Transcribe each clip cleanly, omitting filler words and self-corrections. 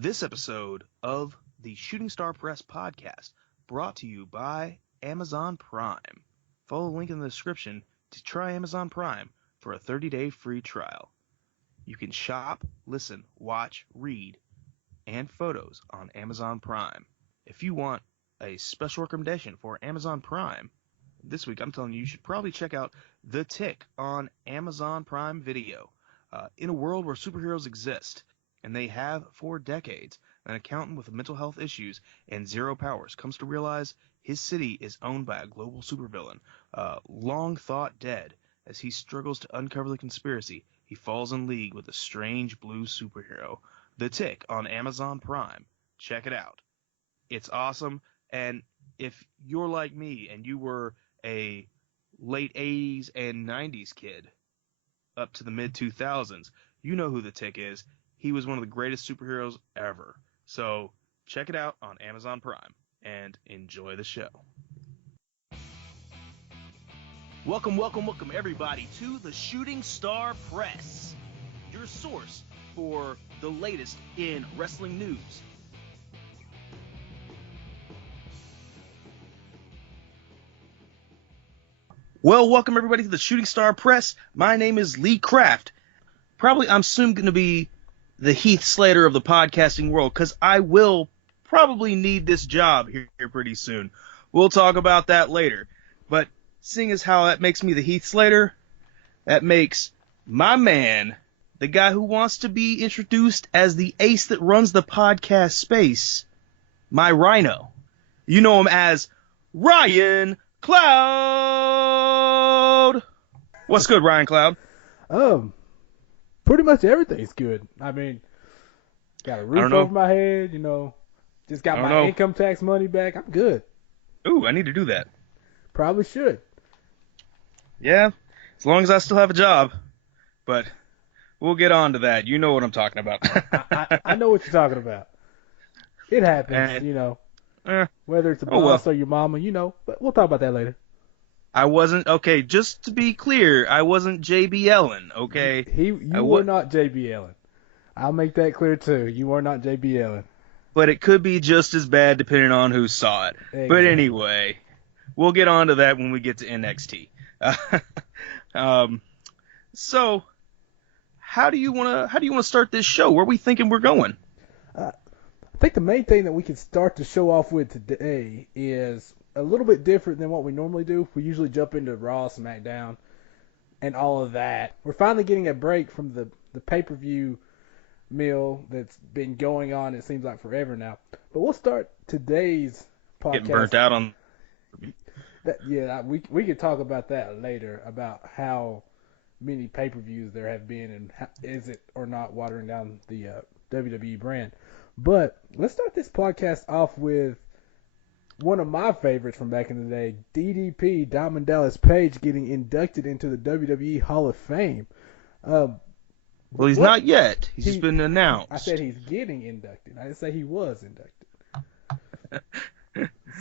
This episode of the Shooting Star Press podcast brought to you by Amazon Prime. Follow the link in the description to try Amazon Prime for a 30-day free trial. You can shop, listen, watch, read, and photos on Amazon Prime. If you want a special recommendation for Amazon Prime, this week I'm telling you should probably check out The Tick on Amazon Prime Video. In a world where superheroes exist, and they have for decades, an accountant with mental health issues and zero powers comes to realize his city is owned by a global supervillain, long thought dead. As he struggles to uncover the conspiracy, he falls in league with a strange blue superhero. The Tick on Amazon Prime. Check it out. It's awesome, and if you're like me and you were a late 80s and 90s kid up to the mid-2000s, you know who The Tick is. He was one of the greatest superheroes ever. So check it out on Amazon Prime and enjoy the show. Welcome everybody to the Shooting Star Press, your source for the latest in wrestling news. Well, welcome everybody to the Shooting Star Press. My name is Lee Kraft. I'm soon going to be the Heath Slater of the podcasting world, because I will probably need this job here pretty soon. We'll talk about that later. But seeing as how that makes me the Heath Slater, that makes my man, the guy who wants to be introduced as the ace that runs the podcast space, my Rhino. You know him as Ryan Cloud. What's good, Ryan Cloud? Pretty much everything's good. I mean, got a roof over my head, just got my income tax money back. I'm good. Ooh, I need to do that. Probably should. Yeah, as long as I still have a job. But we'll get on to that. You know what I'm talking about. I know what you're talking about. It happens, whether it's a boss or your mama, but we'll talk about that later. I wasn't, okay, just to be clear, I wasn't J.B. Ellen, okay? You were not J.B. Ellen. I'll make that clear, too. You are not J.B. Ellen. But it could be just as bad depending on who saw it. Exactly. But anyway, we'll get on to that when we get to NXT. So, how do you want to start this show? Where are we thinking we're going? I think the main thing that we can start the show off with today is a little bit different than what we normally do. We usually jump into Raw, SmackDown, and all of that. We're finally getting a break from the pay-per-view meal that's been going on, it seems like, forever now. But we'll start today's podcast. Getting burnt out on that. Yeah, we could talk about that later, about how many pay-per-views there have been and is it or not watering down the WWE brand. But let's start this podcast off with one of my favorites from back in the day, DDP, Diamond Dallas Page, getting inducted into the WWE Hall of Fame. Well, he's not yet. He's just been announced. I said he's getting inducted. I didn't say he was inducted.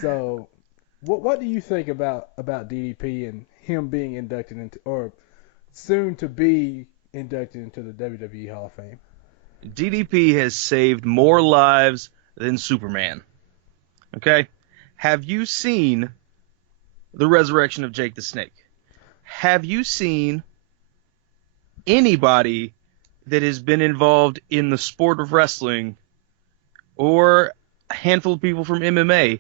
So, what do you think about DDP and him being inducted into, or soon to be inducted into the WWE Hall of Fame? DDP has saved more lives than Superman. Okay? Have you seen the resurrection of Jake the Snake? Have you seen anybody that has been involved in the sport of wrestling or a handful of people from MMA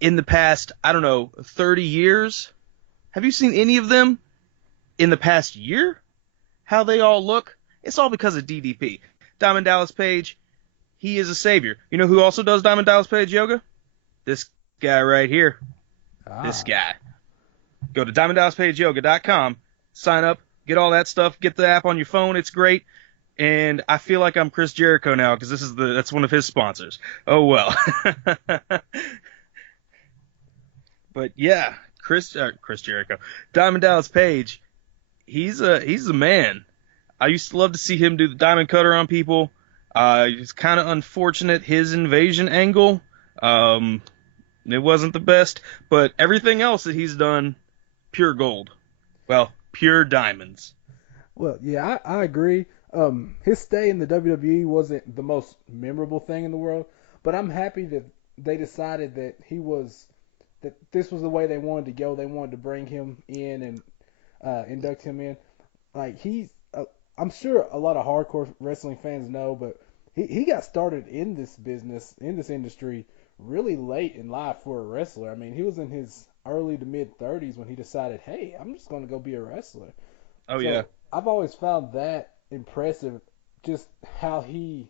in the past, 30 years? Have you seen any of them in the past year? How they all look? It's all because of DDP. Diamond Dallas Page, he is a savior. You know who also does Diamond Dallas Page yoga? This guy right here. This guy. Go to DiamondDallasPageYoga.com, sign up, get all that stuff, get the app on your phone. It's great. And I feel like I'm Chris Jericho now because that's one of his sponsors. Oh well. But yeah, Chris Jericho, Diamond Dallas Page, he's a man. I used to love to see him do the diamond cutter on people. It's kind of unfortunate his invasion angle. It wasn't the best, but everything else that he's done, pure gold. Well, pure diamonds. Well, yeah, I agree. His stay in the WWE wasn't the most memorable thing in the world, but I'm happy that they decided that this was the way they wanted to go. They wanted to bring him in and induct him in. Like I'm sure a lot of hardcore wrestling fans know, but he got started in this business, in this industry, really late in life for a wrestler. I mean, he was in his early to mid 30s when he decided, hey, I'm just going to go be a wrestler. Oh yeah. So I've always found that impressive, just how he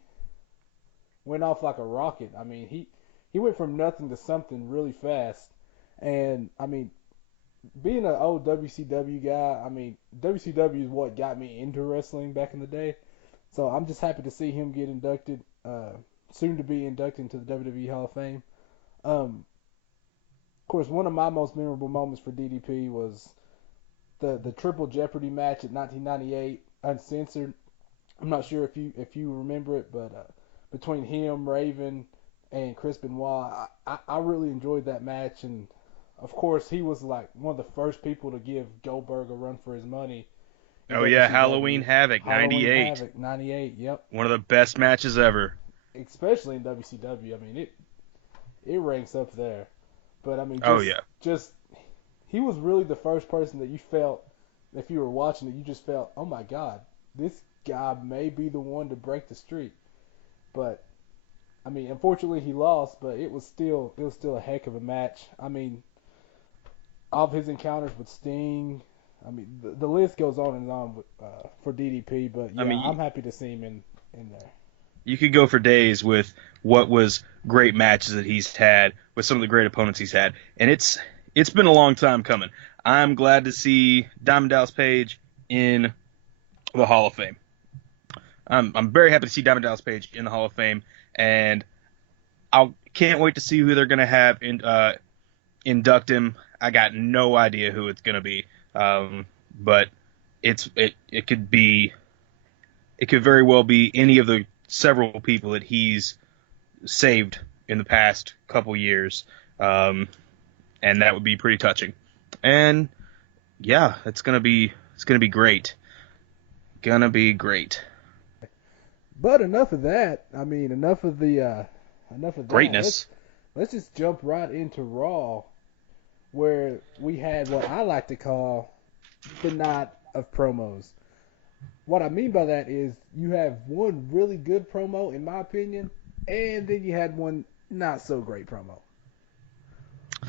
went off like a rocket. I mean, he went from nothing to something really fast. And I mean, being an old WCW guy, I mean, WCW is what got me into wrestling back in the day. So I'm just happy to see him get inducted, soon to be inducted into the WWE Hall of Fame. Of course, one of my most memorable moments for DDP was the Triple Jeopardy match at 1998, uncensored. I'm not sure if you remember it, but between him, Raven, and Chris Benoit, I really enjoyed that match. And of course, he was like one of the first people to give Goldberg a run for his money in Oh yeah, WCW. Halloween Havoc Halloween 98. Havoc 98, yep. One of the best matches ever. Especially in WCW. I mean, it ranks up there. But I mean, Oh yeah. just he was really the first person that you felt, if you were watching it, you just felt, oh my God, this guy may be the one to break the streak. But I mean, unfortunately he lost, but it was still a heck of a match. I mean, all of his encounters with Sting, I mean, the list goes on and on with, for DDP. But yeah, I mean, I'm happy to see him in there. you could go for days with what was great matches that he's had with some of the great opponents he's had, and it's been a long time coming. I'm glad to see Diamond Dallas Page in the Hall of Fame. I'm very happy to see Diamond Dallas Page in the Hall of Fame, and I can't wait to see who they're going to have induct him. I got no idea who it's going to be, but it could very well be any of the several people that he's saved in the past couple years, and that would be pretty touching. And yeah, it's gonna be great. Gonna be great. But enough of that. I mean, enough of that. Greatness. Let's just jump right into Raw, where we had what I like to call the night of promos. What I mean by that is you have one really good promo, in my opinion, and then you had one not so great promo.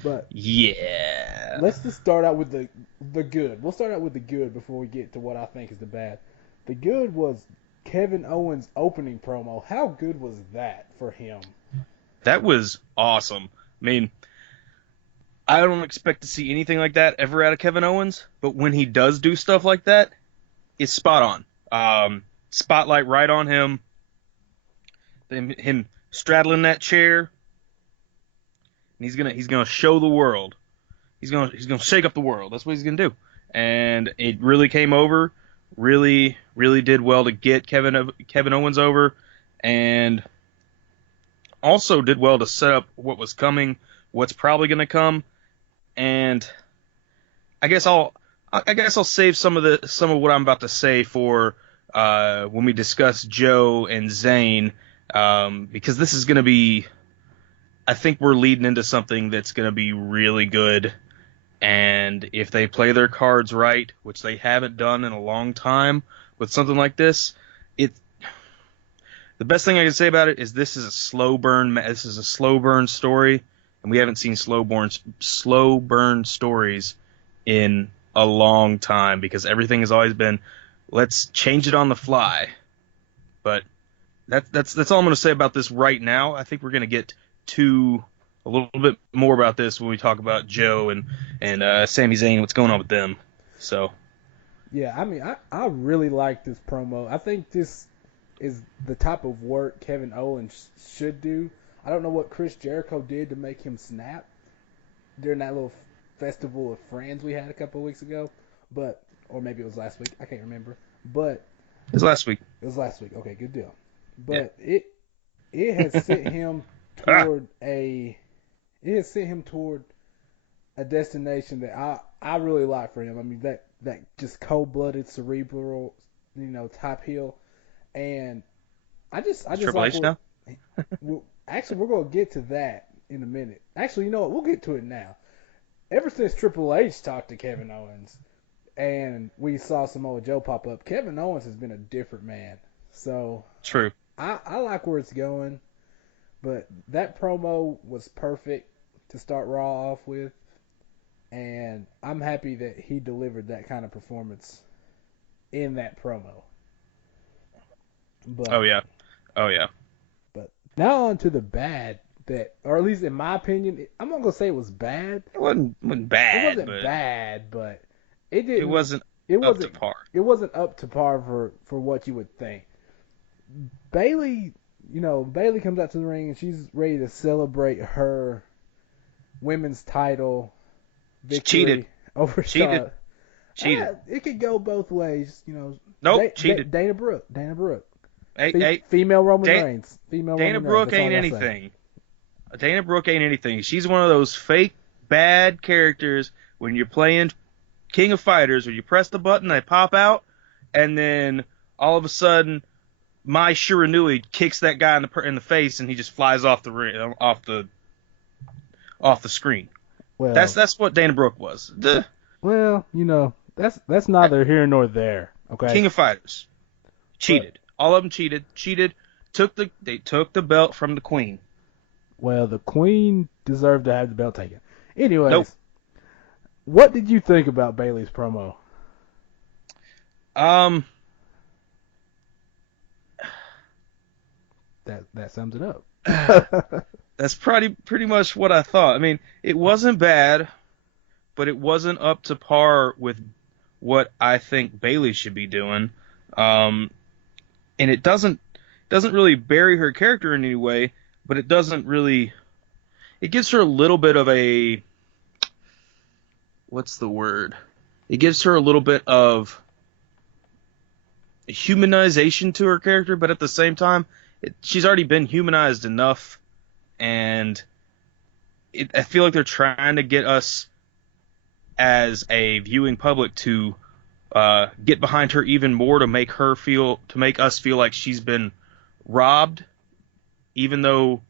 But yeah, let's just start out with the good. We'll start out with the good before we get to what I think is the bad. The good was Kevin Owens' opening promo. How good was that for him? that was awesome. I mean, I don't expect to see anything like that ever out of Kevin Owens, but when he does do stuff like that, it's spot on. Spotlight right on him. Him straddling that chair, and he's gonna show the world. He's gonna shake up the world. That's what he's gonna do. And it really came over. Really, really did well to get Kevin Owens over, and also did well to set up what was coming, what's probably gonna come, and I guess I'll save some of what I'm about to say for when we discuss Joe and Zayn, because this is gonna be. I think we're leading into something that's gonna be really good. And if they play their cards right, which they haven't done in a long time with something like this, the best thing I can say about it is this is a slow burn. This is a slow burn story, and we haven't seen slow burn stories in a long time because everything has always been, let's change it on the fly. But that's all I'm going to say about this right now. I think we're going to get to a little bit more about this when we talk about Joe and Sami Zayn, what's going on with them. So, yeah, I mean, I really like this promo. I think this is the type of work Kevin Owens should do. I don't know what Chris Jericho did to make him snap during that little festival of friends we had a couple of weeks ago, or maybe it was last week. I can't remember. But it was last week. It was last week. Okay, good deal. But yeah. it has sent him toward a destination that I really like for him. I mean, that just cold-blooded, cerebral, type heel. And I just Triple like H now? actually, we're gonna get to that in a minute. Actually, you know what? We'll get to it now. Ever since Triple H talked to Kevin Owens and we saw Samoa Joe pop up, Kevin Owens has been a different man. So True. I like where it's going, but that promo was perfect to start Raw off with, and I'm happy that he delivered that kind of performance in that promo. Oh But yeah. Oh yeah. but now on to the bad that, or at least in my opinion, I'm not gonna say it was bad. It wasn't It bad, wasn't but bad, but it it didn't. wasn't It up to wasn't. par. It wasn't up to par for what you would think. Bailey, Bailey comes out to the ring and she's ready to celebrate her women's title She cheated. victory over Cheated. Charlotte. Cheated. It could go both ways, Nope. Cheated. Dana Brooke. Hey, Female Roman Dan- Reigns. Female Dana Roman Reigns. Brooke That's all ain't I gotta say. anything. Dana Brooke ain't anything. She's one of those fake bad characters when you're playing King of Fighters, where you press the button, they pop out, and then all of a sudden, Mai Shiranui kicks that guy in the face, and he just flies off the screen. Well, That's what Dana Brooke was. The well, that's neither here nor there. Okay. King of Fighters cheated. All of them cheated. They took the belt from the Queen. Well, the Queen deserved to have the belt taken. Anyways, Nope. What did you think about Bailey's promo? That sums it up. That's pretty much what I thought. I mean, it wasn't bad, but it wasn't up to par with what I think Bailey should be doing. And it doesn't really bury her character in any way, but it gives her a little bit of a, what's the word? It gives her a little bit of humanization to her character, but at the same time, she's already been humanized enough, and I feel like they're trying to get us as a viewing public to get behind her even more, to make us feel like she's been robbed, even though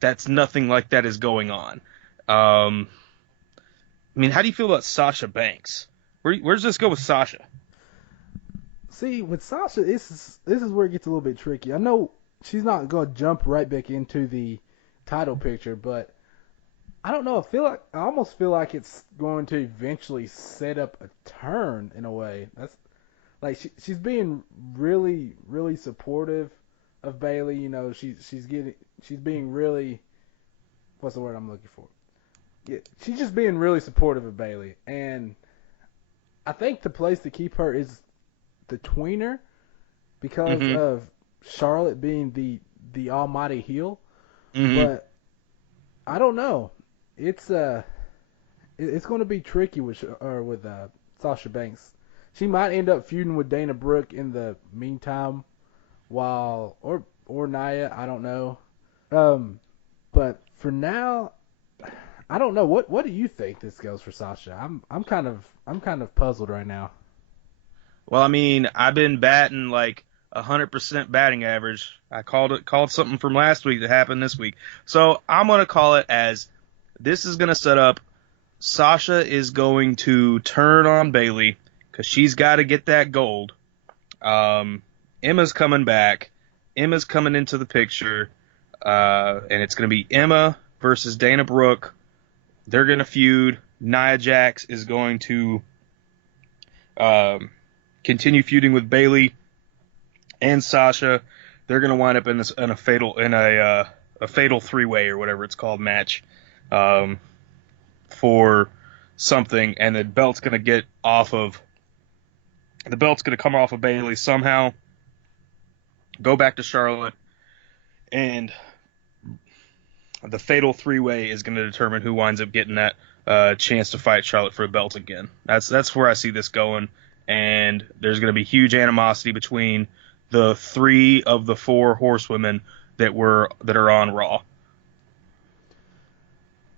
that's nothing like that is going on. I mean, how do you feel about Sasha Banks? Where does this go with Sasha? See, with Sasha, this is where it gets a little bit tricky. I know she's not going to jump right back into the title picture, but I don't know. I almost feel like it's going to eventually set up a turn in a way. That's like she's being really, really supportive of Bailey. She's being really, what's the word I'm looking for? Yeah, she's just being really supportive of Bailey, and I think the place to keep her is the tweener because of Charlotte being the almighty heel. But I don't know. It's going to be tricky with Sasha Banks. She might end up feuding with Dana Brooke in the meantime, or Nia. I don't know. But for now, I don't know. What do you think this goes for Sasha? I'm kind of puzzled right now. Well, I mean, I've been batting like 100% batting average. I called something from last week that happened this week. So I'm going to call it as this is going to set up. Sasha is going to turn on Bailey because she's got to get that gold. Emma's coming back. Emma's coming into the picture. And it's going to be Emma versus Dana Brooke. They're going to feud. Nia Jax is going to continue feuding with Bailey and Sasha. They're going to wind up in a fatal three-way or whatever it's called match for something, and the belt's going to come off of Bailey somehow, go back to Charlotte, and the fatal three-way is going to determine who winds up getting that chance to fight Charlotte for a belt again. That's where I see this going, and there's going to be huge animosity between the 3 of the 4 horsewomen that are on Raw.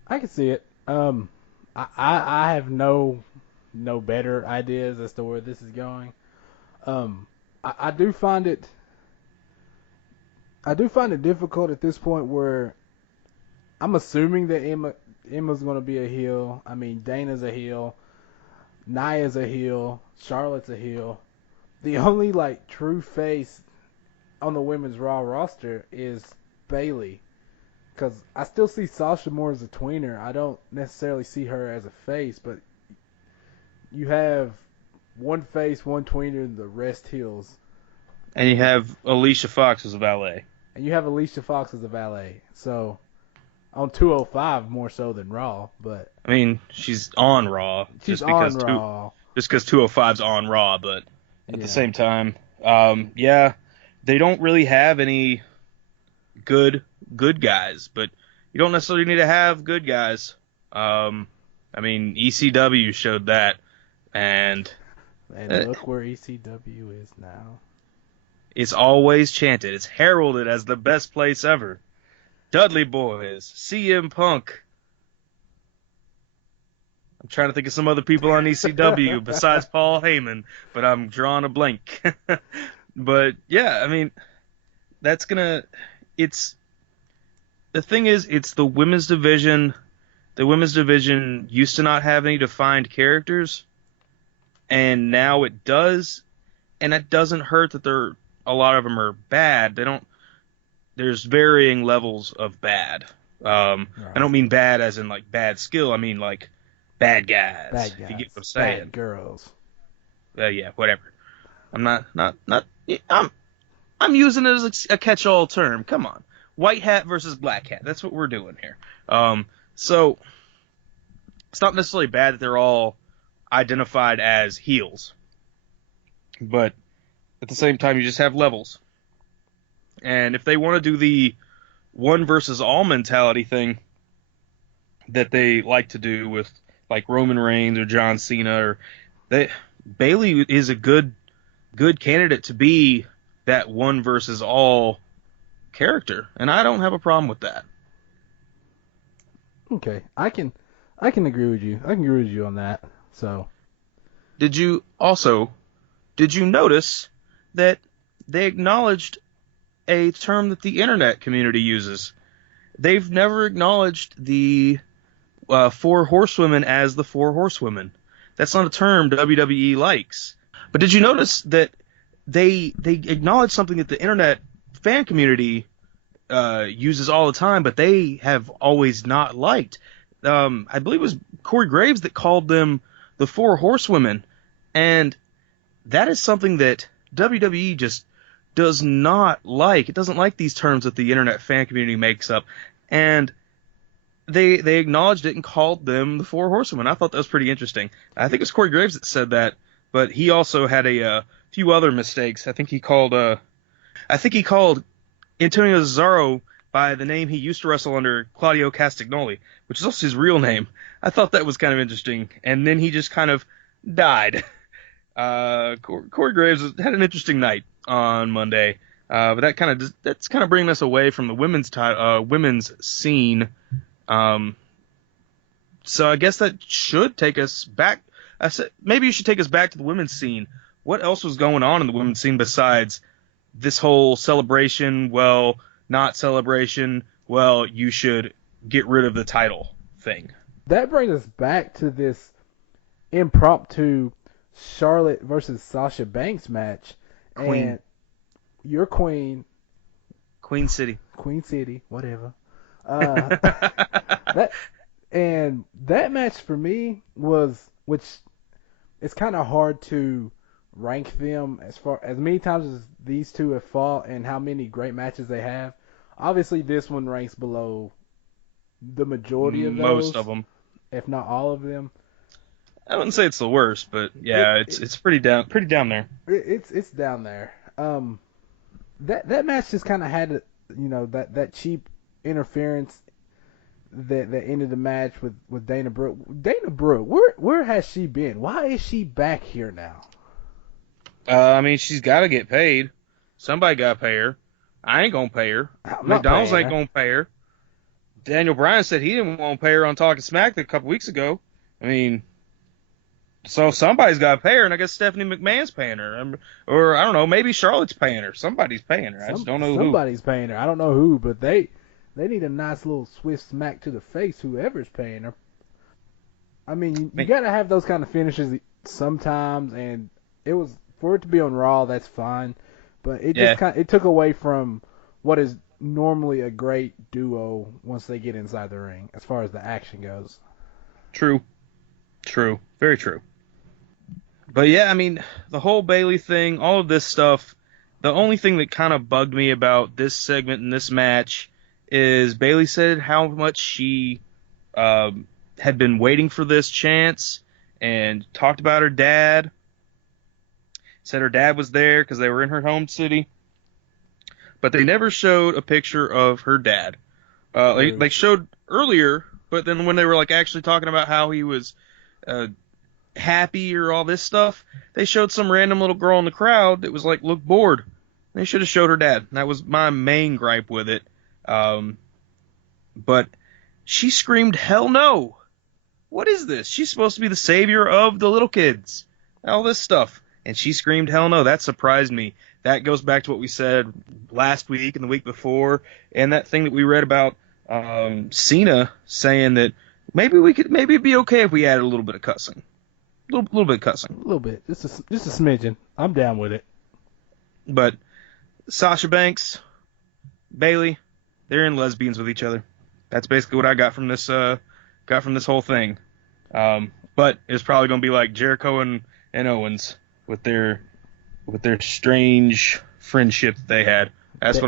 I can see it. I have no better ideas as to where this is going. I do find it. I do find it difficult at this point where I'm assuming that Emma's going to be a heel. I mean, Dana's a heel. Nia's a heel. Charlotte's a heel. The only like true face on the women's Raw roster is Bayley. Because I still see Sasha more as a tweener. I don't necessarily see her as a face, but you have one face, one tweener, and the rest heels. And you have Alicia Fox as a valet. And you have Alicia Fox as a valet. So, on 205 more so than Raw, but... I mean, she's on Raw. She's on Raw. Just because 205's on Raw, but at the same time, they don't really have any good guys, but you don't necessarily need to have good guys. I mean, ECW showed that, and look where ECW is now. It's always chanted. It's heralded as the best place ever. Dudley Boys, CM Punk. I'm trying to think of some other people on ECW besides Paul Heyman, but I'm drawing a blank. But yeah, I mean, that's gonna. It's the thing is, it's the women's division. The women's division used to not have any defined characters, and now it does. And it doesn't hurt that a lot of them are bad. They don't. There's varying levels of bad. Right. I don't mean bad as in like bad skill. I mean like bad guys. Bad guys. If you get what I'm saying. Bad girls. Yeah, whatever. I'm not. I'm using it as a catch-all term. Come on, white hat versus black hat. That's what we're doing here. So it's not necessarily bad that they're all identified as heels, but at the same time, you just have levels. And if they want to do the one versus all mentality thing that they like to do with like Roman Reigns or John Cena, Bayley is a good candidate to be that one versus all character, and I don't have a problem with that. Okay, I can agree with you. I can agree with you on that. So, did you notice that they acknowledged a term that the internet community uses? They've never acknowledged the four horsewomen as the four horsewomen. That's not a term WWE likes. But did you notice that they acknowledge something that the internet fan community uses all the time, but they have always not liked? I believe it was Corey Graves that called them the four horsewomen, and that is something that WWE just does not like. It doesn't like these terms that the internet fan community makes up, and they acknowledged it and called them the four horsewomen. I thought that was pretty interesting. I think it was Corey Graves that said that, but he also had a few other mistakes. I think he called Antonio Cesaro by the name he used to wrestle under, Claudio Castagnoli, which is also his real name. I thought that was kind of interesting, and then he just kind of died. Corey Graves had an interesting night on Monday, but that's kind of bringing us away from the women's scene. So I guess that should take us back. I said maybe you should take us back to the women's scene. What else was going on in the women's scene besides this whole celebration? Well, not celebration. Well, you should get rid of the title thing. That brings us back to this impromptu Charlotte versus Sasha Banks match. Queen. And your Queen City, whatever. That match for me was, which it's kind of hard to rank them as far as many times as these two have fought and how many great matches they have. Obviously, this one ranks below the majority of those, most of them, if not all of them. I wouldn't say it's the worst, but yeah, it's pretty down there. It's down there. That match just kind of had that cheap interference that ended the match with Dana Brooke. Dana Brooke, where has she been? Why is she back here now? I mean, she's got to get paid. Somebody got to pay her. I ain't gonna pay her. McDonald's ain't gonna pay her. Daniel Bryan said he didn't want to pay her on Talking Smack a couple weeks ago. I mean, So somebody's got to pay her, and I guess Stephanie McMahon's paying her, or I don't know, maybe Charlotte's paying her. Somebody's paying her. I just don't know who. Somebody's paying her. I don't know who, but they need a nice little swift smack to the face. Whoever's paying her. I mean, you got to have those kind of finishes sometimes, and it was for it to be on Raw. That's fine, but it just it took away from what is normally a great duo once they get inside the ring, as far as the action goes. True, very true. But yeah, I mean, the whole Bayley thing, all of this stuff. The only thing that kind of bugged me about this segment and this match is Bayley said how much she had been waiting for this chance and talked about her dad. Said her dad was there because they were in her home city. But they never showed a picture of her dad. They showed earlier, but then when they were like actually talking about how he was happy or all this stuff, they showed some random little girl in the crowd that was like, looked bored. They should have showed her dad. That was my main gripe with it. But she screamed, hell no. What is this? She's supposed to be the savior of the little kids. All this stuff. And she screamed, hell no. That surprised me. That goes back to what we said last week and the week before. And that thing that we read about Cena saying that maybe it'd be okay if we added a little bit of cussing. A little bit of cussing. A little bit. Just a smidgen. I'm down with it. But Sasha Banks, Bayley, they're in lesbians with each other. That's basically what I got from this whole thing. But it's probably going to be like Jericho and Owens with their strange friendship that they had. That's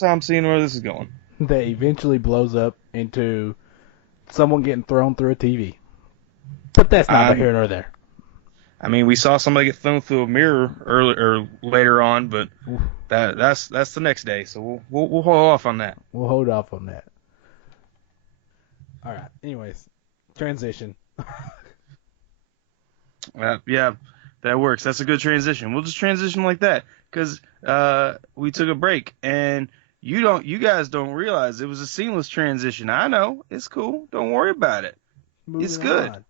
how I'm seeing where this is going. That eventually blows up into someone getting thrown through a TV. But that's neither here nor there. I mean, we saw somebody get thrown through a mirror later on, but that's the next day. So we'll hold off on that. We'll hold off on that. All right. Anyways, transition. Yeah, that works. That's a good transition. We'll just transition like that because we took a break, and you guys don't realize it was a seamless transition. I know it's cool. Don't worry about it. It's good. On.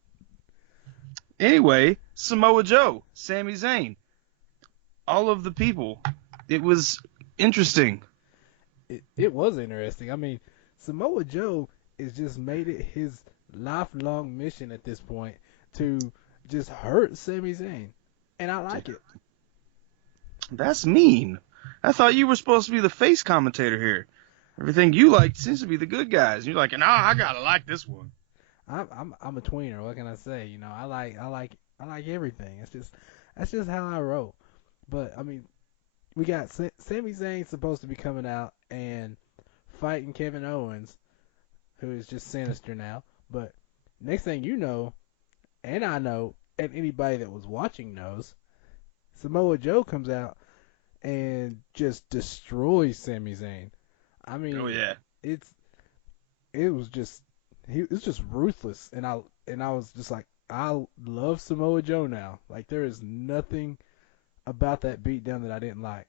Anyway, Samoa Joe, Sami Zayn, all of the people. It was interesting. It was interesting. I mean, Samoa Joe has just made it his lifelong mission at this point to just hurt Sami Zayn. And I like it. That's mean. I thought you were supposed to be the face commentator here. Everything you like seems to be the good guys. You're like, no, I gotta like this one. I'm a tweener. What can I say? You know, I like everything. That's just how I roll. But I mean, we got Sami Zayn supposed to be coming out and fighting Kevin Owens, who is just sinister now. But next thing you know, and I know, and anybody that was watching knows, Samoa Joe comes out and just destroys Sami Zayn. I mean, oh yeah, it was just ruthless, and I was just like, I love Samoa Joe now. Like, there is nothing about that beatdown that I didn't like.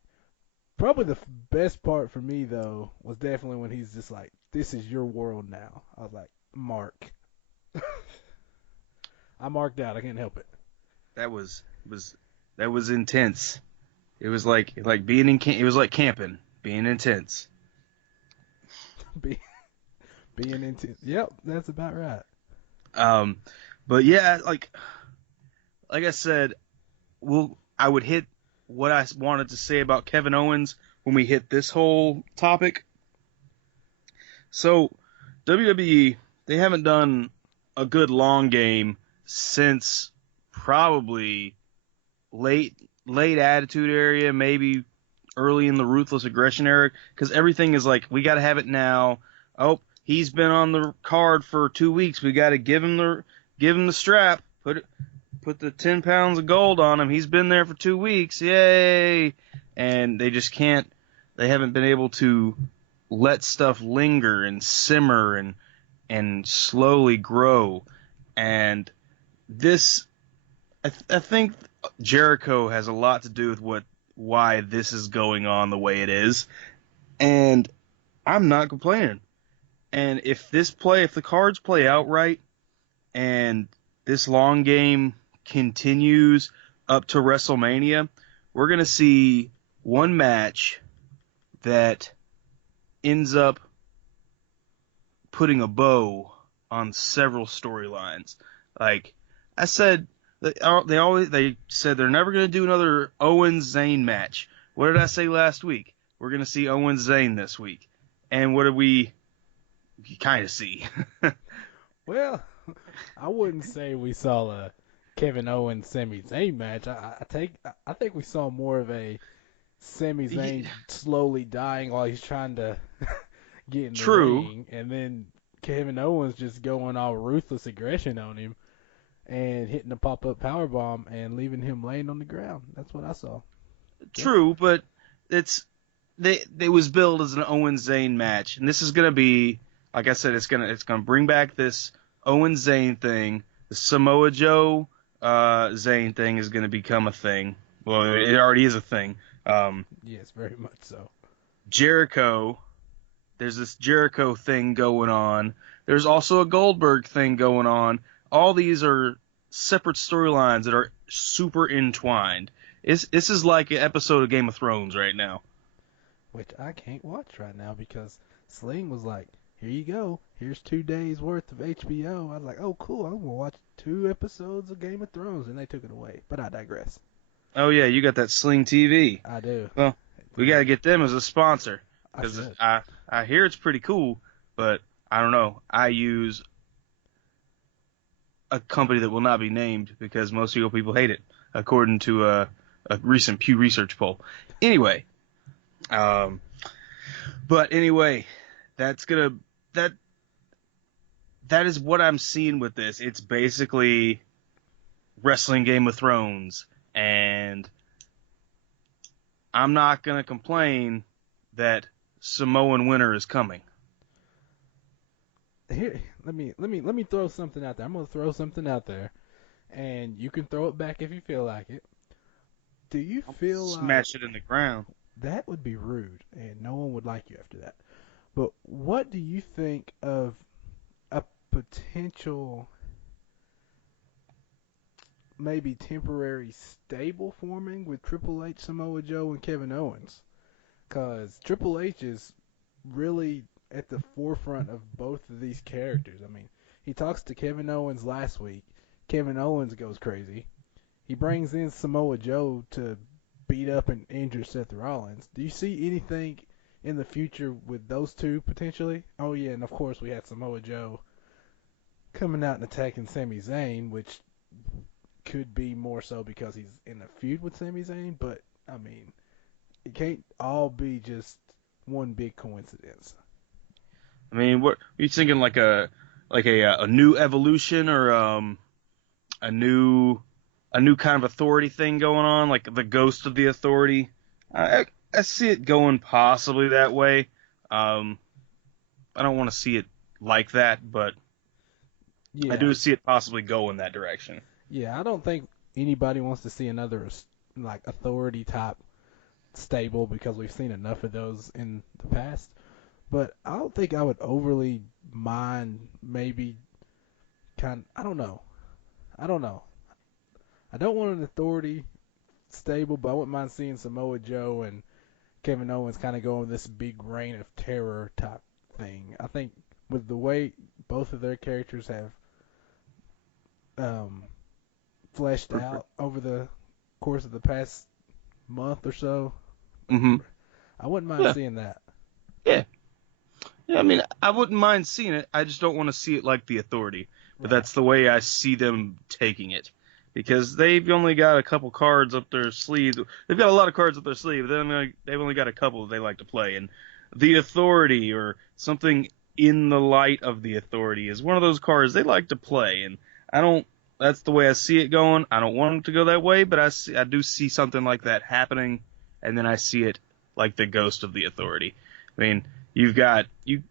Probably the best part for me though was definitely when he's just like, "This is your world now." I was like, "Mark." I marked out. I can't help it. That was intense. It was like being in it was like camping, being intense. Being intense. Yep, that's about right. But yeah, like I said, I would hit what I wanted to say about Kevin Owens when we hit this whole topic. So WWE, they haven't done a good long game since probably late Attitude Era, maybe early in the Ruthless Aggression era, because everything is like, we got to have it now. Oh, he's been on the card for 2 weeks. We got to give him the strap. Put the 10 pounds of gold on him. He's been there for 2 weeks. Yay! And they just can't. They haven't been able to let stuff linger and simmer and slowly grow. And this, I think Jericho has a lot to do with why this is going on the way it is. And I'm not complaining. And if the cards play out right, and this long game continues up to WrestleMania, we're going to see one match that ends up putting a bow on several storylines. Like I said, they said they're never going to do another Owens-Zayn match. What did I say last week? We're going to see Owens-Zayn this week. And what did we kind of see? Well, I wouldn't say we saw a Kevin Owens Sami Zayn match. I think we saw more of a Sami Zayn slowly dying while he's trying to get in the ring, and then Kevin Owens just going all ruthless aggression on him and hitting a pop-up powerbomb and leaving him laying on the ground. That's what I saw. True, but it was billed as an Owens-Zayn match, and this is gonna be, like I said, it's gonna bring back this Owens-Zayn thing. The Samoa Joe Zayn thing is gonna become a thing. Well, it already is a thing. Yes, very much so. Jericho, there's this Jericho thing going on. There's also a Goldberg thing going on. All these are separate storylines that are super entwined. This is like an episode of Game of Thrones right now. Which I can't watch right now because Sling was like, here you go. Here's 2 days worth of HBO. I was like, oh, cool. I'm going to watch 2 episodes of Game of Thrones. And they took it away. But I digress. Oh, yeah, you got that Sling TV. I do. Well, we got to get them as a sponsor. Because I hear it's pretty cool, but I don't know. I use a company that will not be named because most people hate it, according to a recent Pew Research poll. Anyway, but anyway, that is what I'm seeing with this. It's basically wrestling Game of Thrones, and I'm not gonna complain that Samoan winter is coming. Here, let me throw something out there. I'm gonna throw something out there, and you can throw it back if you feel like it. Do you feel smash it in the ground? That would be rude, and no one would like you after that. But what do you think of a potential, maybe temporary stable forming with Triple H, Samoa Joe, and Kevin Owens? Because Triple H is really at the forefront of both of these characters. I mean, he talks to Kevin Owens last week. Kevin Owens goes crazy. He brings in Samoa Joe to beat up and injure Seth Rollins. Do you see anything in the future with those two potentially? Oh yeah, and of course we had Samoa Joe coming out and attacking Sami Zayn, which could be more so because he's in a feud with Sami Zayn, but I mean, it can't all be just one big coincidence. I mean, what are you thinking? Like a new evolution or a new kind of authority thing going on, like the ghost of the authority. I see it going possibly that way. I don't want to see it like that, but yeah. I do see it possibly go in that direction. Yeah, I don't think anybody wants to see another like authority type stable because we've seen enough of those in the past. But I don't think I would overly mind maybe I don't know. I don't want an authority stable, but I wouldn't mind seeing Samoa Joe and Kevin Owens kind of go on this big reign of terror type thing. I think with the way both of their characters have fleshed out over the course of the past month or so, I wouldn't mind seeing that. Yeah. Yeah, I mean, I wouldn't mind seeing it. I just don't want to see it like the authority. But That's the way I see them taking it. Because they've only got a couple cards up their sleeve. They've got a lot of cards up their sleeve, but they've only got a couple that they like to play. And the authority or something in the light of the authority is one of those cards they like to play. And that's the way I see it going. I don't want them to go that way, but I do see something like that happening. And then I see it like the ghost of the authority. I mean, you've got, you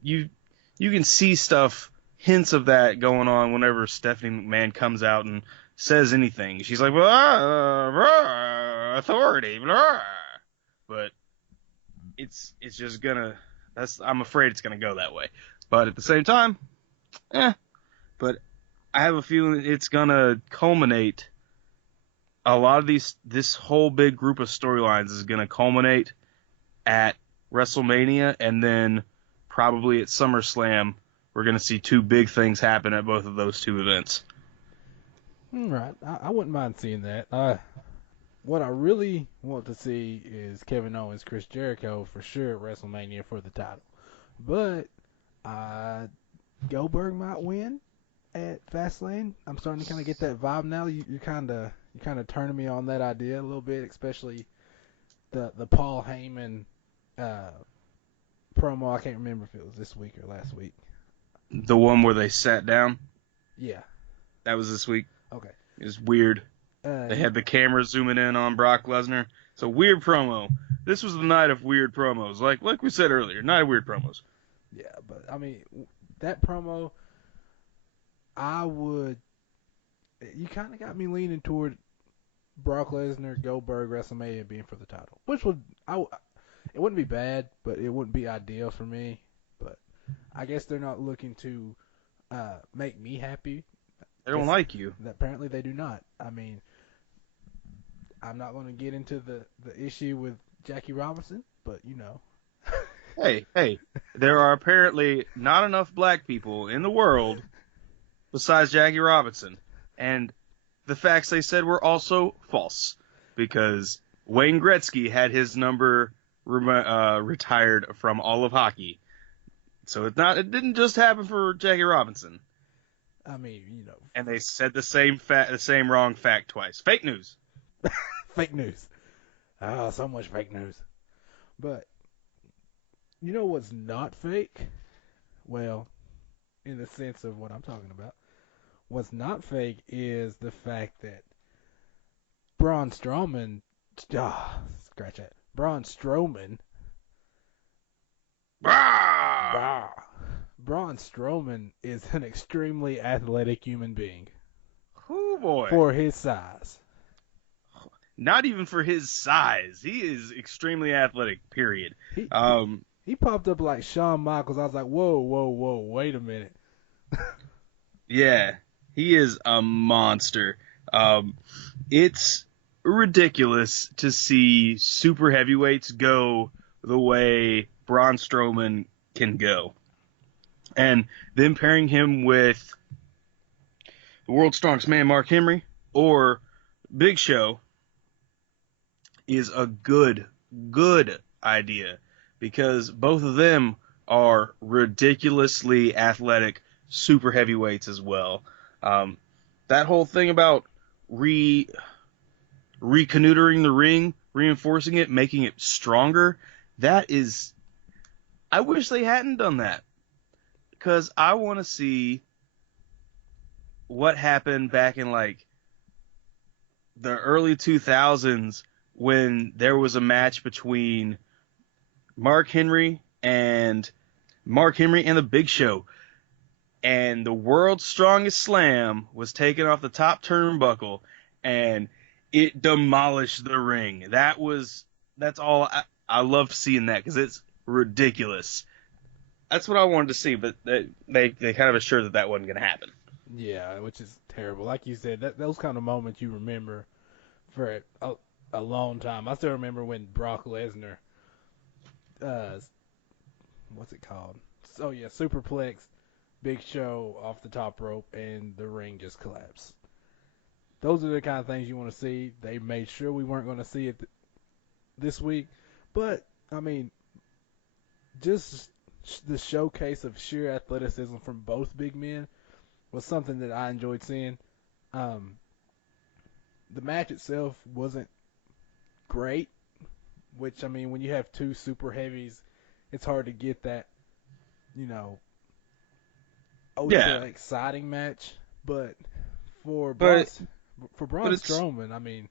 can see stuff, hints of that going on whenever Stephanie McMahon comes out and says anything. She's like, authority, blah. But it's just gonna, I'm afraid it's gonna go that way. But at the same time, but I have a feeling it's gonna culminate a lot of this whole big group of storylines is going to culminate at WrestleMania, and then probably at SummerSlam, we're going to see two big things happen at both of those two events. Right. I wouldn't mind seeing that. What I really want to see is Kevin Owens, Chris Jericho for sure at WrestleMania for the title. But Goldberg might win at Fastlane. I'm starting to kind of get that vibe now. You're kind of turning me on that idea a little bit, especially the Paul Heyman promo. I can't remember if it was this week or last week. The one where they sat down? Yeah. That was this week. Okay. It was weird. They had the camera zooming in on Brock Lesnar. It's a weird promo. This was the night of weird promos. Like we said earlier, night of weird promos. Yeah, but I mean, that promo, you kind of got me leaning toward Brock Lesnar, Goldberg, WrestleMania being for the title. Which it wouldn't be bad, but it wouldn't be ideal for me. But I guess they're not looking to make me happy. They don't like you. Apparently they do not. I mean, I'm not going to get into the issue with Jackie Robinson, but you know. Hey, there are apparently not enough black people in the world besides Jackie Robinson. And the facts they said were also false, because Wayne Gretzky had his number retired from all of hockey. So it didn't just happen for Jackie Robinson. I mean, you know. And they said the same wrong fact twice. Fake news. Fake news. So much fake news. But you know what's not fake? Well, in the sense of what I'm talking about. What's not fake is the fact that Braun Strowman, Braun Strowman, Braun Strowman is an extremely athletic human being. Oh boy. For his size. Not even for his size. He is extremely athletic, period. He popped up like Shawn Michaels. I was like, whoa, wait a minute. Yeah, he is a monster. It's ridiculous to see super heavyweights go the way Braun Strowman can go. And then pairing him with the world's strongest man, Mark Henry, or Big Show, is a good idea, because both of them are ridiculously athletic super heavyweights as well. That whole thing about reconnoitering the ring, reinforcing it, making it stronger, I wish they hadn't done that, because I want to see what happened back in like the early 2000s when there was a match between Mark Henry and the Big Show, and the world's strongest slam was taken off the top turnbuckle, and it demolished the ring. That's all. I loved seeing that, because it's ridiculous. That's what I wanted to see, but they kind of assured that wasn't going to happen. Yeah, which is terrible. Like you said, those kind of moments you remember for a long time. I still remember when Brock Lesnar, what's it called? Oh yeah, superplex Big Show off the top rope, and the ring just collapsed. Those are the kind of things you want to see. They made sure we weren't going to see it this week, but I mean, just the showcase of sheer athleticism from both big men was something that I enjoyed seeing. The match itself wasn't great, which, I mean, when you have two super heavies, it's hard to get that, ultra exciting match. But for Braun Strowman, I mean,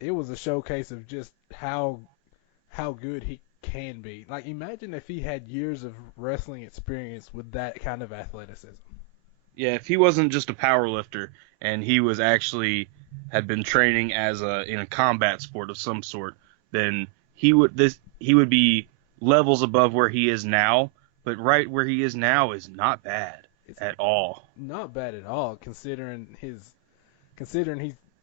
it was a showcase of just how good he can be. Like, imagine if he had years of wrestling experience with that kind of athleticism. Yeah, if he wasn't just a power lifter and he was actually had been training in a combat sport of some sort, then he would be levels above where he is now. But right where he is now is not bad at all. Not bad at all, considering he's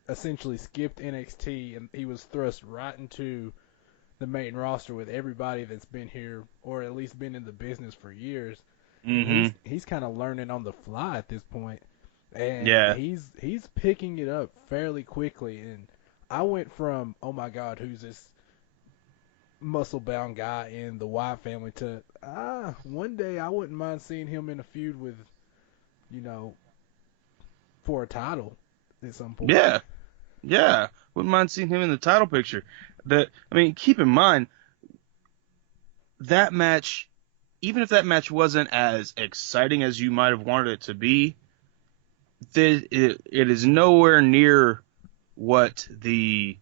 essentially skipped NXT and he was thrust right into the main roster with everybody that's been here or at least been in the business for years. And Mm-hmm. he's kind of learning on the fly at this point. And Yeah. he's picking it up fairly quickly. And I went from, oh my God, who's this muscle bound guy in the Wyatt family to one day I wouldn't mind seeing him in a feud with, you know, for a title at some point. Yeah. Yeah. Wouldn't mind seeing him in the title picture. Keep in mind that match, even if that match wasn't as exciting as you might have wanted it to be, it is nowhere near what the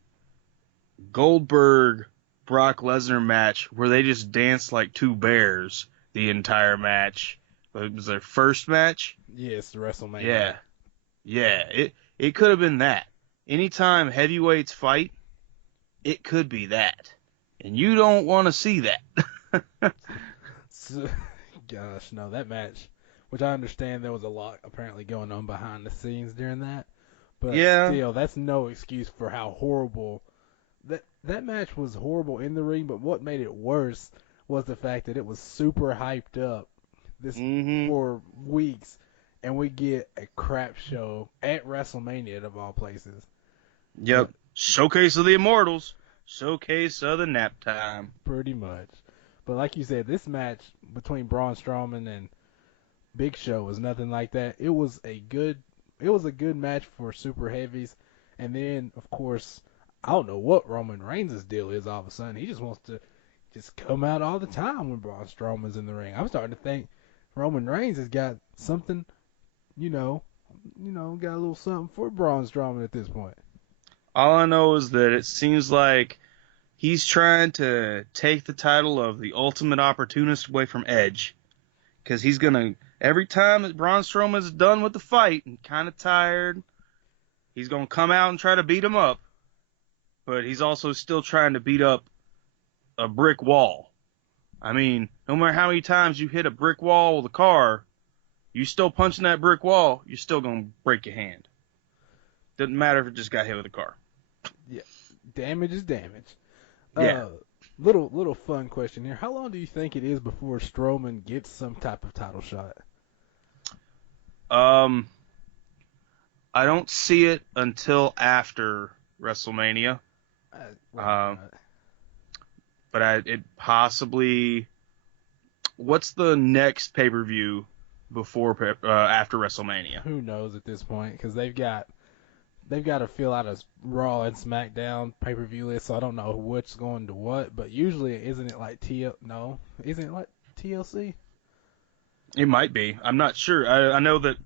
Goldberg Brock Lesnar match, where they just danced like two bears the entire match. It was their first match. Yes, WrestleMania. Yeah. Yeah. It could have been that. Anytime heavyweights fight, it could be that. And you don't want to see that. So, gosh, no, that match, which I understand there was a lot apparently going on behind the scenes during that, but Yeah. still, that's no excuse for how horrible that match was. Horrible in the ring, but what made it worse was the fact that it was super hyped up for weeks, and we get a crap show at WrestleMania of all places. Yep. Showcase of the Immortals. Showcase of the nap time. Pretty much. But like you said, this match between Braun Strowman and Big Show was nothing like that. It was a good match for super heavies. And then, of course, I don't know what Roman Reigns' deal is all of a sudden. He just wants to just come out all the time when Braun Strowman's in the ring. I'm starting to think Roman Reigns has got something, got a little something for Braun Strowman at this point. All I know is that it seems like he's trying to take the title of the ultimate opportunist away from Edge. Because he's going to, every time that Braun Strowman's done with the fight and kind of tired, he's going to come out and try to beat him up. But he's also still trying to beat up a brick wall. I mean, no matter how many times you hit a brick wall with a car, you still punching that brick wall, you're still going to break your hand. Doesn't matter if it just got hit with a car. Yeah, damage is damage. Yeah. Little fun question here. How long do you think it is before Strowman gets some type of title shot? I don't see it until after WrestleMania. But it possibly. What's the next pay-per-view after WrestleMania? Who knows at this point? Because they've got to fill out a Raw and SmackDown pay-per-view list, so I don't know what's going to what. But usually, isn't it like TLC? It might be. I'm not sure. I know that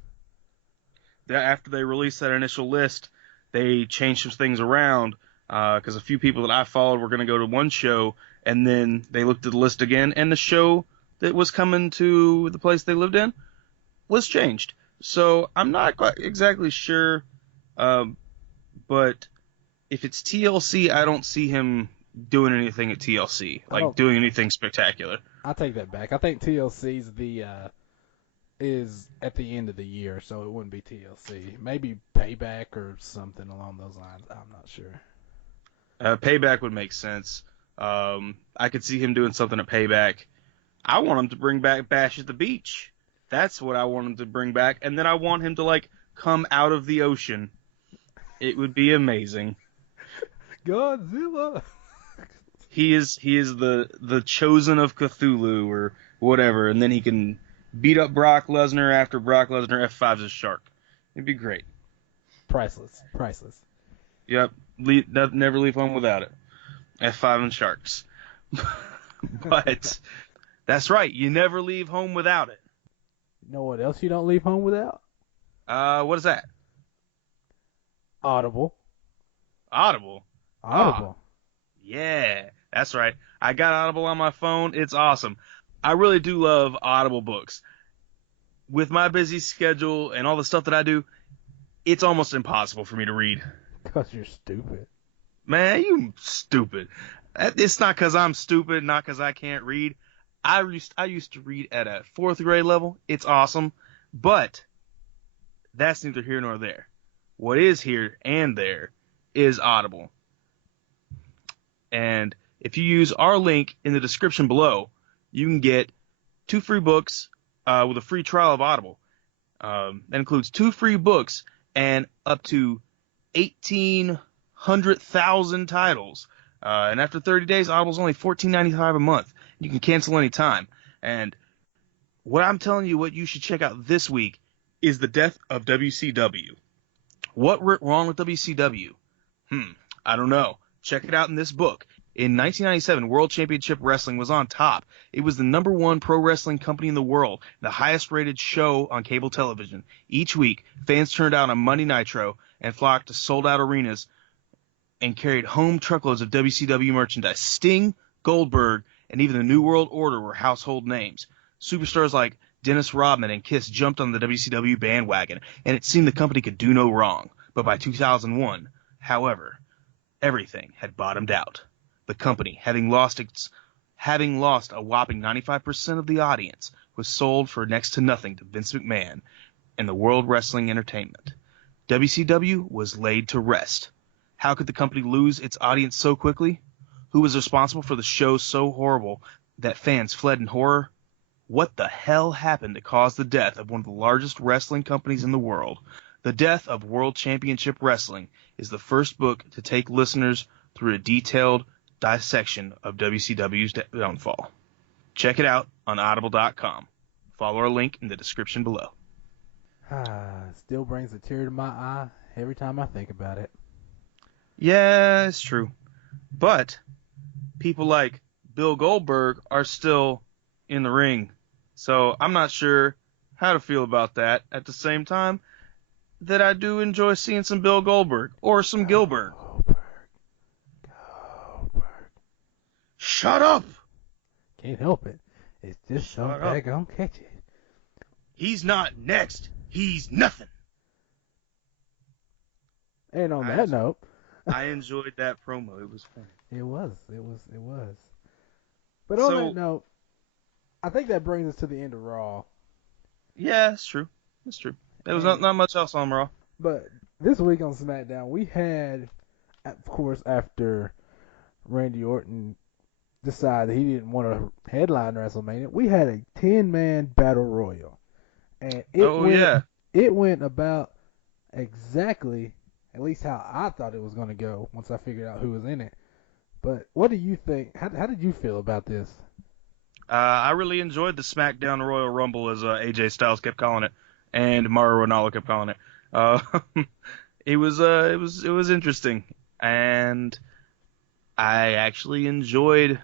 after they released that initial list, they changed some things around because a few people that I followed were going to go to one show, and then they looked at the list again, and the show that was coming to the place they lived in was changed. So I'm not quite exactly sure, but if it's TLC, I don't see him doing anything at TLC, doing anything spectacular. I take that back. I think TLC's is at the end of the year, so it wouldn't be TLC. Maybe Payback or something along those lines. I'm not sure. Payback would make sense. I could see him doing something at Payback. I want him to bring back Bash at the Beach. That's what I want him to bring back. And then I want him to, come out of the ocean. It would be amazing. Godzilla! He is the chosen of Cthulhu or whatever, and then he can beat up Brock Lesnar after Brock Lesnar F5's a shark. It'd be great. Priceless. Yep. Never leave home without it. F5 and sharks. But that's right. You never leave home without it. You know what else you don't leave home without? What is that? Audible. Yeah, that's right. I got Audible on my phone. It's awesome. I really do love Audible books. With my busy schedule and all the stuff that I do, it's almost impossible for me to read. Because you're stupid. Man, you stupid. It's not because I'm stupid, not because I can't read. I used to read at a 4th grade level. It's awesome. But that's neither here nor there. what is here and there is Audible. And if you use our link in the description below, you can get 2 free books with a free trial of Audible. That includes 2 free books and up to 1,800,000 titles. And after 30 days, Audible's only $14.95 a month. You can cancel any time. And what I'm telling you, what you should check out this week is the death of WCW. What went wrong with WCW? I don't know. Check it out in this book. In 1997, World Championship Wrestling was on top. It was the #1 pro wrestling company in the world, the highest rated show on cable television. Each week, fans turned out on Monday Nitro and flocked to sold out arenas and carried home truckloads of WCW merchandise. Sting, Goldberg, and even the New World Order were household names. Superstars like Dennis Rodman and Kiss jumped on the WCW bandwagon, and it seemed the company could do no wrong. But by 2001, however, everything had bottomed out. The company, having lost a whopping 95% of the audience, was sold for next to nothing to Vince McMahon and the World Wrestling Entertainment. WCW was laid to rest. How could the company lose its audience so quickly? Who was responsible for the show so horrible that fans fled in horror? What the hell happened to cause the death of one of the largest wrestling companies in the world? The Death of World Championship Wrestling is the first book to take listeners through a detailed dissection of WCW's downfall. Check it out on Audible.com. Follow our link in the description below. Still brings a tear to my eye every time I think about it. Yeah, it's true. But people like Bill Goldberg are still in the ring. So I'm not sure how to feel about that. At the same time, that I do enjoy seeing some Bill Goldberg or some Gilbert. Goldberg. Shut up! Can't help it. It's just so daggone catchy. He's not next. He's nothing. And on that note, I enjoyed that promo. It was fun. It was. But on that note, I think that brings us to the end of Raw. Yeah, it's true. It's true. There was not much else on Raw. But this week on SmackDown, we had, of course, after Randy Orton decided he didn't want to headline WrestleMania, we had a 10-man battle royal. And it went about exactly, at least how I thought it was going to go once I figured out who was in it. But what do you think? How did you feel about this? I really enjoyed the Smackdown Royal Rumble, as AJ Styles kept calling it, and Mauro Ranallo kept calling it. It was interesting, and I actually enjoyed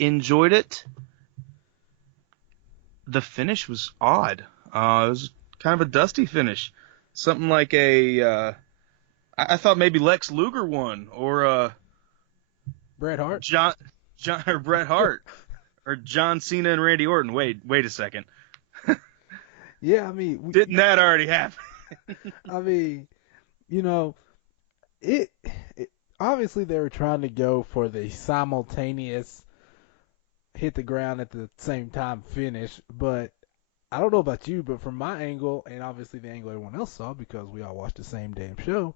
it. The finish was odd. It was kind of a dusty finish, something like I thought maybe Lex Luger won, or Bret Hart, John or Bret Hart, or John Cena and Randy Orton. Wait a second. Yeah, I mean, didn't that already happen? I mean, it obviously they were trying to go for the simultaneous hit the ground at the same time finish, but I don't know about you, but from my angle, and obviously the angle everyone else saw because we all watched the same damn show,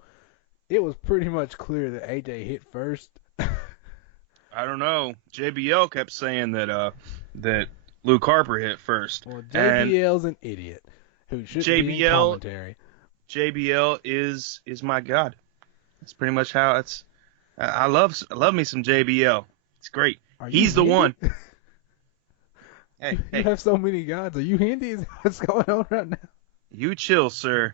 it was pretty much clear that AJ hit first. I don't know. JBL kept saying that Luke Harper hit first. Well, JBL's an idiot who shouldn't be in commentary. JBL is my god. That's pretty much how it's. I love me some JBL. It's great. He's the one. Hey, you have so many gods. Are you Hindi? Is what's going on right now? You chill, sir.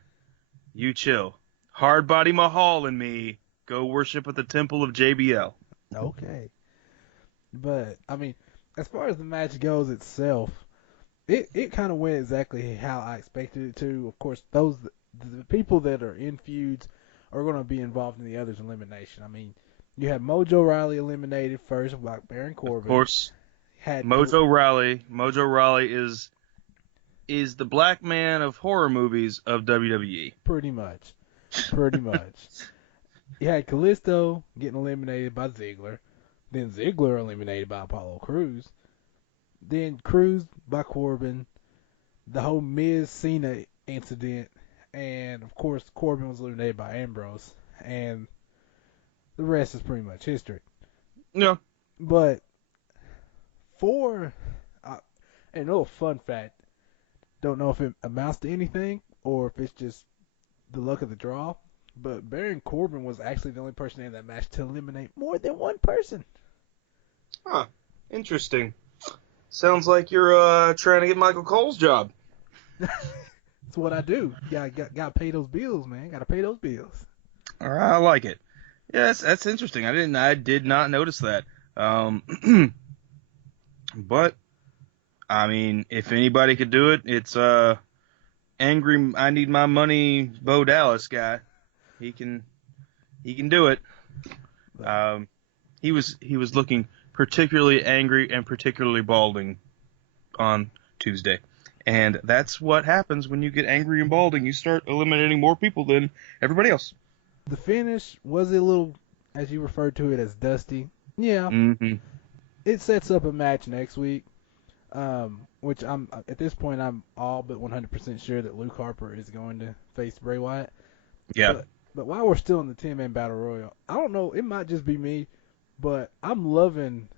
You chill. Hardbody Mahal and me go worship at the temple of JBL. Okay. But, I mean, as far as the match goes itself, it kind of went exactly how I expected it to. Of course, the people that are in feuds are going to be involved in the other's elimination. I mean, you have Mojo Rawley eliminated first by Baron Corbin. Of course. Mojo Rawley is the black man of horror movies of WWE. Pretty much. You had Kalisto getting eliminated by Ziggler. Then Ziggler eliminated by Apollo Crews. Then Crews by Corbin. The whole Miz Cena incident and of course Corbin was eliminated by Ambrose, and the rest is pretty much history. Yeah. But for and a little fun fact, don't know if it amounts to anything or if it's just the luck of the draw, but Baron Corbin was actually the only person in that match to eliminate more than one person. Huh. Interesting. Sounds like you're trying to get Michael Cole's job. That's what I do. Got to pay those bills, man. Got to pay those bills. All right, I like it. Yeah, that's interesting. I did not notice that. But I mean, if anybody could do it, it's angry. I need my money, Bo Dallas guy. He can do it. He was looking particularly angry and particularly balding on Tuesday. And that's what happens when you get angry and balding. You start eliminating more people than everybody else. The finish was a little, as you referred to it, as dusty. Yeah. Mm-hmm. It sets up a match next week, which at this point I'm all but 100% sure that Luke Harper is going to face Bray Wyatt. Yeah. But while we're still in the 10-man battle royal, I don't know, it might just be me, but I'm loving,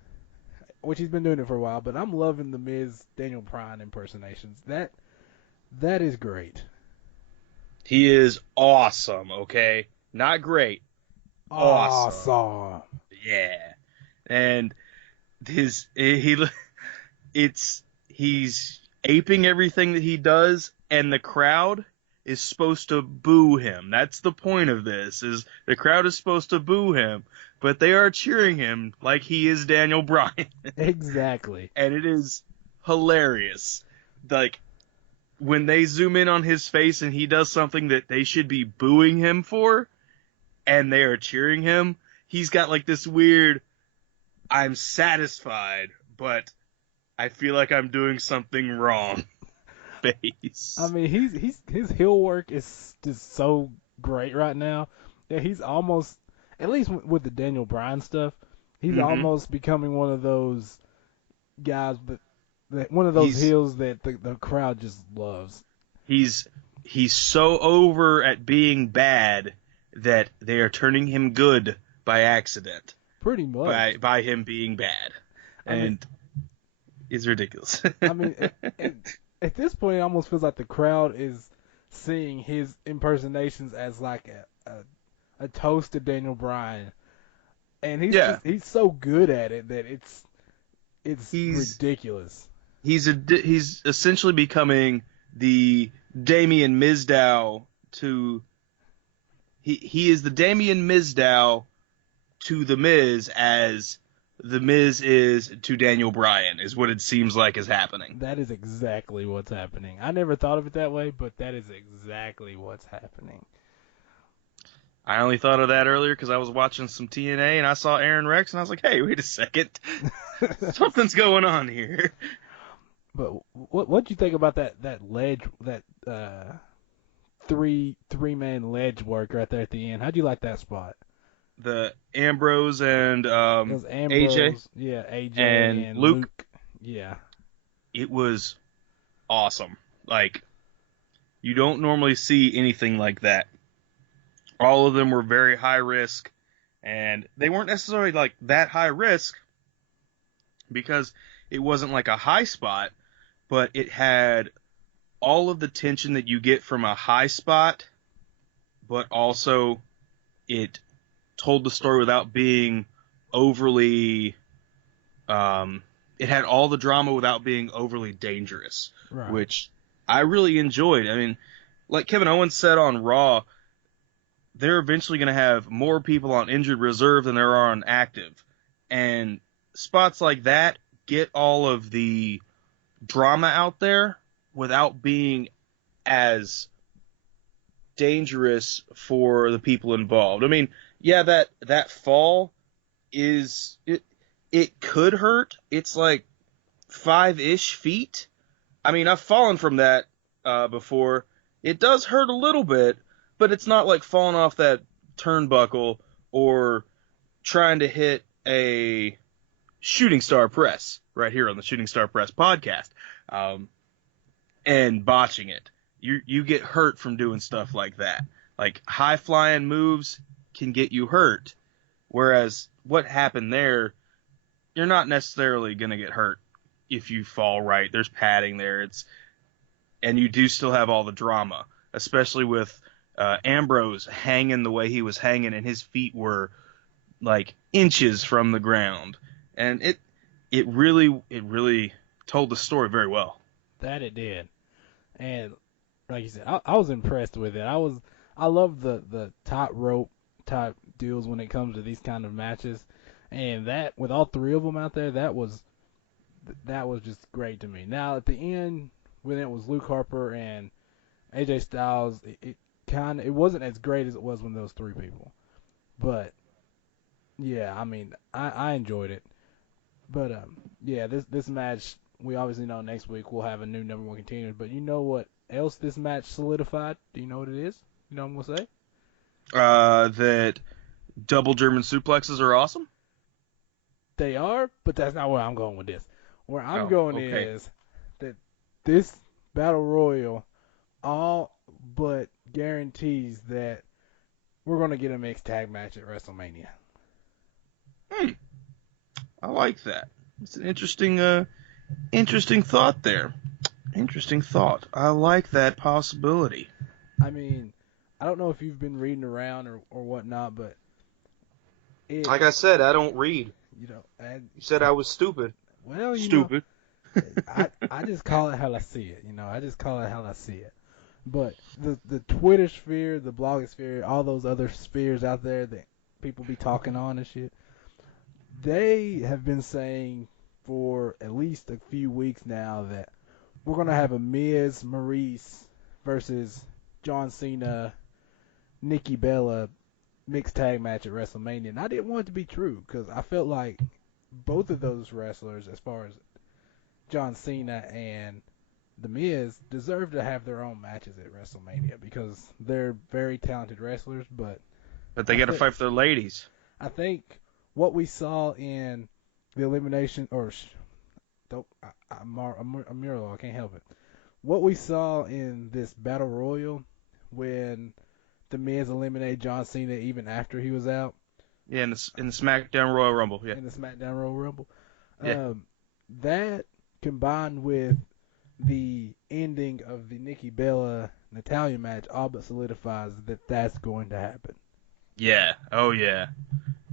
which he's been doing it for a while, but I'm loving the Miz Daniel Bryan impersonations. That is great. He is awesome, okay? Not great. Awesome. Yeah. And he's aping everything that he does, and the crowd is supposed to boo him. That's the point of this, is the crowd is supposed to boo him, but they are cheering him like he is Daniel Bryan. Exactly. And it is hilarious. Like, when they zoom in on his face and he does something that they should be booing him for, and they are cheering him, he's got like this weird, I'm satisfied, but I feel like I'm doing something wrong face. I mean, his heel work is just so great right now. Yeah, he's almost, at least with the Daniel Bryan stuff, he's almost becoming one of those guys that one of those heels that the crowd just loves. He's so over at being bad that they are turning him good by accident. Pretty much. By him being bad. And it's ridiculous. I mean, at this point, it almost feels like the crowd is seeing his impersonations as like a toast to Daniel Bryan. And he's so good at it that it's ridiculous. He's essentially becoming the Damien Mizdow to he is the Damien Mizdow to the Miz as the Miz is to Daniel Bryan, is what it seems like is happening. That is exactly what's happening. I never thought of it that way, but that is exactly what's happening. I only thought of that earlier because I was watching some TNA and I saw Aaron Rex and I was like, hey, wait a second. Something's going on here. But what'd you think about that ledge, that three-man ledge work right there at the end? How'd you like that spot? The Ambrose and AJ? Yeah, AJ and Luke. Yeah. It was awesome. Like, you don't normally see anything like that. All of them were very high risk, and they weren't necessarily like that high risk because it wasn't like a high spot, but it had all of the tension that you get from a high spot, but also it told the story without being overly it had all the drama without being overly dangerous, right, which I really enjoyed. I mean, like Kevin Owens said on Raw, they're eventually going to have more people on injured reserve than there are on active. And spots like that get all of the drama out there without being as dangerous for the people involved. I mean, yeah, that fall is it could hurt. It's like 5-ish feet. I mean, I've fallen from that before. It does hurt a little bit, but it's not like falling off that turnbuckle or trying to hit a shooting star press right here on the Shooting Star Press podcast and botching it. you get hurt from doing stuff like that. Like high flying moves can get you hurt, whereas what happened there, you're not necessarily gonna get hurt if you fall right. There's padding there. And you do still have all the drama, especially with Ambrose hanging the way he was hanging, and his feet were like inches from the ground, and it really told the story very well. That it did, and like you said, I was impressed with it. I love the top rope type deals when it comes to these kind of matches, and that with all three of them out there, that was just great to me. Now at the end, when it was Luke Harper and AJ Styles, it wasn't as great as it was when those three people, but yeah, I mean, I enjoyed it. But yeah, this match, we obviously know next week we'll have a new number one contender. But you know what else this match solidified? Do you know what it is? You know what I'm gonna say? That double German suplexes are awesome. They are, but that's not where I'm going with this. Where I'm going is that this battle royal all but guarantees that we're gonna get a mixed tag match at WrestleMania. I like that. It's an interesting thought there. Interesting thought. I like that possibility. I mean, I don't know if you've been reading around or whatnot, but like I said, I don't read. You know, you said I was stupid. Well, stupid. I just call it how I see it. You know, I just call it how I see it. But the Twitter sphere, the blog sphere, all those other spheres out there that people be talking on and shit, they have been saying for at least a few weeks now that we're going to have a Miz, Maurice versus John Cena, Nikki Bella mixed tag match at WrestleMania. And I didn't want it to be true because I felt like both of those wrestlers, as far as John Cena and The Miz, deserve to have their own matches at WrestleMania because they're very talented wrestlers. But they got to fight for their ladies. I think what we saw in the elimination, I'm Murlo, I can't help it. What we saw in this Battle Royal when The Miz eliminated John Cena even after he was out. Yeah, in the Smackdown Royal Rumble. Yeah. In the Smackdown Royal Rumble. Yeah. That combined with the ending of the Nikki Bella Natalya match all but solidifies that that's going to happen. Yeah. Oh yeah.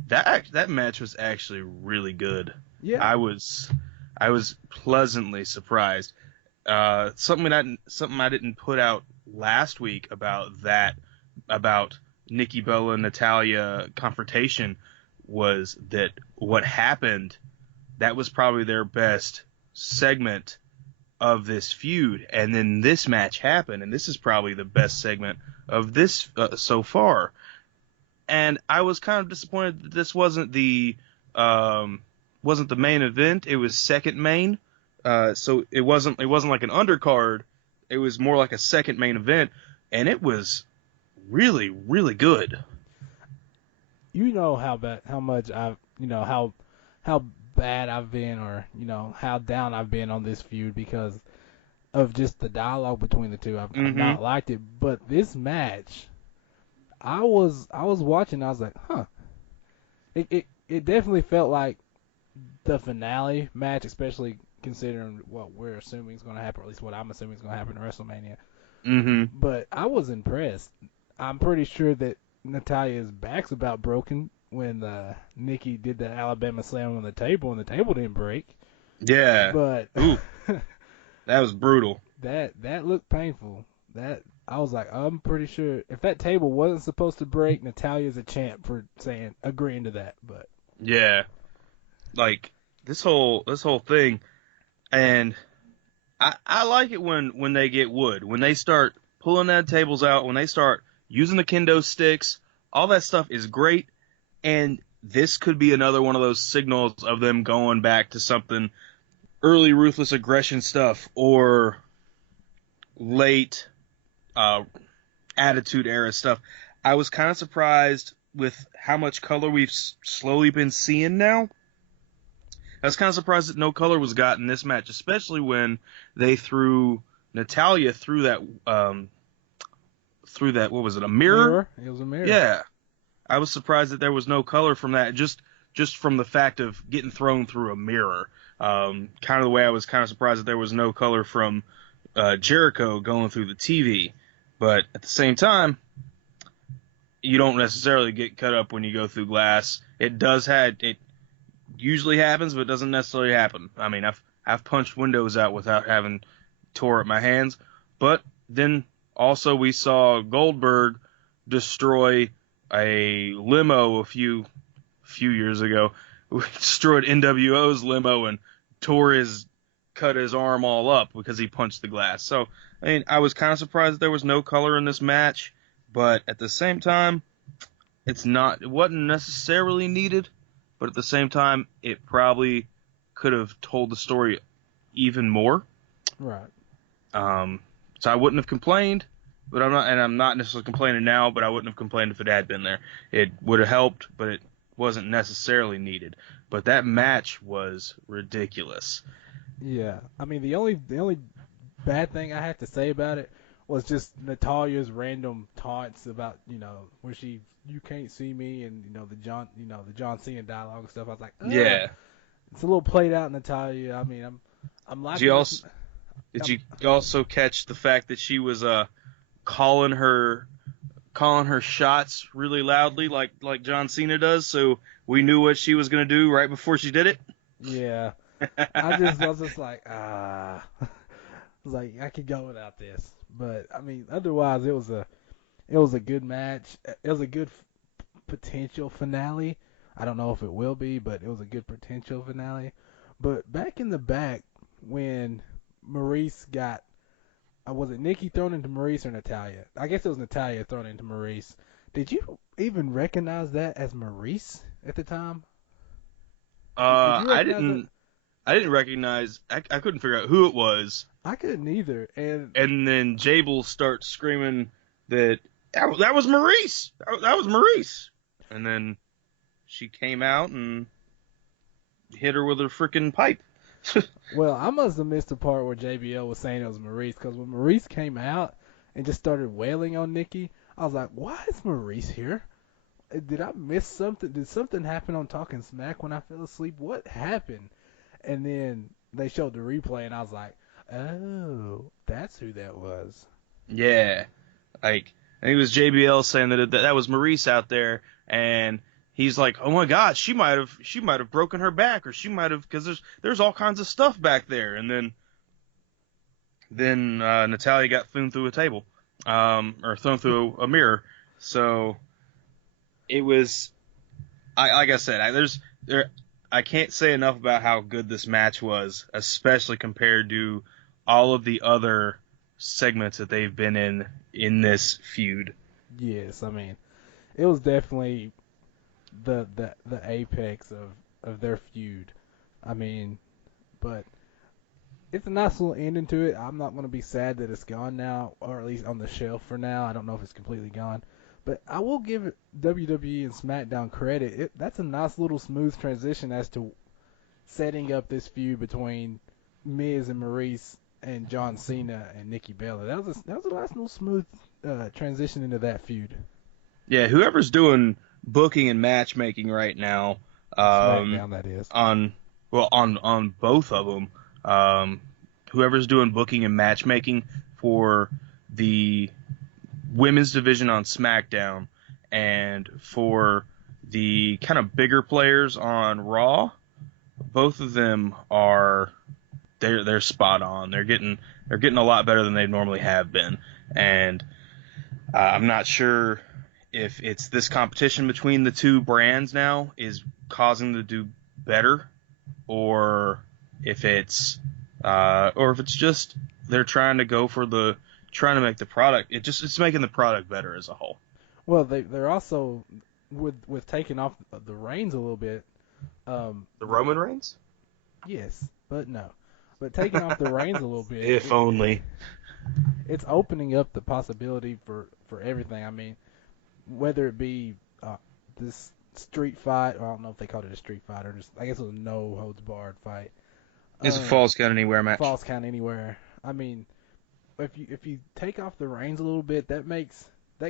That match was actually really good. Yeah. I was pleasantly surprised. Something I didn't put out last week about Nikki Bella and Natalya confrontation was that what happened, that was probably their best segment of this feud, and then this match happened, and this is probably the best segment of this so far. And I was kind of disappointed that this wasn't the main event. It was second main. So it wasn't like an undercard. It was more like a second main event, and it was really, really good. You know how bad I've been, or how down I've been on this feud because of just the dialogue between the two. I've not liked it, but this match, I was watching. I was like, huh. It definitely felt like the finale match, especially considering what we're assuming is going to happen, or at least what I'm assuming is going to happen at WrestleMania. Mm-hmm. But I was impressed. I'm pretty sure that Natalya's back's about broken when Nikki did the Alabama Slam on the table, and the table didn't break. Yeah. But ooh, that was brutal. That looked painful. I was like, I'm pretty sure if that table wasn't supposed to break, Natalya's a champ for agreeing to that. But yeah, like this whole thing, and I like it when they get wood, when they start pulling that tables out, when they start using the kendo sticks, all that stuff is great. And this could be another one of those signals of them going back to something early Ruthless Aggression stuff or late Attitude Era stuff. I was kind of surprised with how much color we've slowly been seeing now. I was kind of surprised that no color was got in this match, especially when they threw Natalia threw that what was it, a mirror? It was a mirror. Yeah. I was surprised that there was no color from that, just from the fact of getting thrown through a mirror. Kind of the way I was kind of surprised that there was no color from Jericho going through the TV. But at the same time, you don't necessarily get cut up when you go through glass. It usually happens, but it doesn't necessarily happen. I mean, I've punched windows out without having tore up my hands. But then also we saw Goldberg destroy a limo a few years ago. We destroyed NWO's limo and cut his arm all up because he punched the glass. So, I mean, I was kind of surprised that there was no color in this match, but at the same time, it wasn't necessarily needed, but at the same time, it probably could have told the story even more. Right. So I wouldn't have complained, but I'm not necessarily complaining now, but I wouldn't have complained if it had been there. It would have helped, but it wasn't necessarily needed. But that match was ridiculous. Yeah. I mean, the only bad thing I have to say about it was just Natalia's random taunts about, where you can't see me, and the John Cena dialogue and stuff. I was like, yeah, it's a little played out, Natalya. I mean, I'm liking. Did you also catch the fact that she was calling her shots really loudly, like John Cena does, so we knew what she was gonna do right before she did it? Yeah. I was just like, I was like, I could go without this. But I mean, otherwise, it was a good match. It was a good potential finale. I don't know if it will be, but it was a good potential finale. But back in the back, when Maurice got, was it Nikki thrown into Maurice or Natalya? I guess it was Natalya thrown into Maurice. Did you even recognize that as Maurice at the time? I didn't recognize. I couldn't figure out who it was. I couldn't either. And then Jabel starts screaming that was Maurice. That was Maurice. And then she came out and hit her with her freaking pipe. Well, I must have missed the part where JBL was saying it was Maurice, because when Maurice came out and just started wailing on Nikki, I was like, why is Maurice here? Did I miss something? Did something happen on Talking Smack when I fell asleep? What happened? And then they showed the replay, and I was like, oh, that's who that was. Yeah. I think it was JBL saying that was Maurice out there, and he's like, oh my God, she might have broken her back, or she might have, because there's all kinds of stuff back there. And then Natalya got thrown through a table, or thrown through a mirror. So it was, like I said, I can't say enough about how good this match was, especially compared to all of the other segments that they've been in this feud. Yes, I mean, it was definitely the apex of their feud. I mean, but it's a nice little ending to it. I'm not going to be sad that it's gone now, or at least on the shelf for now. I don't know if it's completely gone. But I will give WWE and SmackDown credit. That's a nice little smooth transition as to setting up this feud between Miz and Maurice and John Cena and Nikki Bella. That was a nice little smooth transition into that feud. Yeah, whoever's doing booking and matchmaking right now, SmackDown, that is. On both of them, whoever's doing booking and matchmaking for the women's division on SmackDown and for the kind of bigger players on Raw, both of them they're spot on. They're getting a lot better than they normally have been, and I'm not sure if it's this competition between the two brands now is causing them to do better, or if it's just they're trying to make the product. It's making the product better as a whole. Well, they're also with taking off the reins a little bit. The Roman Reigns? Yes, but no. But taking off the reins a little bit. If only. It's opening up the possibility for everything. I mean, whether it be this street fight, or I don't know if they called it a street fight, or just, I guess it was a no holds barred fight. It's a Falls Count Anywhere match. Falls Count Anywhere. I mean, if you take off the reins a little bit, that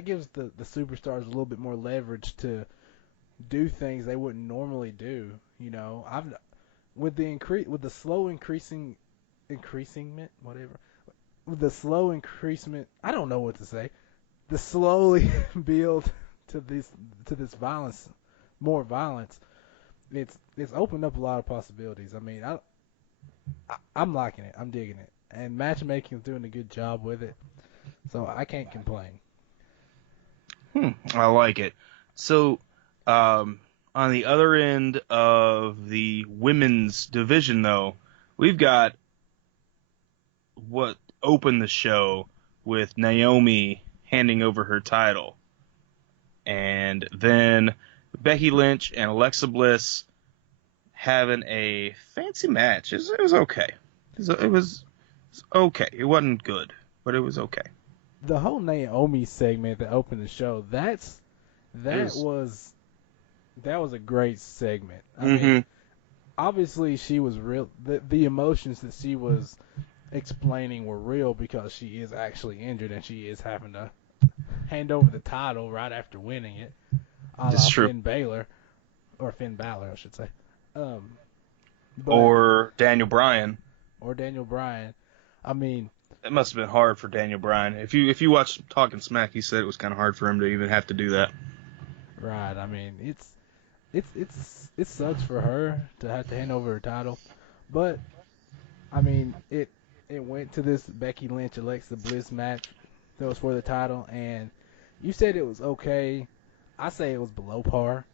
gives the superstars a little bit more leverage to do things they wouldn't normally do. You know, I've with the slow increasingment, whatever, with the slow increasement, I don't know what to say. The slowly build to this violence, more violence. It's opened up a lot of possibilities. I mean, I'm liking it. I'm digging it, and matchmaking is doing a good job with it, so I can't complain. I like it. So, on the other end of the women's division, though, we've got what opened the show with Naomi handing over her title. And then Becky Lynch and Alexa Bliss having a fancy match. It was okay. It was okay. It wasn't good, but it was okay. The whole Naomi segment that opened the show, that was a great segment. I mean, obviously she was real. The emotions that she was explaining were real because she is actually injured and she is having to hand over the title right after winning it. That's true. Finn Balor, I should say. Or Daniel Bryan. I mean, it must have been hard for Daniel Bryan. If you watch Talking Smack, he said it was kind of hard for him to even have to do that. Right. I mean, it sucks for her to have to hand over her title, but I mean, it went to this Becky Lynch Alexa Bliss match that was for the title, and you said it was okay. I say it was below par.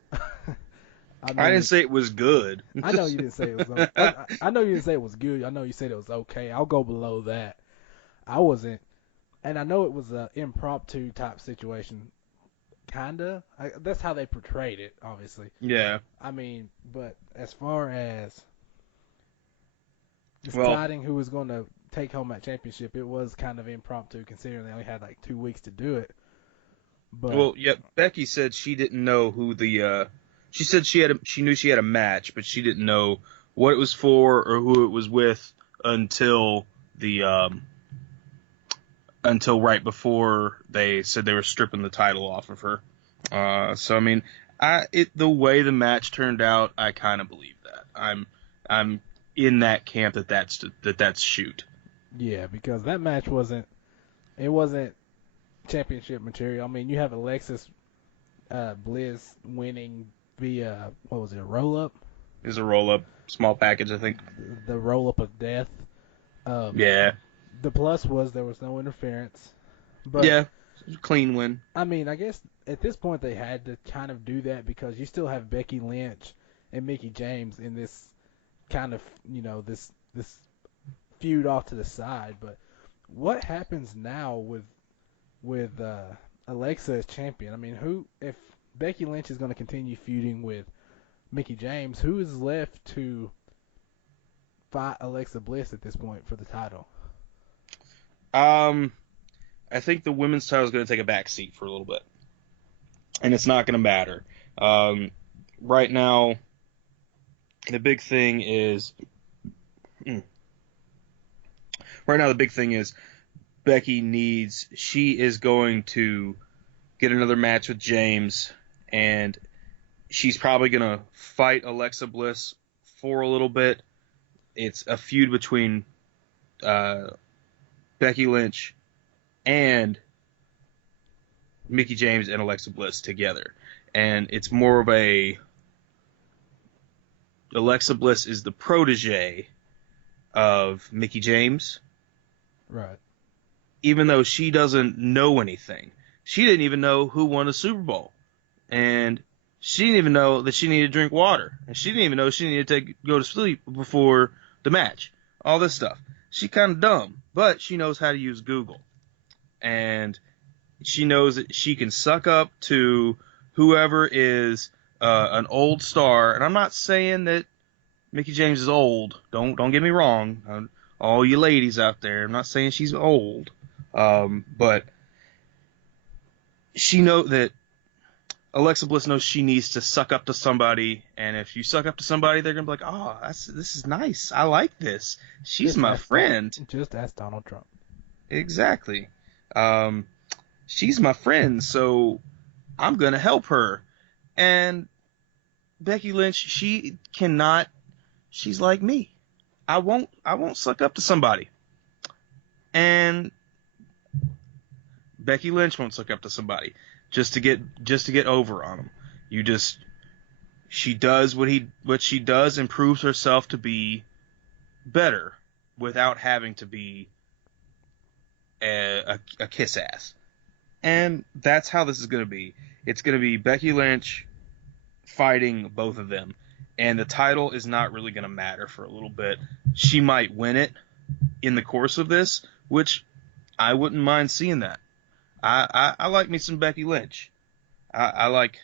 I didn't say it was good. I know you didn't say it was. I know you didn't say it was good. I know you said it was okay. I'll go below that. I wasn't, and I know it was an impromptu type situation. Kinda. That's how they portrayed it, obviously. Yeah. I mean, but as far as deciding who was going to take home that championship, it was kind of impromptu considering they only had like 2 weeks to do it. But Becky said she didn't know who the. She said she knew she had a match, but she didn't know what it was for or who it was with until right before they said they were stripping the title off of her. So I mean, the way the match turned out, I kind of believe that. I'm in that camp that's shoot. Yeah, because that match wasn't championship material. I mean, you have Alexis Bliss winning via, what was it, a roll-up? It was a roll-up, small package, I think. The roll-up of death. Yeah. The plus was there was no interference. But, yeah, clean win. I mean, I guess at this point they had to kind of do that because you still have Becky Lynch and Mickie James in this kind of, this feud off to the side. But what happens now with Alexa as champion? I mean, if Becky Lynch is going to continue feuding with Mickie James, who is left to fight Alexa Bliss at this point for the title? I think the women's title is going to take a back seat for a little bit, and it's not going to matter. Right now, the big thing is. Right now, the big thing is Becky she is going to get another match with James, and she's probably going to fight Alexa Bliss for a little bit. It's a feud between Becky Lynch and Mickie James and Alexa Bliss together. And it's more of Alexa Bliss is the protege of Mickie James. Right. Even though she doesn't know anything. She didn't even know who won the Super Bowl. And she didn't even know that she needed to drink water. And she didn't even know she needed to go to sleep before the match. All this stuff. She's kind of dumb, but she knows how to use Google. And she knows that she can suck up to whoever is an old star. And I'm not saying that Mickie James is old. Don't get me wrong. All you ladies out there, I'm not saying she's old. But she knows that Alexa Bliss knows she needs to suck up to somebody, and if you suck up to somebody, they're going to be like, this is nice. I like this. She's my friend. Just ask Donald Trump. exactly. She's my friend, so I'm gonna help her. And Becky Lynch, she cannot. She's like me. I won't suck up to somebody. And Becky Lynch won't suck up to somebody just to get over on him. You just she does what she does and proves herself to be better without having to be a kiss ass. And that's how this is going to be. It's going to be Becky Lynch fighting both of them. And the title is not really going to matter for a little bit. She might win it in the course of this, which I wouldn't mind seeing that. I like me some Becky Lynch. I like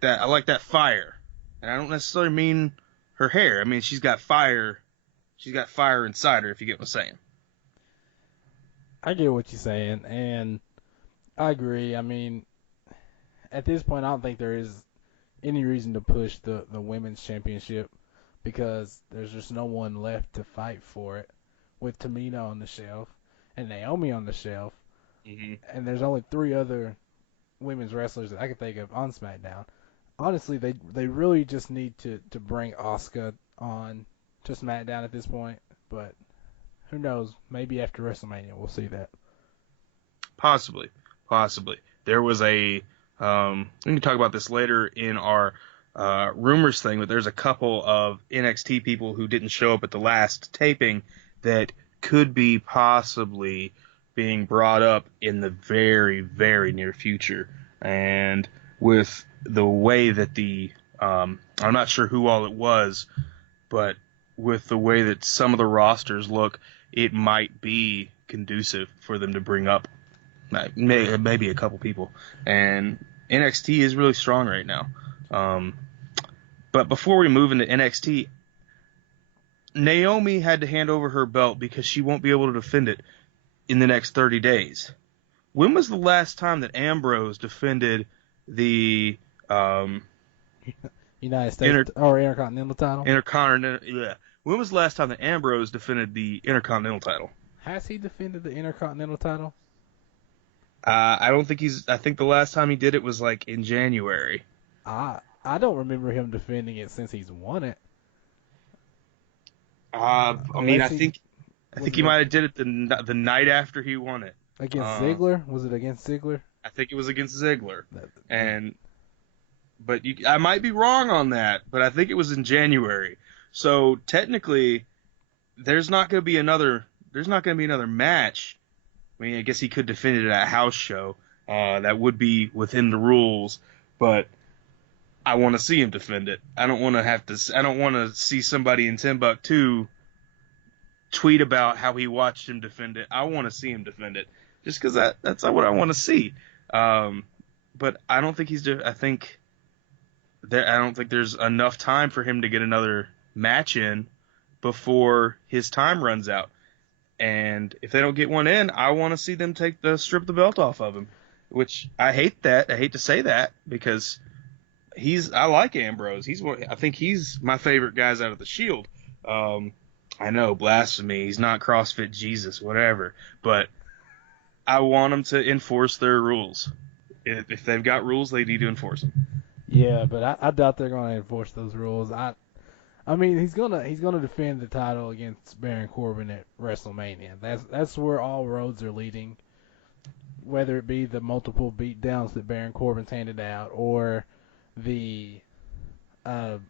that. I like that fire. And I don't necessarily mean her hair. I mean she's got fire. She's got fire inside her, if you get what I'm saying. I get what you're saying, and I agree. I mean, at this point, I don't think there is any reason to push the women's championship because there's just no one left to fight for it with Tamina on the shelf and Naomi on the shelf, Mm-hmm. and there's only 3 other women's wrestlers that I can think of on SmackDown. Honestly, they really just need to bring Asuka on to SmackDown at this point, but who knows? Maybe after WrestleMania we'll see that. Possibly. There was we can talk about this later in our rumors thing, but there's a couple of NXT people who didn't show up at the last taping that could be possibly being brought up in the very, very near future. And with the way that I'm not sure who all it was, but with the way that some of the rosters look, it might be conducive for them to bring up maybe a couple people. And NXT is really strong right now. But before we move into NXT, Naomi had to hand over her belt because she won't be able to defend it in the next 30 days. When was the last time that Ambrose defended the United States or Intercontinental title? Yeah. When was the last time that Ambrose defended the Intercontinental title? Has he defended the Intercontinental title? I don't think I think the last time he did it was like in January. I don't remember him defending it since he's won it. I think he might have did it the night after he won it. Against Ziggler? Was it against Ziggler? I think it was against Ziggler. But I might be wrong on that, but I think it was in January. So technically, there's not going to be another match. I mean, I guess he could defend it at a house show. That would be within the rules, but I want to see him defend it. I don't want to see somebody in Timbuktu tweet about how he watched him defend it. I want to see him defend it, just because that's what I want to see. But I don't think I don't think there's enough time for him to get another match in before his time runs out. And if they don't get one in, I want to see them strip the belt off of him, which I hate that. I hate to say that because I like Ambrose. I think he's my favorite guys out of the Shield. I know, blasphemy. He's not CrossFit Jesus, whatever. But I want them to enforce their rules. If they've got rules, they need to enforce them. Yeah, but I doubt they're going to enforce those rules. I mean, he's gonna defend the title against Baron Corbin at WrestleMania. That's where all roads are leading. Whether it be the multiple beatdowns that Baron Corbin's handed out, or the Battle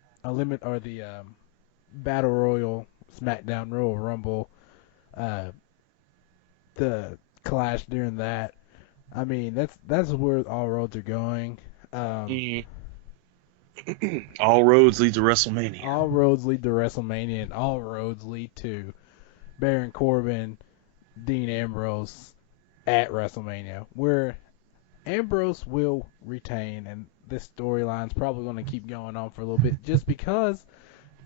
Royal, Smackdown Royal Rumble, the clash during that. I mean, that's where all roads are going. All roads lead to WrestleMania. All roads lead to WrestleMania, and all roads lead to Baron Corbin, Dean Ambrose at WrestleMania, where Ambrose will retain, and this storyline's probably going to keep going on for a little bit, just because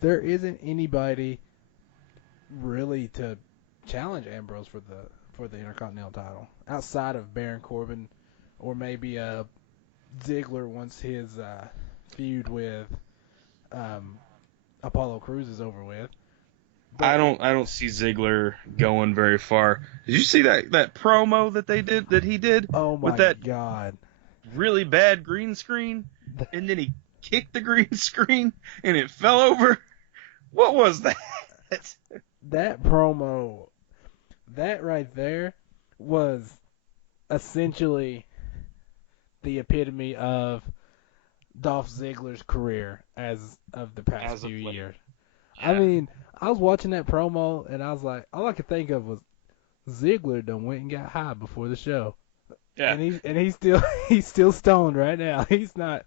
there isn't anybody really to challenge Ambrose for the Intercontinental title outside of Baron Corbin, or maybe Ziggler once his feud with Apollo Crews is over with. But I don't see Ziggler going very far. Did you see that promo that he did oh with my that God, really bad green screen, and then he kicked the green screen and it fell over? What was that? that promo, that right there was essentially the epitome of Dolph Ziggler's career as of the past As of few late. years. I Yeah. mean, I was watching that promo and I was like, all I could think of was Ziggler done went and got high before the show, Yeah. and he's still he's still stoned right now. He's not.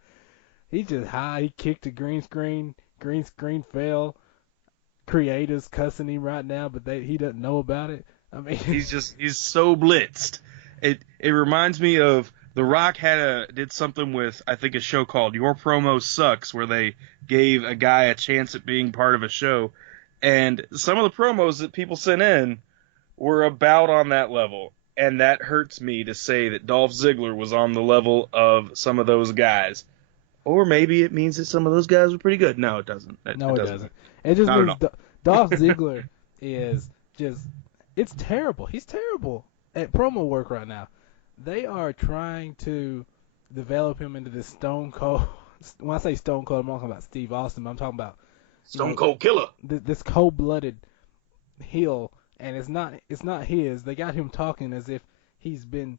He's just high. He kicked a green screen. Green screen fell. Creators cussing him right now, but he doesn't know about it. I mean, He's so blitzed. It reminds me of The Rock did something with, I think, a show called Your Promo Sucks, where they gave a guy a chance at being part of a show, and some of the promos that people sent in were about on that level, and that hurts me to say that Dolph Ziggler was on the level of some of those guys. Or maybe it means that some of those guys were pretty good. No, it doesn't. no, It it doesn't. doesn't. It just Not at means all. Dolph Ziggler is just. It's terrible. He's terrible at promo work right now. They are trying to develop him into this Stone Cold. When I say Stone Cold, I'm not talking about Steve Austin. I'm talking about Stone Cold Killer. this cold-blooded heel, and it's not his. They got him talking as if he's been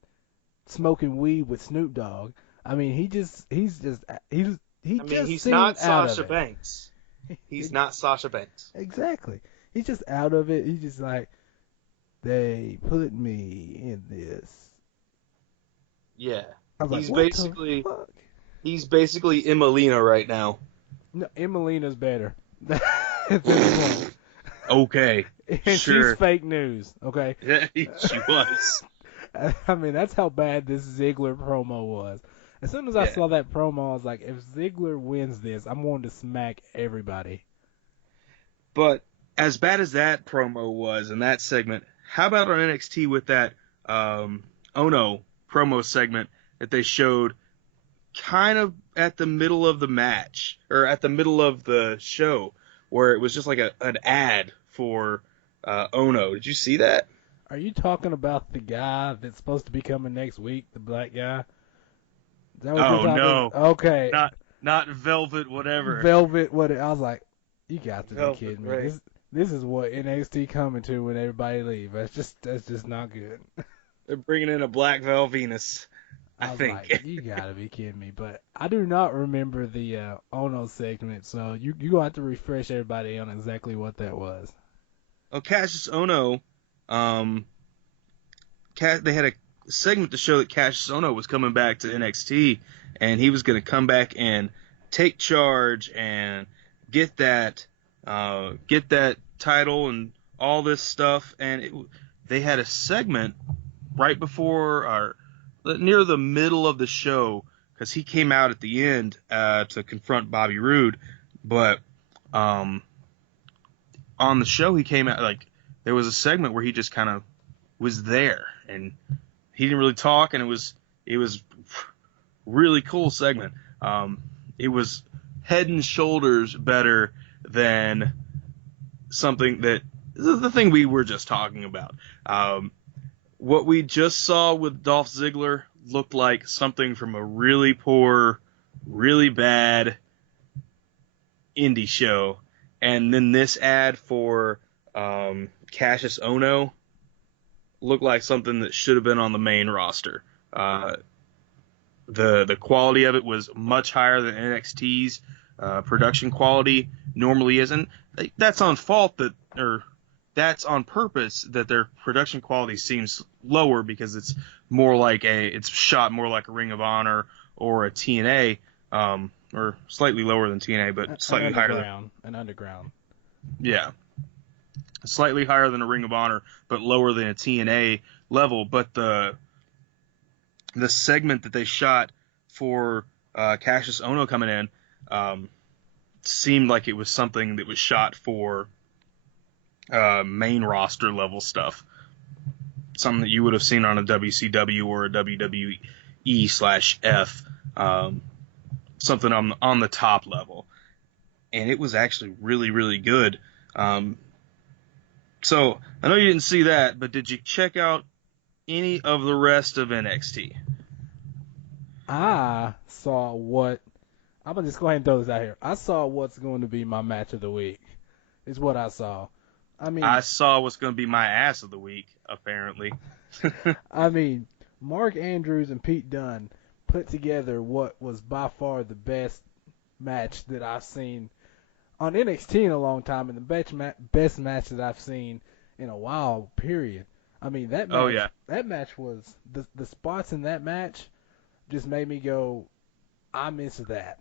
smoking weed with Snoop Dogg. I mean, he just He's seemed not out Sasha of Banks. it. He's not Sasha Banks. Exactly. He's just out of it. He's just like, they put me in this. Yeah. I was He's like, what basically the fuck? he's basically Emelina right now. No, Emelina's better. At this point. Okay. And Sure. she's fake news, okay? Yeah, she was. I mean, that's how bad this Ziggler promo was. As soon as I Yeah. saw that promo, I was like, if Ziggler wins this, I'm going to smack everybody. But as bad as that promo was in that segment, how about on NXT with that Ono promo segment that they showed kind of at the middle of the match, or at the middle of the show, where it was just like an ad for Ono. Did you see that? Are you talking about the guy that's supposed to be coming next week, the black guy? Is that what you're talking no. about? Okay. Not Velvet whatever. Velvet, what? I was like, you got to Velvet, be kidding me. right. This is what NXT coming to when everybody leaves. That's just not good. They're bringing in a Black Vel Venus, I was think. like, you gotta be kidding me. But I do not remember the Ono segment, so you gonna have to refresh everybody on exactly what that was. Oh, Cassius Ono, they had a segment to show that Cassius Ono was coming back to NXT, and he was going to come back and take charge and get that title and all this stuff. And they had a segment right before or near the middle of the show, because he came out at the end to confront Bobby Roode, but on the show he came out like there was a segment where he just kind of was there and he didn't really talk, and it was really cool segment. It was head and shoulders better than something that the thing we were just talking about. What we just saw with Dolph Ziggler looked like something from a really poor, really bad indie show, and then this ad for Cassius Ono looked like something that should have been on the main roster. The quality of it was much higher than NXT's production quality normally isn't. That's on that's on purpose that their production quality seems lower, because it's shot more like a Ring of Honor or a TNA, or slightly lower than TNA, but slightly higher than underground. Yeah. Slightly higher than a Ring of Honor, but lower than a TNA level. But the segment that they shot for Cassius Ono coming in seemed like it was something that was shot for main roster level stuff. Something that you would have seen on a WCW or a WWE/F, something on the top level. And it was actually really, really good. So, I know you didn't see that, but did you check out any of the rest of NXT? I saw what I'm gonna just go ahead and throw this out here. I saw what's going to be my match of the week. Is what I saw. I I mean, saw what's going to be my ass of the week, apparently. I mean, Mark Andrews and Pete Dunne put together what was by far the best match that I've seen on NXT in a long time, and the best match that I've seen in a while. Period. I mean, Oh, yeah. that match was the spots in that match just made me go, I miss that.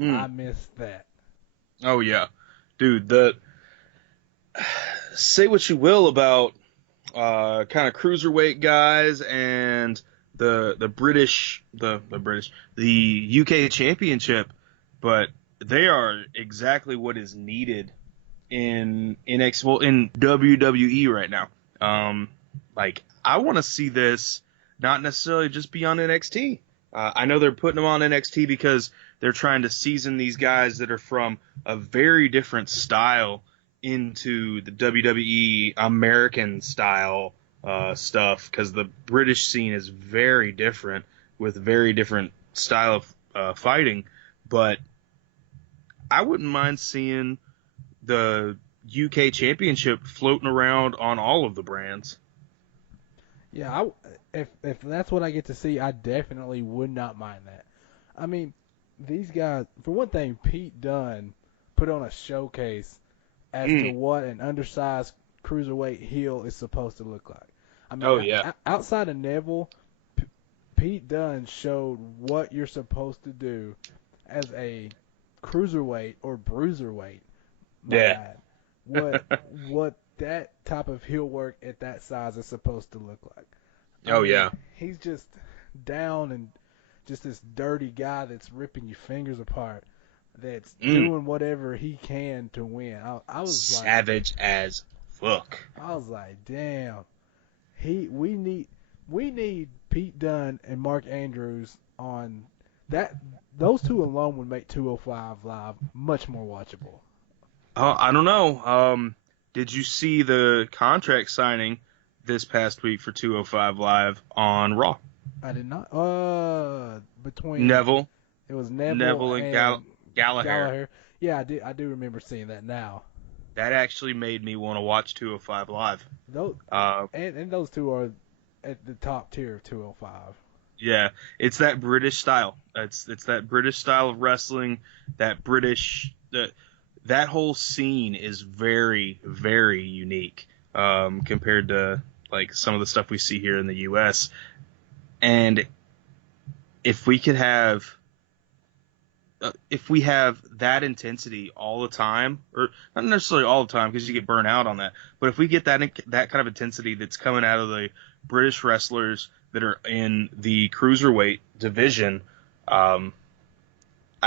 I miss that. Oh, yeah. Dude, say what you will about kind of cruiserweight guys and the UK Championship, but they are exactly what is needed in WWE right now. Like, I want to see this not necessarily just be on NXT. I know they're putting them on NXT because they're trying to season these guys that are from a very different style into the WWE American style stuff, because the British scene is very different with very different style of fighting. But I wouldn't mind seeing the UK Championship floating around on all of the brands. Yeah, if that's what I get to see, I definitely would not mind that. I mean, these guys, for one thing, Pete Dunne put on a showcase as to what an undersized cruiserweight heel is supposed to look like. I mean, Oh, yeah. Outside of Neville, Pete Dunne showed what you're supposed to do as a cruiserweight or bruiserweight. My Yeah. bad. What that type of heel work at that size is supposed to look like. I mean, Yeah. he's just down and just this dirty guy that's ripping your fingers apart, that's doing whatever he can to win. I was savage as fuck. I was like, damn. We need Pete Dunne and Mark Andrews on that. Those two alone would make 205 Live much more watchable. I don't know. Did you see the contract signing this past week for 205 Live on Raw? I did not. Between Neville. It was Neville and Gallagher. Yeah, I do remember seeing that now. That actually made me want to watch 205 Live. Those and those two are at the top tier of 205. Yeah, it's that British style. It's that British style of wrestling. That whole scene is very, very unique compared to like some of the stuff we see here in the U.S. And if we have that intensity all the time, or not necessarily all the time because you get burnt out on that, but if we get that kind of intensity that's coming out of the British wrestlers that are in the cruiserweight division, I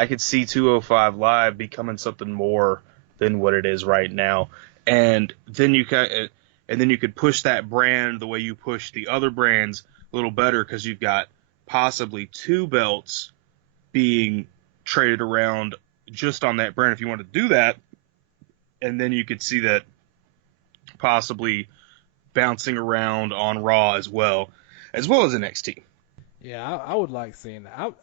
could see 205 Live becoming something more than what it is right now. And then you could push that brand the way you push the other brands a little better, because you've got possibly two belts being traded around just on that brand if you want to do that. And then you could see that possibly bouncing around on Raw as well as NXT. Yeah, I would like seeing that.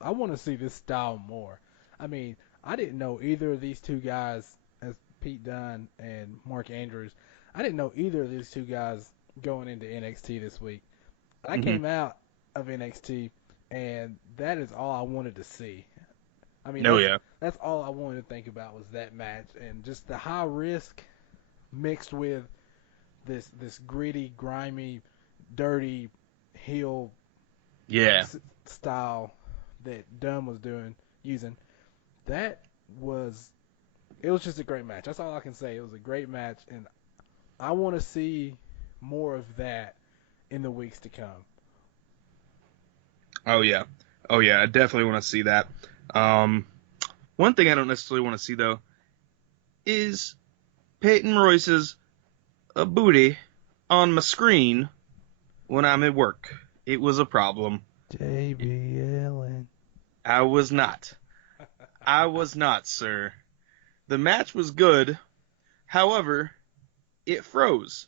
I want to see this style more. I mean, I didn't know either of these two guys, as Pete Dunne and Mark Andrews, I didn't know either of these two guys going into NXT this week. I came out of NXT, and that is all I wanted to see. I mean, that's all I wanted to think about was that match, and just the high risk mixed with this gritty, grimy, dirty heel style that Dunn was using. It was just a great match. That's all I can say. It was a great match, and I want to see more of that in the weeks to come. Oh yeah, I definitely want to see that. One thing I don't necessarily want to see though is Peyton Royce's booty on my screen when I'm at work. It was a problem. JBLN. I was not, sir. The match was good. However, it froze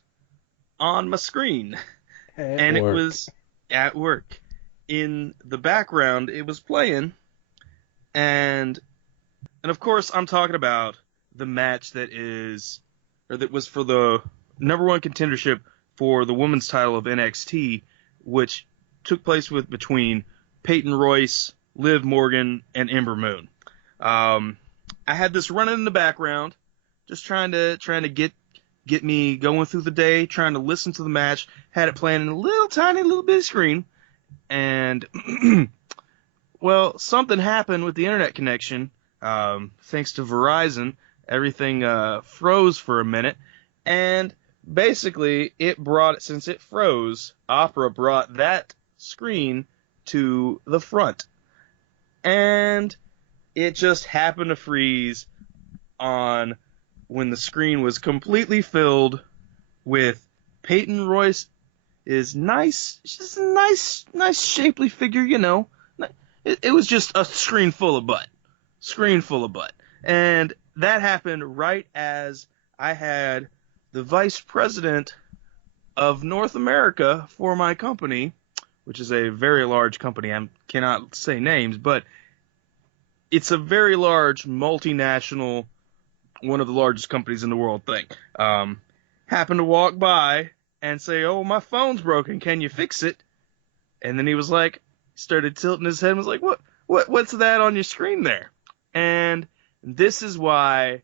on my screen. At It work. was at work. In the background, it was playing, and of course, I'm talking about the match that was for the number one contendership for the women's title of NXT, which took place between Peyton Royce, Liv Morgan, and Ember Moon. I had this running in the background, just trying to get me going through the day, trying to listen to the match. Had it playing in a little bit of screen, and well, something happened with the internet connection. Thanks to Verizon, everything froze for a minute, and basically since it froze, Opera brought that screen to the front, and it just happened to freeze on when the screen was completely filled with Peyton Royce is nice, just a nice shapely figure, you know. It was just a screen full of butt. And that happened right as I had the vice president of North America for my company, which is a very large company. I cannot say names, but it's a very large multinational, one of the largest companies in the world thing. Happened to walk by and say, "Oh, my phone's broken. Can you fix it?" And then he was like, started tilting his head and was like, what's that on your screen there? And this is why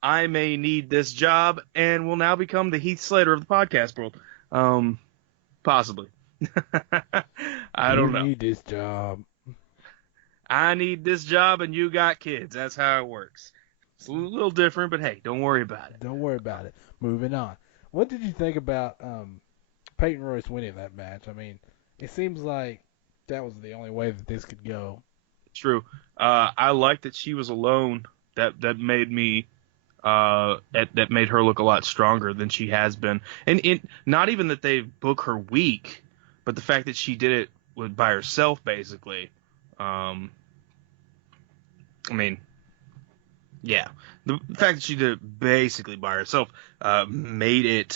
I may need this job and will now become the Heath Slater of the podcast world. Possibly. I don't know. You need this job. I need this job and you got kids. That's how it works. It's a little different, but hey, don't worry about it. Don't worry about it. Moving on. What did you think about Peyton Royce winning that match? I mean, it seems like that was the only way that this could go. True. I like that she was alone. That made me that made her look a lot stronger than she has been. And not even that they book her weak, but the fact that she did it by herself, basically. I mean, yeah, the fact that she did it basically by herself made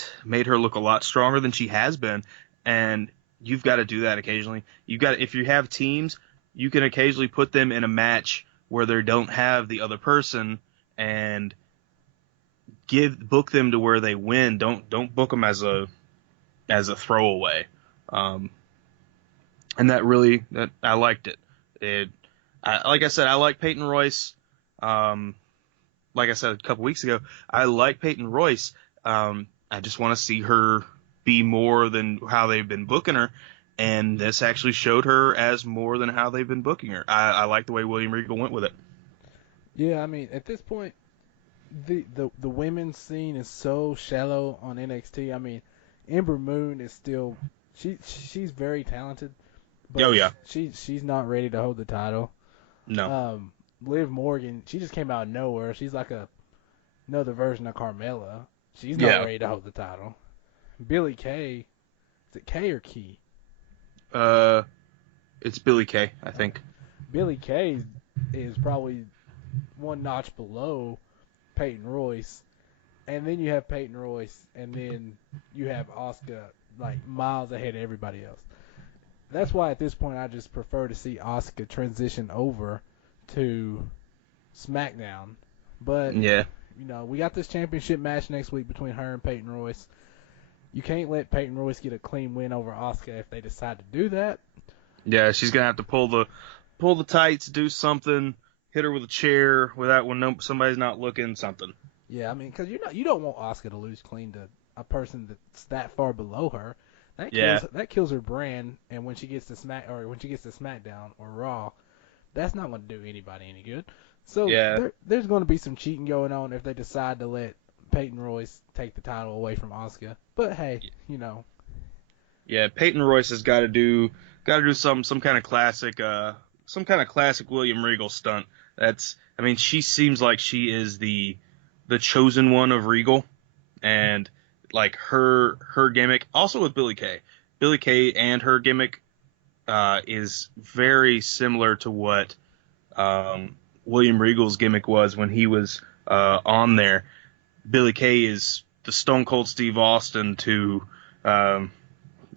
her look a lot stronger than she has been. And you've got to do that occasionally. If you have teams, you can occasionally put them in a match where they don't have the other person and book them to where they win. Don't book them as a throwaway. And that I liked it. Like I said, I like Peyton Royce. Like I said a couple weeks ago, I like Peyton Royce. I just want to see her be more than how they've been booking her, and this actually showed her as more than how they've been booking her. I like the way William Regal went with it. Yeah, I mean, at this point, the women's scene is so shallow on NXT. I mean, Ember Moon is still she's very talented, but Oh yeah, she's not ready to hold the title. no, Liv Morgan, she just came out of nowhere. She's like another version of Carmella. She's not ready to hold the title. Billy Kay, is it Kay or Key? it's Billy Kay, I think. Billy Kay is probably one notch below Peyton Royce, and then you have Peyton Royce, and then you have Asuka like miles ahead of everybody else. That's why at this point I just prefer to see Asuka transition over to SmackDown. But Yeah, we got this championship match next week between her and Peyton Royce. You can't let Peyton Royce get a clean win over Asuka if they decide to do that. yeah, she's gonna have to pull the tights, do something, hit her with a chair without when somebody's not looking, something. Yeah, I mean, because you don't want Asuka to lose clean to a person that's that far below her. That kills her brand, and when she gets to SmackDown or Raw, that's not going to do anybody any good. So there's going to be some cheating going on if they decide to let Peyton Royce take the title away from Asuka. But hey, Yeah, Peyton Royce has got to do some kind of classic William Regal stunt. She seems like she is the chosen one of Regal, and like her gimmick, also with Billy Kay. Billy Kay and her gimmick is very similar to what William Regal's gimmick was when he was on there. Billy Kay is the Stone Cold Steve Austin to,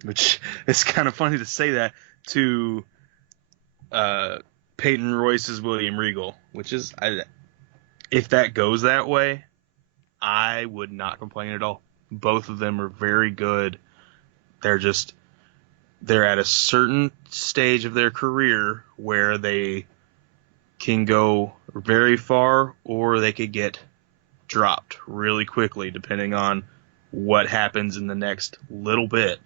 which it's kind of funny to say that, to Peyton Royce's William Regal, which is, if that goes that way, I would not complain at all. Both of them are very good. They're at a certain stage of their career where they can go very far or they could get dropped really quickly depending on what happens in the next little bit.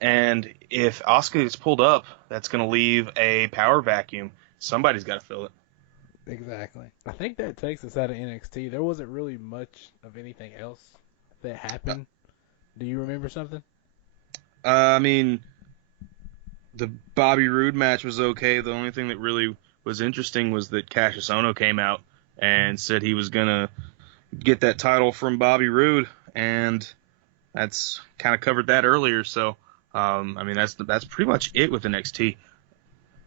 And if Asuka gets pulled up, that's going to leave a power vacuum. Somebody's got to fill it. Exactly. I think that takes us out of NXT. There wasn't really much of anything else that happened. Do you remember something? I mean, the Bobby Roode match was okay. The only thing that really was interesting was that Cassius Ohno came out and said he was going to get that title from Bobby Roode, and that's kind of covered that earlier. So, I mean, that's pretty much it with NXT.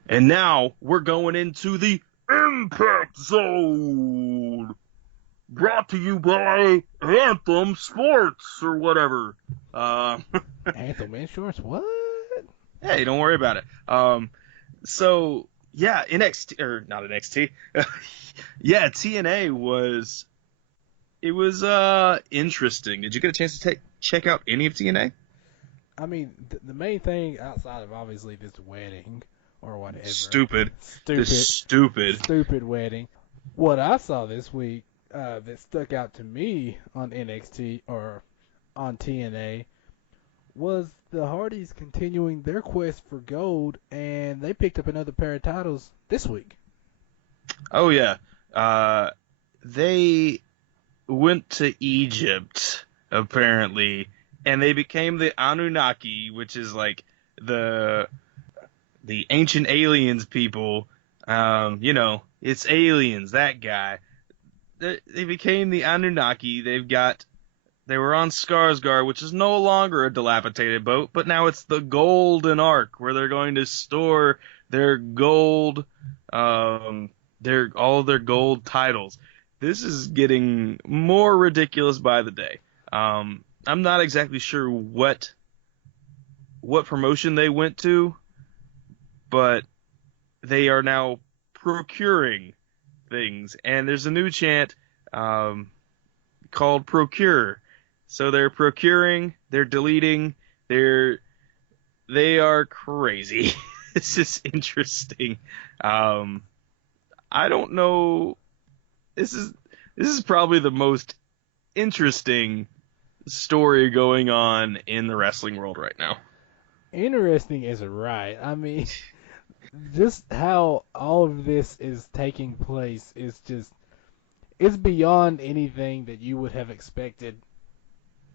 And now we're going into the Impact Zone, brought to you by Anthem Sports or whatever. Anthem Insurance? What? Hey, don't worry about it. So yeah, NXT or not NXT. Yeah, TNA was interesting. Did you get a chance to check out any of TNA? I mean, the main thing outside of obviously this wedding or whatever. Stupid wedding. What I saw this week that stuck out to me on NXT or on TNA was the Hardys continuing their quest for gold, and they picked up another pair of titles this week. Oh yeah, they went to Egypt apparently, and they became the Anunnaki, which is like the ancient aliens people. It's aliens, that guy. They became the Anunnaki. They were on Skarsgård, which is no longer a dilapidated boat, but now it's the Golden Ark, where they're going to store their gold, all of their gold titles. This is getting more ridiculous by the day. I'm not exactly sure what promotion they went to, but they are now procuring things, and there's a new chant called Procure. So they're procuring, they're deleting, they are crazy. This is interesting. I don't know. This is probably the most interesting story going on in the wrestling world right now. Interesting is right. I mean, just how all of this is taking place is it's beyond anything that you would have expected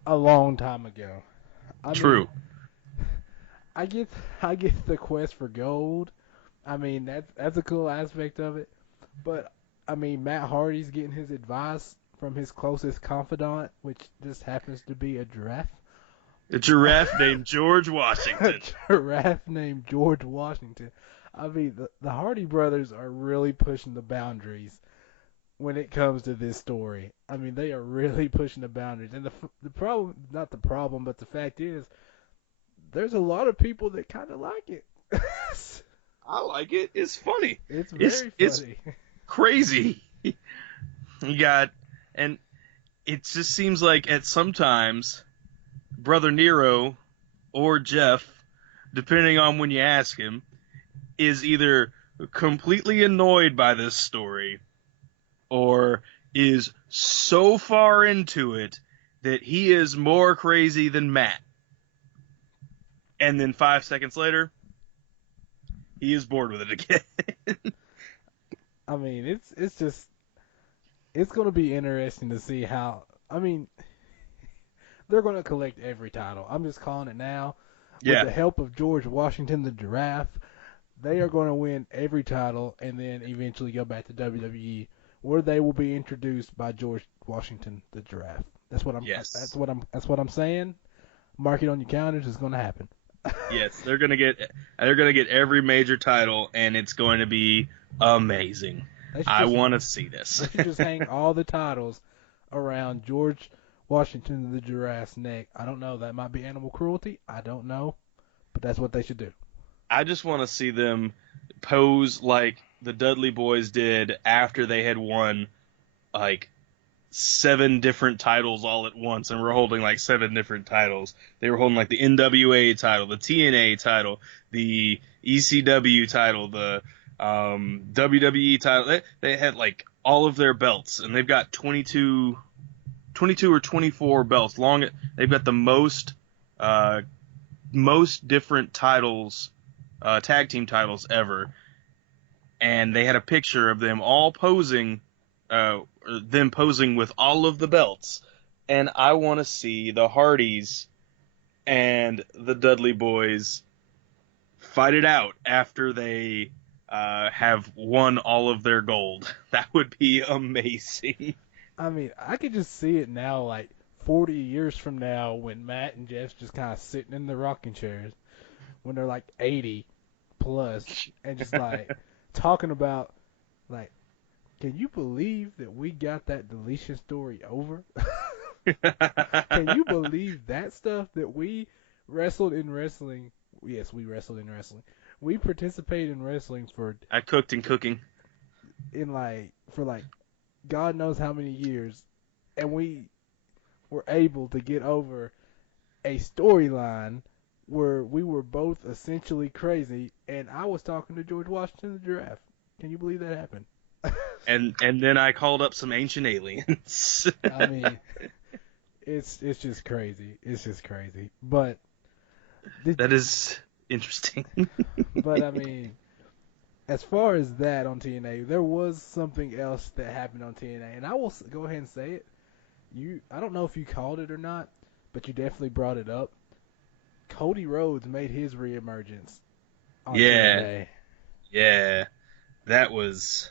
a long time ago. True. I get the quest for gold. I mean, that's a cool aspect of it. But I mean, Matt Hardy's getting his advice from his closest confidant, which just happens to be a giraffe. A giraffe named George Washington. A giraffe named George Washington. I mean, the Hardy brothers are really pushing the boundaries when it comes to this story. I mean, they are really pushing the boundaries. And the problem, not the problem, but the fact is, there's a lot of people that kind of like it. I like it. It's funny. It's very funny. It's crazy. And it just seems like at sometimes Brother Nero or Jeff, depending on when you ask him, is either completely annoyed by this story or is so far into it that he is more crazy than Matt. And then 5 seconds later, he is bored with it again. I mean, it's going to be interesting to see how, I mean, they're going to collect every title. I'm just calling it now. Yeah. With the help of George Washington the Giraffe, they are going to win every title and then eventually go back to WWE, where they will be introduced by George Washington the Giraffe. That's what I'm saying. Mark it on your calendars. It's going to happen. Yes, they're gonna get every major title, and it's going to be amazing. I want to see this. They should just hang all the titles around George Washington the Giraffe's neck. I don't know. That might be animal cruelty. I don't know. But that's what they should do. I just want to see them pose like the Dudley Boys did after they had won like 7 different titles all at once, and were holding like 7 different titles. They were holding like the NWA title, the TNA title, the ECW title, the WWE title. They had like all of their belts, and they've got 22 or 24 belts long. They've got the most different titles, tag team titles ever. And they had a picture of them all posing, them posing with all of the belts. And I want to see the Hardys and the Dudley Boys fight it out after they have won all of their gold. That would be amazing. I mean, I could just see it now, like 40 years from now, when Matt and Jeff's just kind of sitting in the rocking chairs when they're like 80 plus, and just like talking about, like, can you believe that we got that deletion story over? Can you believe that stuff, that we wrestled in wrestling? Yes, we wrestled in wrestling. We participated in wrestling I cooked in cooking. For God knows how many years, and we were able to get over a storyline where we were both essentially crazy, and I was talking to George Washington the Giraffe. Can you believe that happened? And then I called up some ancient aliens. I mean, it's just crazy. It's just crazy. But that is interesting. But I mean, as far as that on TNA, there was something else that happened on TNA, and I will go ahead and say it. I don't know if you called it or not, but you definitely brought it up. Cody Rhodes made his reemergence on TNA. Yeah. That was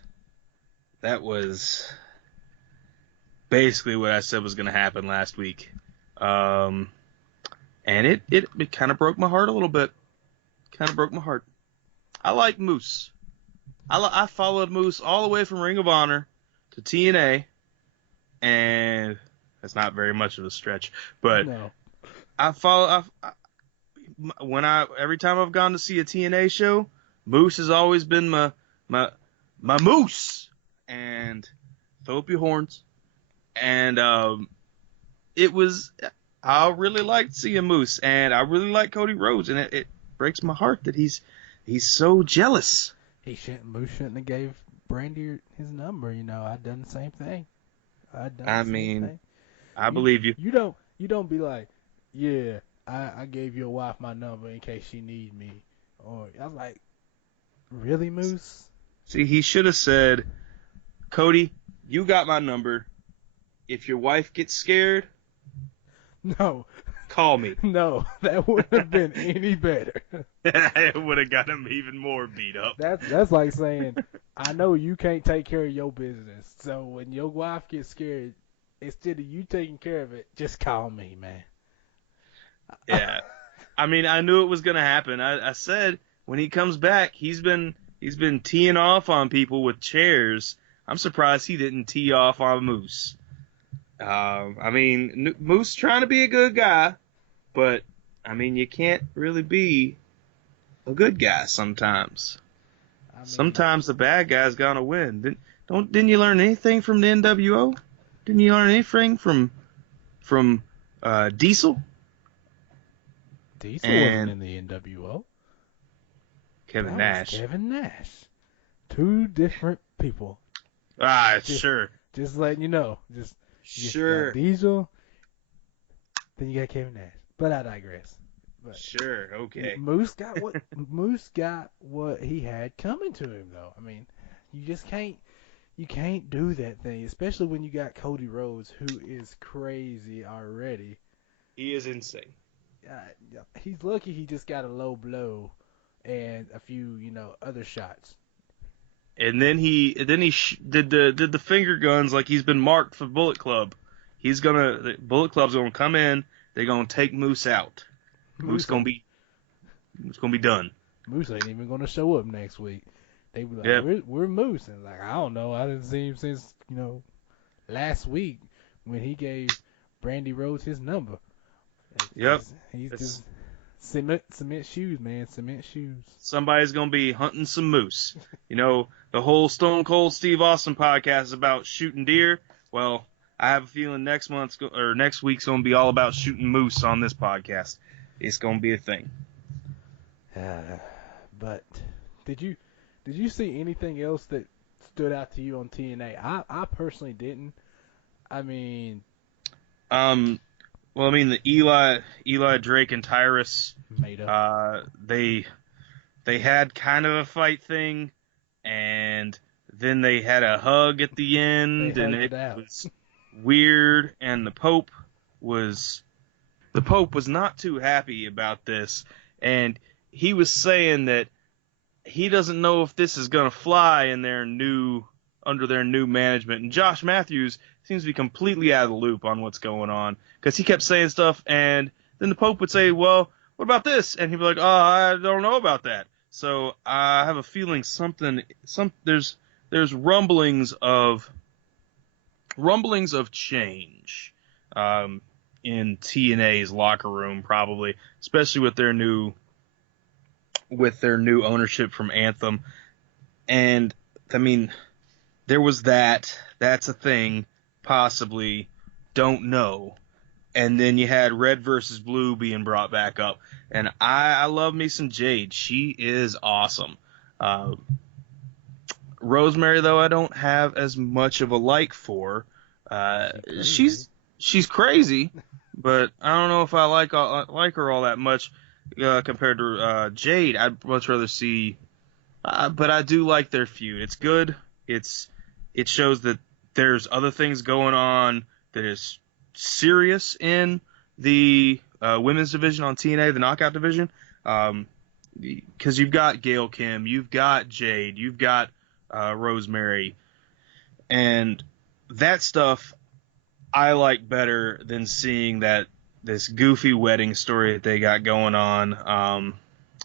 basically what I said was going to happen last week. And it kind of broke my heart a little bit. Kind of broke my heart. I like Moose. I followed Moose all the way from Ring of Honor to TNA, and that's not very much of a stretch. But no. Every time I've gone to see a TNA show, Moose has always been my moose. And throw up your horns. And I really liked seeing Moose, and I really like Cody Rhodes, and it breaks my heart that he's so jealous. Moose shouldn't have gave Brandy his number. I'd done the same thing. I believe you. You don't be like, yeah, I gave your wife my number in case she need me. Or I was like, really, Moose? See, he should have said, Cody, you got my number. If your wife gets scared, no, call me. No, that wouldn't have been any better. It would have got him even more beat up. That's like saying, I know you can't take care of your business, so when your wife gets scared, instead of you taking care of it, just call me, man. Yeah. I mean, I knew it was going to happen. I said when he comes back, he's been teeing off on people with chairs. I'm surprised he didn't tee off on Moose. I mean, Moose trying to be a good guy, but I mean, you can't really be a good guy sometimes. Sometimes the bad guy's gonna win. Didn't you learn anything from the NWO? Didn't you learn anything from Diesel? Diesel wasn't in the NWO. Kevin Nash. Kevin Nash. Two different people. Sure. Just letting you know. Sure. Diesel. Then you got Kevin Nash. But I digress. But sure. Okay. Moose got what he had coming to him, though. I mean, you just can't do that thing, especially when you got Cody Rhodes, who is crazy already. He is insane. He's lucky he just got a low blow and a few, other shots. And then he did the finger guns like he's been marked for Bullet Club. Bullet Club's gonna come in. They're gonna take Moose out. Moose gonna be done. Moose ain't even gonna show up next week. They be like, we're Moose, and like, I don't know. I didn't see him since last week when he gave Brandy Rhodes his number. Yep. He's just cement shoes, man. Cement shoes. Somebody's going to be hunting some moose. The whole Stone Cold Steve Austin podcast is about shooting deer. Well, I have a feeling next week's going to be all about shooting moose on this podcast. It's going to be a thing. But did you see anything else that stood out to you on TNA? I personally didn't. I mean, the Eli Drake and Tyrus made up. They had kind of a fight thing, and then they had a hug at the end, and it was weird. And the Pope was not too happy about this, and he was saying that he doesn't know if this is gonna fly in under their new management. And Josh Matthews seems to be completely out of the loop on what's going on, because he kept saying stuff, and then the Pope would say, "Well, what about this?" And he'd be like, "Oh, I don't know about that." So I have a feeling there's rumblings of change in TNA's locker room, probably, especially with their new ownership from Anthem. And I mean, there was that. That's a thing. Possibly. Don't know. And then you had Red versus Blue being brought back up. And I love me some Jade. She is awesome. Rosemary, though, I don't have as much of a like for. She's crazy, but I don't know if I like her all that much compared to Jade. I'd much rather see. But I do like their feud. It's good. It shows that there's other things going on that is serious in the women's division on TNA, the Knockout division. Because you've got Gail Kim, you've got Jade, you've got Rosemary, and that stuff I like better than seeing this goofy wedding story that they got going on.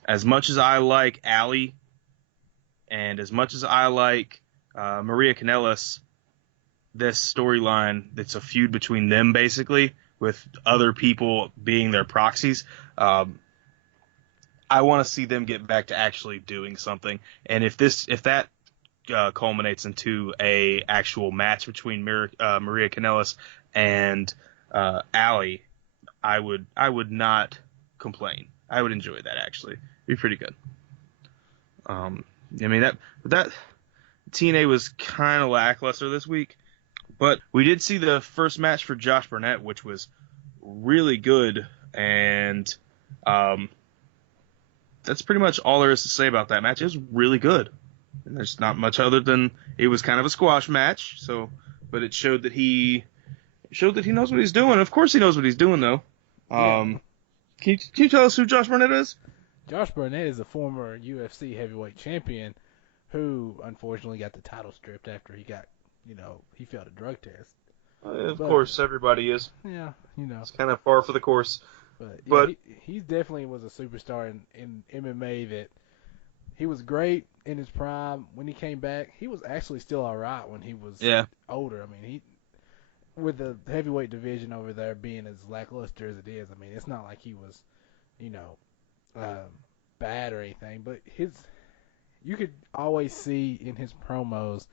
As much as I like Allie, and as much as I like Maria Kanellis, this storyline that's a feud between them, basically, with other people being their proxies, I want to see them get back to actually doing something. And if that culminates into a actual match between Maria Kanellis and Allie, I would not complain. I would enjoy that, actually. It'd be pretty good. I mean, that TNA was kind of lackluster this week, but we did see the first match for Josh Barnett, which was really good, and that's pretty much all there is to say about that match. It was really good, and there's not much other than it was kind of a squash match. So, but it showed that he knows what he's doing. Of course, he knows what he's doing, though. Yeah. Can you tell us who Josh Barnett is? Josh Barnett is a former UFC heavyweight champion who unfortunately got the title stripped after he failed a drug test. Of course, everybody is. Yeah, It's kind of par for the course. But he definitely was a superstar in MMA. That he was great in his prime. When he came back, he was actually still all right when he was older. I mean, with the heavyweight division over there being as lackluster as it is, I mean, it's not like he was, bad or anything. But you could always see in his promos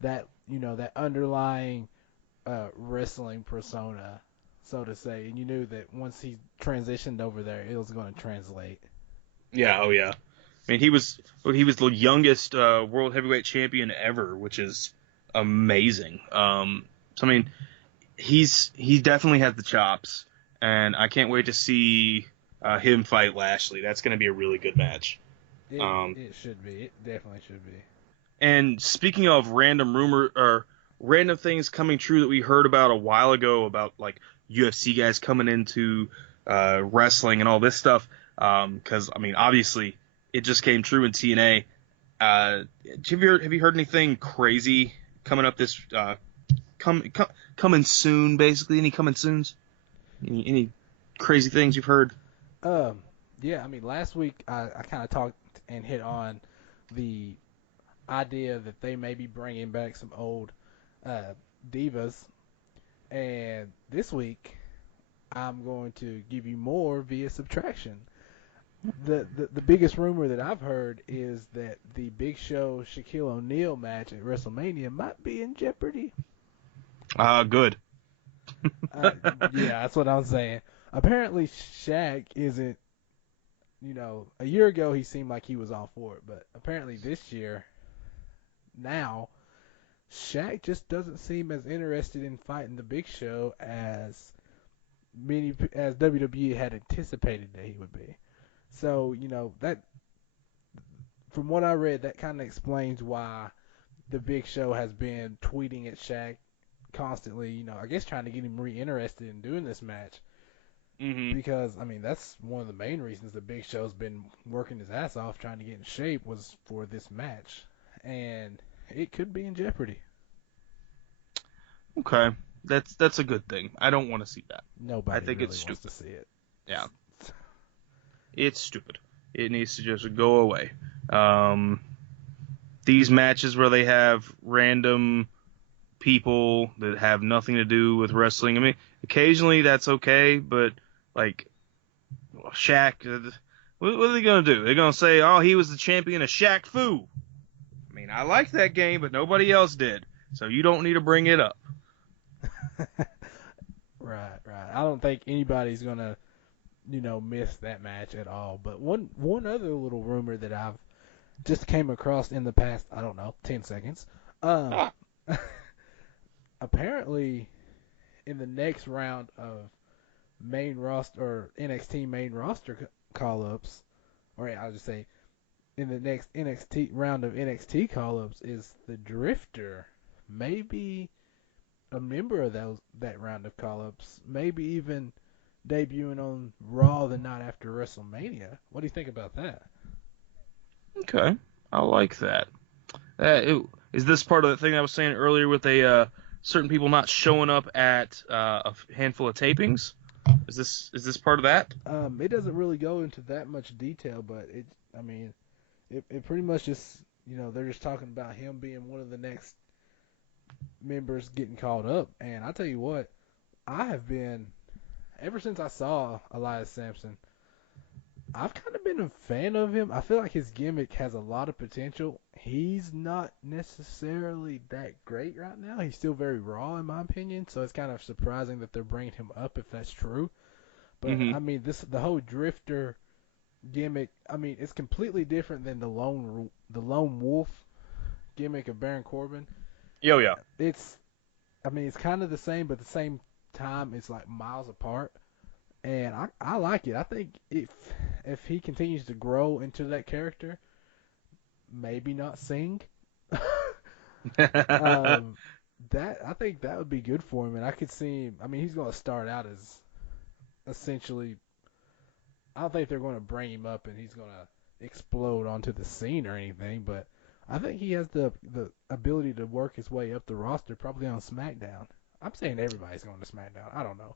that that underlying wrestling persona, so to say, and you knew that once he transitioned over there, it was going to translate. Yeah, oh yeah. I mean, he was the youngest world heavyweight champion ever, which is amazing. So I mean, he definitely has the chops, and I can't wait to see him fight Lashley. That's going to be a really good match. It should be. It definitely should be. And speaking of random rumor or random things coming true that we heard about a while ago about like UFC guys coming into wrestling and all this stuff, because I mean, obviously it just came true in TNA. Have you heard anything crazy coming up this coming soon? Basically, any coming soons? Any crazy things you've heard? Yeah, I mean, last week I kind of talked and hit on the idea that they may be bringing back some old divas, And this week, I'm going to give you more via subtraction. The biggest rumor that I've heard is that the Big Show Shaquille O'Neal match at WrestleMania might be in jeopardy. Good. Uh, yeah, that's what I'm saying. Apparently, Shaq isn't. A year ago he seemed like he was all for it, but apparently this year, now, Shaq just doesn't seem as interested in fighting the Big Show as WWE had anticipated that he would be. So, that from what I read, that kind of explains why the Big Show has been tweeting at Shaq constantly, I guess trying to get him re-interested in doing this match. Mm-hmm. Because, that's one of the main reasons the Big Show's been working his ass off trying to get in shape was for this match. And it could be in jeopardy. Okay. That's a good thing. I don't want to see that. Nobody I think really it's wants stupid. to see it. Yeah. It's stupid. It needs to just go away. These matches where they have random people that have nothing to do with wrestling, occasionally that's okay, but, Shaq, what are they going to do? They're going to say, oh, he was the champion of Shaq Fu. I like that game, but nobody else did, so you don't need to bring it up. Right. I don't think anybody's going to, miss that match at all. But one other little rumor that I've just came across in the past, 10 seconds. Apparently, in the next round of main roster or NXT main roster call-ups, or I'll just say in the next NXT round of NXT call-ups is the Drifter, maybe a member of that round of call-ups, maybe even debuting on Raw the night after WrestleMania. What do you think about that? Okay, I like that. Is this part of the thing I was saying earlier with certain people not showing up at a handful of tapings? Is this part of that? It doesn't really go into that much detail, but it pretty much just, they're just talking about him being one of the next members getting called up. And I tell you what, I have been, ever since I saw Elias Sampson, I've kind of been a fan of him. I feel like his gimmick has a lot of potential. He's not necessarily that great right now. He's still very raw, in my opinion. So it's kind of surprising that they're bringing him up if that's true. But Mm-hmm. the whole Drifter gimmick. It's completely different than the lone wolf gimmick of Baron Corbin. Oh yeah. It's kind of the same, but at the same time, it's like miles apart. And I like it. I think if he continues to grow into that character, maybe not sing. That I think that would be good for him, and I could see him. He's going to start out as essentially. I don't think they're going to bring him up and he's going to explode onto the scene or anything, but I think he has the ability to work his way up the roster, probably on SmackDown. I'm saying everybody's going to SmackDown. I don't know.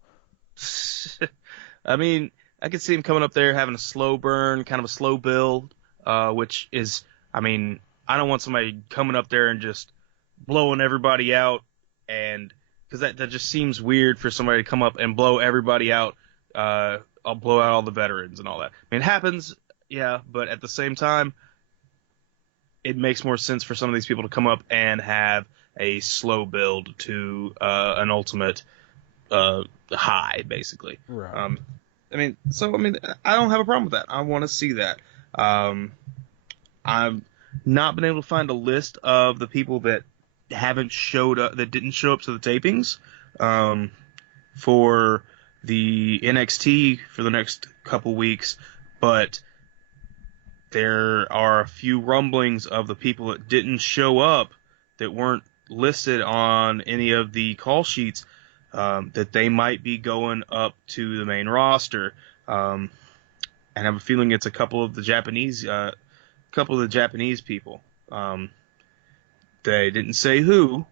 I could see him coming up there having a slow burn, kind of a slow build, which is, I don't want somebody coming up there and just blowing everybody out, and because that just seems weird for somebody to come up and blow everybody out. I'll blow out all the veterans and all that. It happens, yeah, but at the same time, it makes more sense for some of these people to come up and have a slow build to an ultimate high, basically. Right. I don't have a problem with that. I want to see that. I've not been able to find a list of the people that haven't showed up, that didn't show up to the tapings for the NXT for the next couple weeks, but there are a few rumblings of the people that didn't show up that weren't listed on any of the call sheets, that they might be going up to the main roster. And I have a feeling it's a couple of the Japanese people. They didn't say who,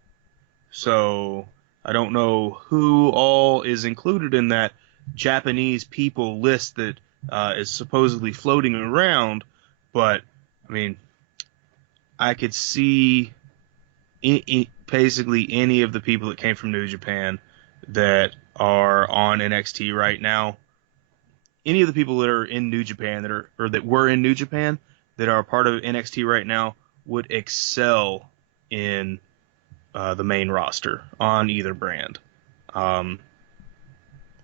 so I don't know who all is included in that Japanese people list that is supposedly floating around, but I could see basically any of the people that came from New Japan that are on NXT right now, any of the people that are in New Japan that were in New Japan that are a part of NXT right now would excel in the main roster on either brand.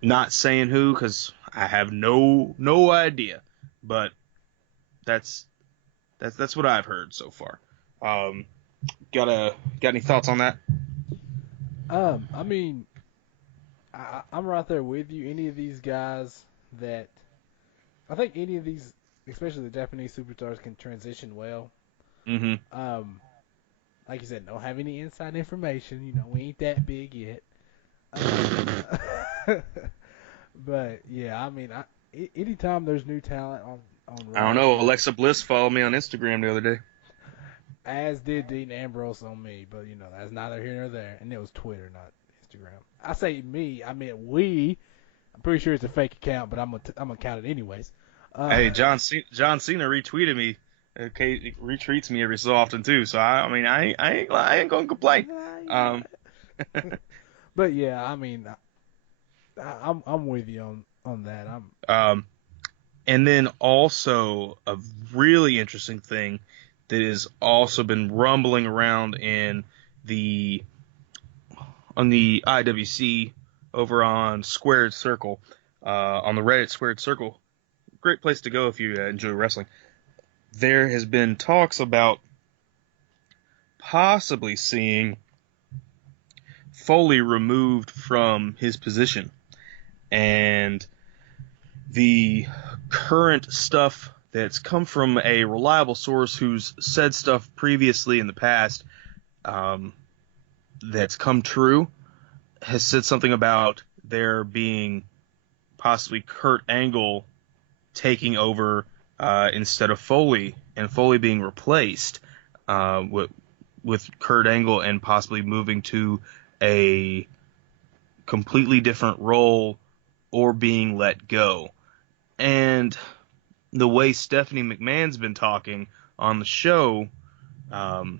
Not saying who, because I have no idea, but that's what I've heard so far. Got any thoughts on that? I mean, I'm right there with you. Any of these guys I think any of these, especially the Japanese superstars, can transition well. Mm-hmm. Like you said, don't have any inside information. You know, we ain't that big yet. But yeah, I mean, anytime there's new talent on I don't Raw, know. Alexa Bliss followed me on Instagram the other day. as did Dean Ambrose on me, but you know that's neither here nor there. And it was Twitter, not Instagram. I say me, I meant we. I'm pretty sure it's a fake account, but I'm gonna count it anyways. Hey, John Cena retweeted me. Okay, retweets me every so often too. So I ain't gonna complain. But yeah, I mean, I'm with you on that. And then also a really interesting thing that has also been rumbling around on the IWC over on Squared Circle, on the Reddit Squared Circle. Great place to go if you enjoy wrestling. There has been talks about possibly seeing Foley removed from his position, and the current stuff that's come from a reliable source who's said stuff previously in the past that's come true has said something about there being possibly Kurt Angle taking over instead of Foley, and Foley being replaced with Kurt Angle and possibly moving to a completely different role or being let go. And the way Stephanie McMahon's been talking on the show kind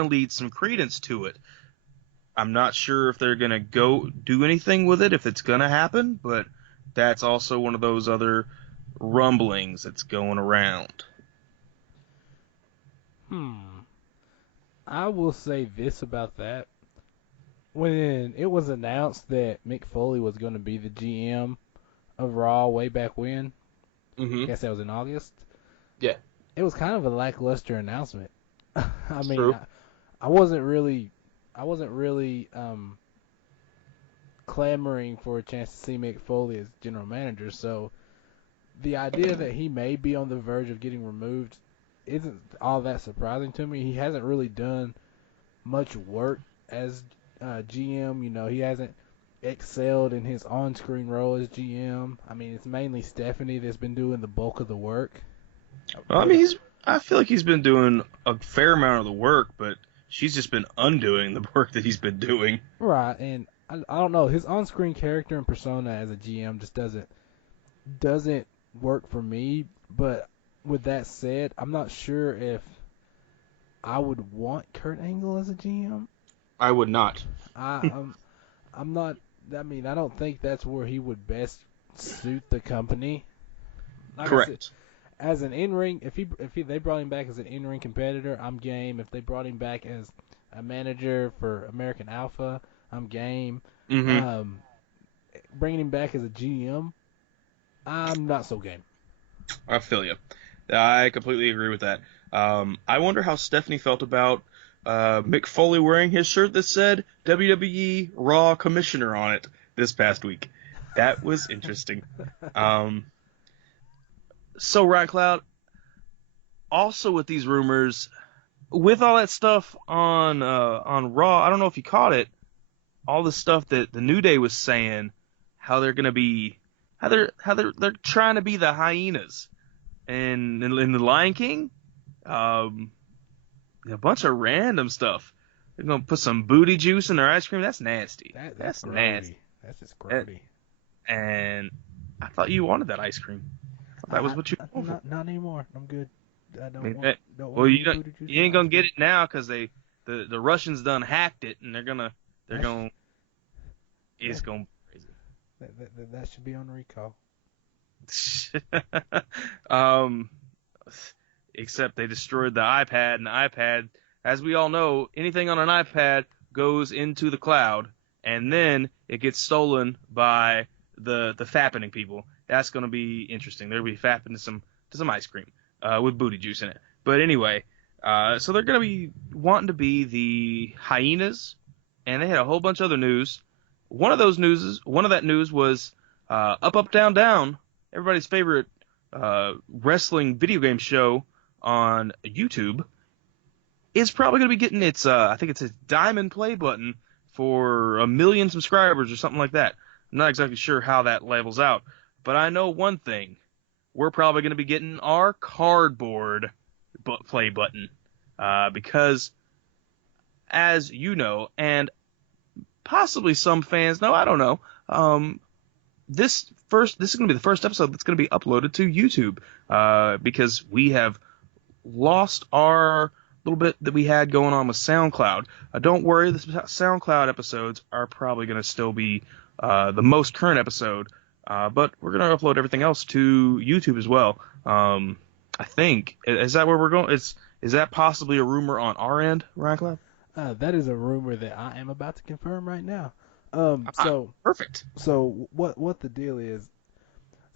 of leads some credence to it. I'm not sure if they're going to go do anything with it, if it's going to happen, but that's also one of those other rumblings that's going around. I will say this about that. When it was announced that Mick Foley was going to be the GM of Raw way back when, I guess that was in August. Yeah. It was kind of a lackluster announcement. I mean, True. I wasn't really clamoring for a chance to see Mick Foley as general manager, so the idea that he may be on the verge of getting removed isn't all that surprising to me. He hasn't really done much work as GM. You know, he hasn't excelled in his on-screen role as GM. I mean, it's mainly Stephanie that's been doing the bulk of the work. Well, I mean, I feel like he's been doing a fair amount of the work, but she's just been undoing the work that he's been doing. Right, and I don't know, his on-screen character and persona as a GM just doesn't work for me. But with that said, I'm not sure if I would want Kurt Angle as a GM. I would not. I'm not. I mean, I don't think that's where he would best suit the company. Like Correct. As an in-ring, if they brought him back as an in-ring competitor, I'm game. If they brought him back as a manager for American Alpha, I'm game. Mm-hmm. Bringing him back as a GM, I'm not so game. I feel you. I completely agree with that. I wonder how Stephanie felt about Mick Foley wearing his shirt that said WWE Raw Commissioner on it this past week. That was interesting. So, Ryan Cloud, also with these rumors, with all that stuff on Raw, I don't know if you caught it, all the stuff that the New Day was saying, how they're gonna be, how they're trying to be the hyenas, and in the Lion King, a bunch of random stuff. They're gonna put some booty juice in their ice cream. That's nasty. That's nasty. That's just grody. And I thought you wanted that ice cream. That was what you. Not anymore. I'm good. I don't well, you ain't gonna get it now because the Russians done hacked it, and they're gonna They're going. It's going crazy. That should be on recall. Except they destroyed the iPad, and the iPad, as we all know, anything on an iPad goes into the cloud, and then it gets stolen by the fappening people. That's going to be interesting. They're going to be fapping to some ice cream with booty juice in it. But anyway, so they're going to be wanting to be the hyenas, and they had a whole bunch of other news. One of that news was Up, Up, Down, Down, everybody's favorite wrestling video game show on YouTube, is probably going to be getting its, I think it's its diamond play button for 1 million subscribers or something like that. I'm not exactly sure how that levels out, but I know one thing. We're probably going to be getting our cardboard play button because, as you know, and possibly some fans know, I don't know, this is going to be the first episode that's going to be uploaded to YouTube because we have lost our little bit that we had going on with SoundCloud. Don't worry, the SoundCloud episodes are probably going to still be the most current episode, but we're going to upload everything else to YouTube as well. I think. Is that where we're going? Is that possibly a rumor on our end, Ryan Cloud? That is a rumor that I am about to confirm right now. Perfect. So what the deal is,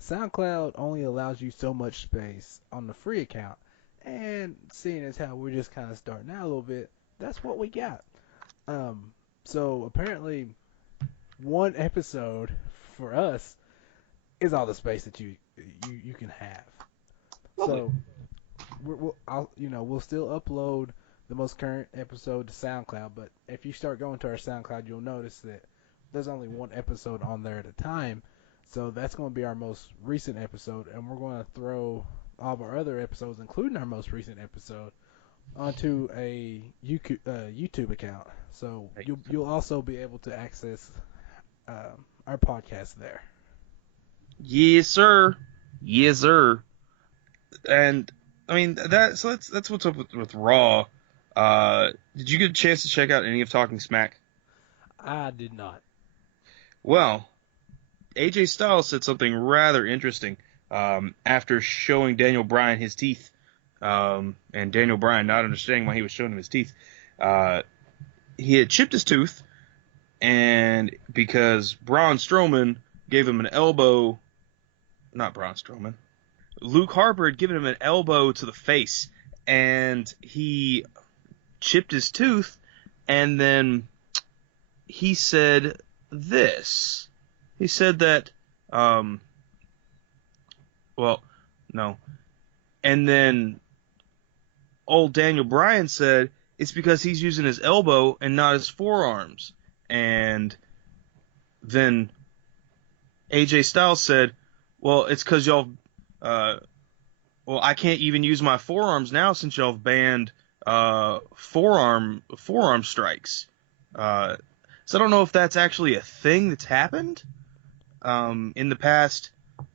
SoundCloud only allows you so much space on the free account, and seeing as how we're just kind of starting out a little bit, that's what we got. So apparently, one episode for us is all the space that you can have. Lovely. So we'll still upload the most current episode to SoundCloud, but if you start going to our SoundCloud, you'll notice that there's only one episode on there at a time. So that's going to be our most recent episode, and we're going to throw all of our other episodes, including our most recent episode, onto a YouTube account. So you'll also be able to access our podcast there. Yes, sir. Yes, sir. And I mean that's what's up with Raw. Did you get a chance to check out any of Talking Smack? I did not. Well, AJ Styles said something rather interesting after showing Daniel Bryan his teeth, and Daniel Bryan not understanding why he was showing him his teeth. He had chipped his tooth, and because Braun Strowman gave him an elbow, not Braun Strowman, Luke Harper had given him an elbow to the face, and he chipped his tooth, and then he said this. He said that, and then old Daniel Bryan said it's because he's using his elbow and not his forearms. And then AJ Styles said, well, it's because y'all, I can't even use my forearms now since y'all have banned forearm strikes. So I don't know if that's actually a thing that's happened in the past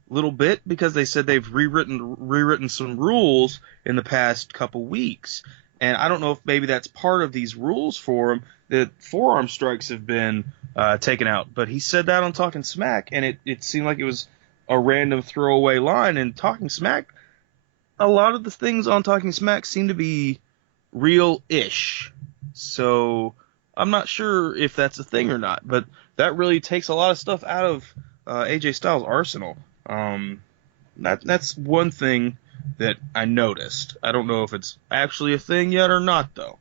little bit, because they said they've rewritten some rules in the past couple weeks, and I don't know if maybe that's part of these rules for him that forearm strikes have been taken out. But he said that on Talking Smack, and it seemed like it was a random throwaway line. And Talking Smack, a lot of the things on Talking Smack seem to be real-ish. So I'm not sure if that's a thing or not, but that really takes a lot of stuff out of AJ Styles' arsenal. That's one thing that I noticed. I don't know if it's actually a thing yet or not, though.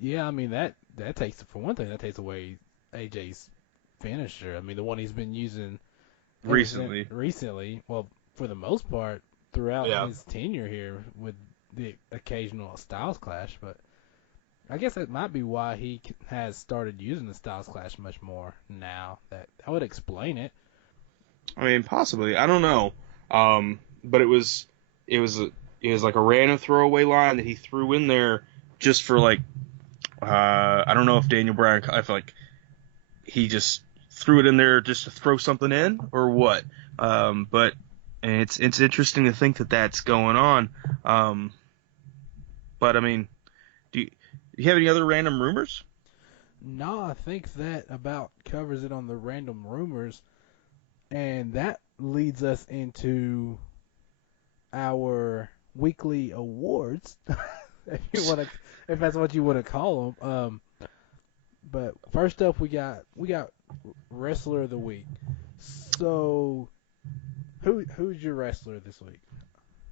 Yeah, I mean that takes, for one thing, that takes away AJ's finisher. I mean, the one he's been using recently. Well, for the most part, throughout his tenure here, with the occasional Styles Clash, but I guess that might be why he has started using the Styles Clash much more now. That would explain it. I mean, possibly. I don't know. But it was like a random throwaway line that he threw in there just for like, I don't know if Daniel Bryan, I feel like he just threw it in there just to throw something in or what. But it's interesting to think that that's going on. But I mean, Do you have any other random rumors? No, I think that about covers it on the random rumors, and that leads us into our weekly awards, if that's what you want to call them. But first up, we got wrestler of the week. So, who's your wrestler this week?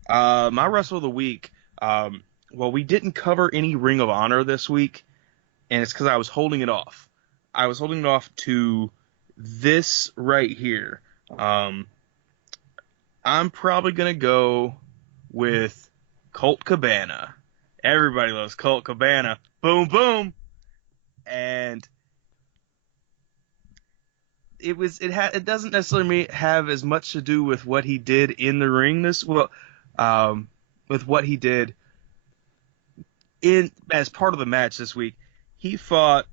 My wrestler of the week. Well, we didn't cover any Ring of Honor this week, and it's because I was holding it off. I was holding it off to this right here. I'm probably gonna go with Colt Cabana. Everybody loves Colt Cabana. Boom, boom, and it doesn't necessarily have as much to do with what he did in the ring with what he did in as part of the match this week. He fought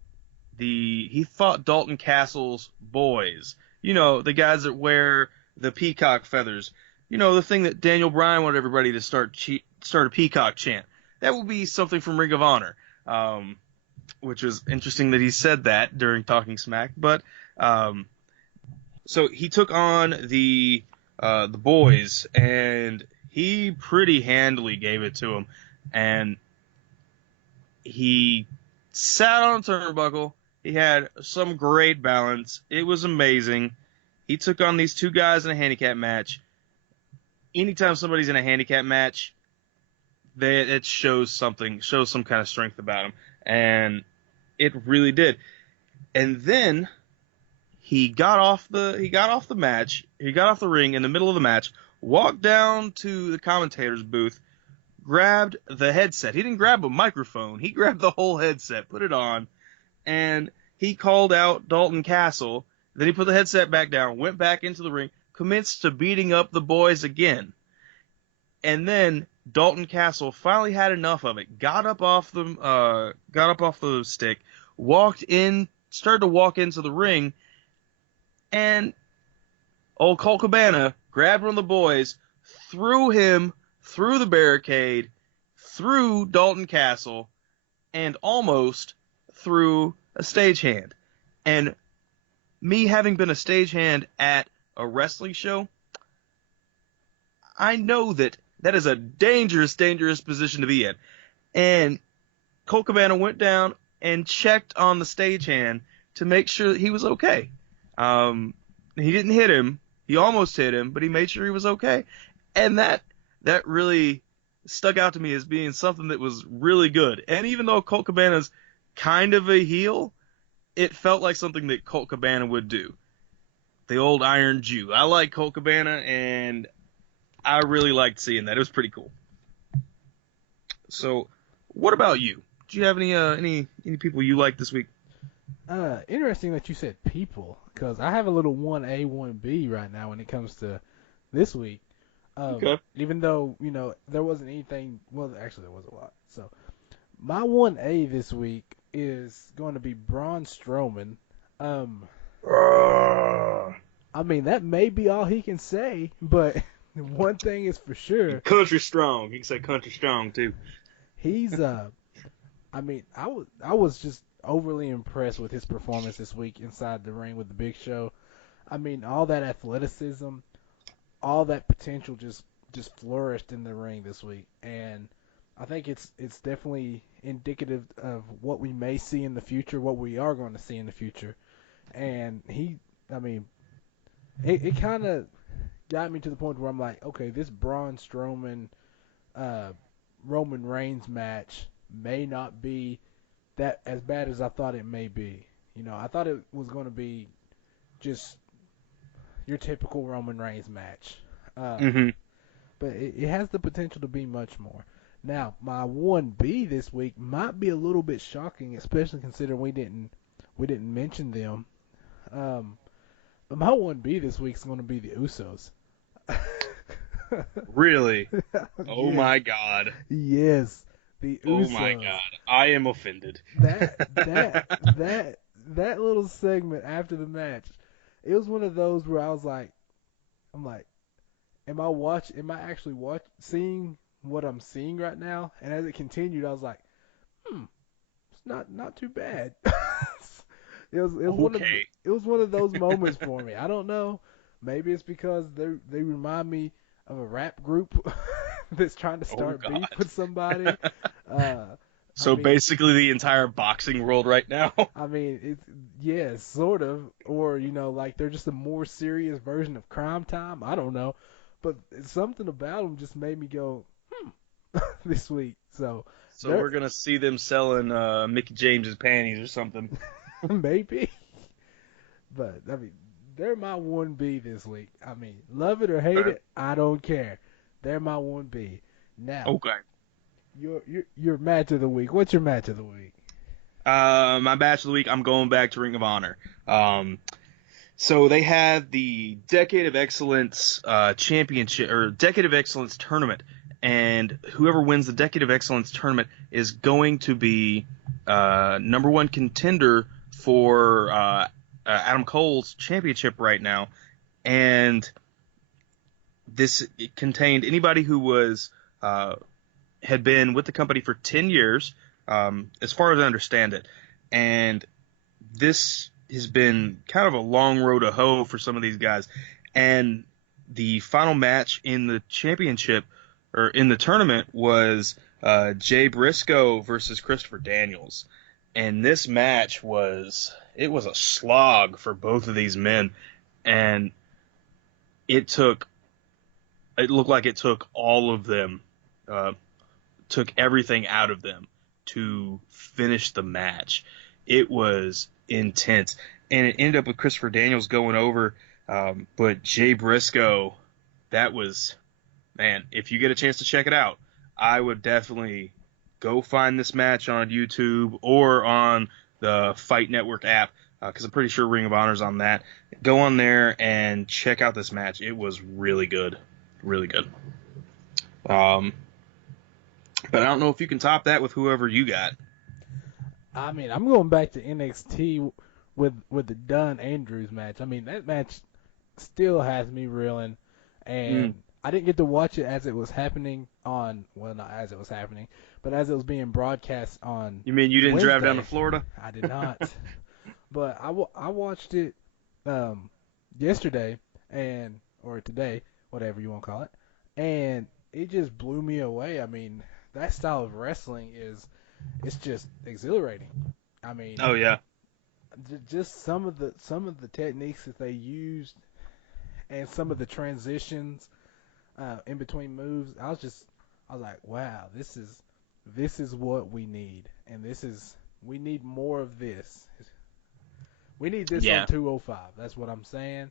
Dalton Castle's boys. You know, the guys that wear the peacock feathers. You know, the thing that Daniel Bryan wanted everybody to start a peacock chant. That would be something from Ring of Honor. Which was interesting that he said that during Talking Smack. But so he took on the boys, and he pretty handily gave it to him. And he sat on a turnbuckle. He had some great balance. It was amazing. He took on these two guys in a handicap match. Anytime somebody's in a handicap match, it shows some kind of strength about him. And it really did. And then he got off the match. He got off the ring in the middle of the match, walked down to the commentator's booth, grabbed the headset. He didn't grab a microphone. He grabbed the whole headset, put it on, and he called out Dalton Castle. Then he put the headset back down, went back into the ring, commenced to beating up the boys again. And then Dalton Castle finally had enough of it. Got up off the stick, started to walk into the ring, and old Colt Cabana grabbed one of the boys, threw him through the barricade, through Dalton Castle, and almost through a stagehand. And me having been a stagehand at a wrestling show, I know that is a dangerous, dangerous position to be in. And Colt Cabana went down and checked on the stagehand to make sure he was okay. He didn't hit him. He almost hit him, but he made sure he was okay. And that really stuck out to me as being something that was really good. And even though Colt Cabana's kind of a heel, it felt like something that Colt Cabana would do. The old Iron Jew. I like Colt Cabana, and I really liked seeing that. It was pretty cool. So, what about you? Do you have any people you like this week? Interesting that you said people, because I have a little 1A, 1B right now when it comes to this week. Okay. Even though, there wasn't anything, well, actually there was a lot. So, my 1A this week is going to be Braun Strowman. I mean, that may be all he can say, but one thing is for sure. Country strong. He can say country strong, too. He's, I was just overly impressed with his performance this week inside the ring with the Big Show. I mean, all that athleticism, all that potential just flourished in the ring this week, and I think it's definitely indicative of what we may see in the future, what we are going to see in the future. And it kind of got me to the point where I'm like, okay, this Braun Strowman Roman Reigns match may not be that as bad as I thought it may be. I thought it was going to be just your typical Roman Reigns match. But it has the potential to be much more. Now, my 1B this week might be a little bit shocking, especially considering we didn't mention them. But my 1B this week is going to be the Usos. Really? Oh Yes. my God. Yes, the Usos. Oh my God. I am offended. That little segment after the match, it was one of those where I'm like, am I actually seeing what I'm seeing right now? And as it continued, I was like, not too bad. It was one of those moments for me. I don't know. Maybe it's because they remind me of a rap group that's trying to Oh start beef God. with somebody. Uh, I So mean, basically the entire boxing world right now. it's yeah, sort of, or like they're just a more serious version of Crime Time. I don't know, but something about them just made me go this week. So So they're we're gonna see them selling Mickey James's panties or something. maybe, but I mean they're my 1B this week. I mean, love it or hate Okay. it, I don't care. They're my 1B. Now, Okay. your match of the week. What's your match of the week? My match of the week, I'm going back to Ring of Honor. So they had the Decade of Excellence championship or Decade of Excellence tournament, and whoever wins the Decade of Excellence tournament is going to be number one contender for Adam Cole's championship right now. And this it contained anybody who was had been with the company for 10 years, as far as I understand it, and this has been kind of a long road to hoe for some of these guys. And the final match in the championship or in the tournament was Jay Briscoe versus Christopher Daniels. And this match was a slog for both of these men. And it looked like it took all of them, took everything out of them to finish the match. It was intense, and it ended up with Christopher Daniels going over, but Jay Briscoe, that was, man, if you get a chance to check it out, I would definitely go find this match on YouTube or on the Fight Network app, because I'm pretty sure Ring of Honor's on that. Go on there and check out this match. It was really good. Really good. But I don't know if you can top that with whoever you got. I mean, I'm going back to NXT with the Dunn Andrews match. I mean, that match still has me reeling, and I didn't get to watch it as it was happening not as it was happening, but as it was being broadcast on You mean you didn't Wednesday. drive down to Florida? I did not. But I watched it yesterday or today, whatever you want to call it, and it just blew me away. I mean, that style of wrestling it's just exhilarating. I mean, Oh yeah. just some of the techniques that they used and some of the transitions in between moves. I was like, wow, this is what we need, and we need more of this. We need this Yeah. on 205. That's what I'm saying.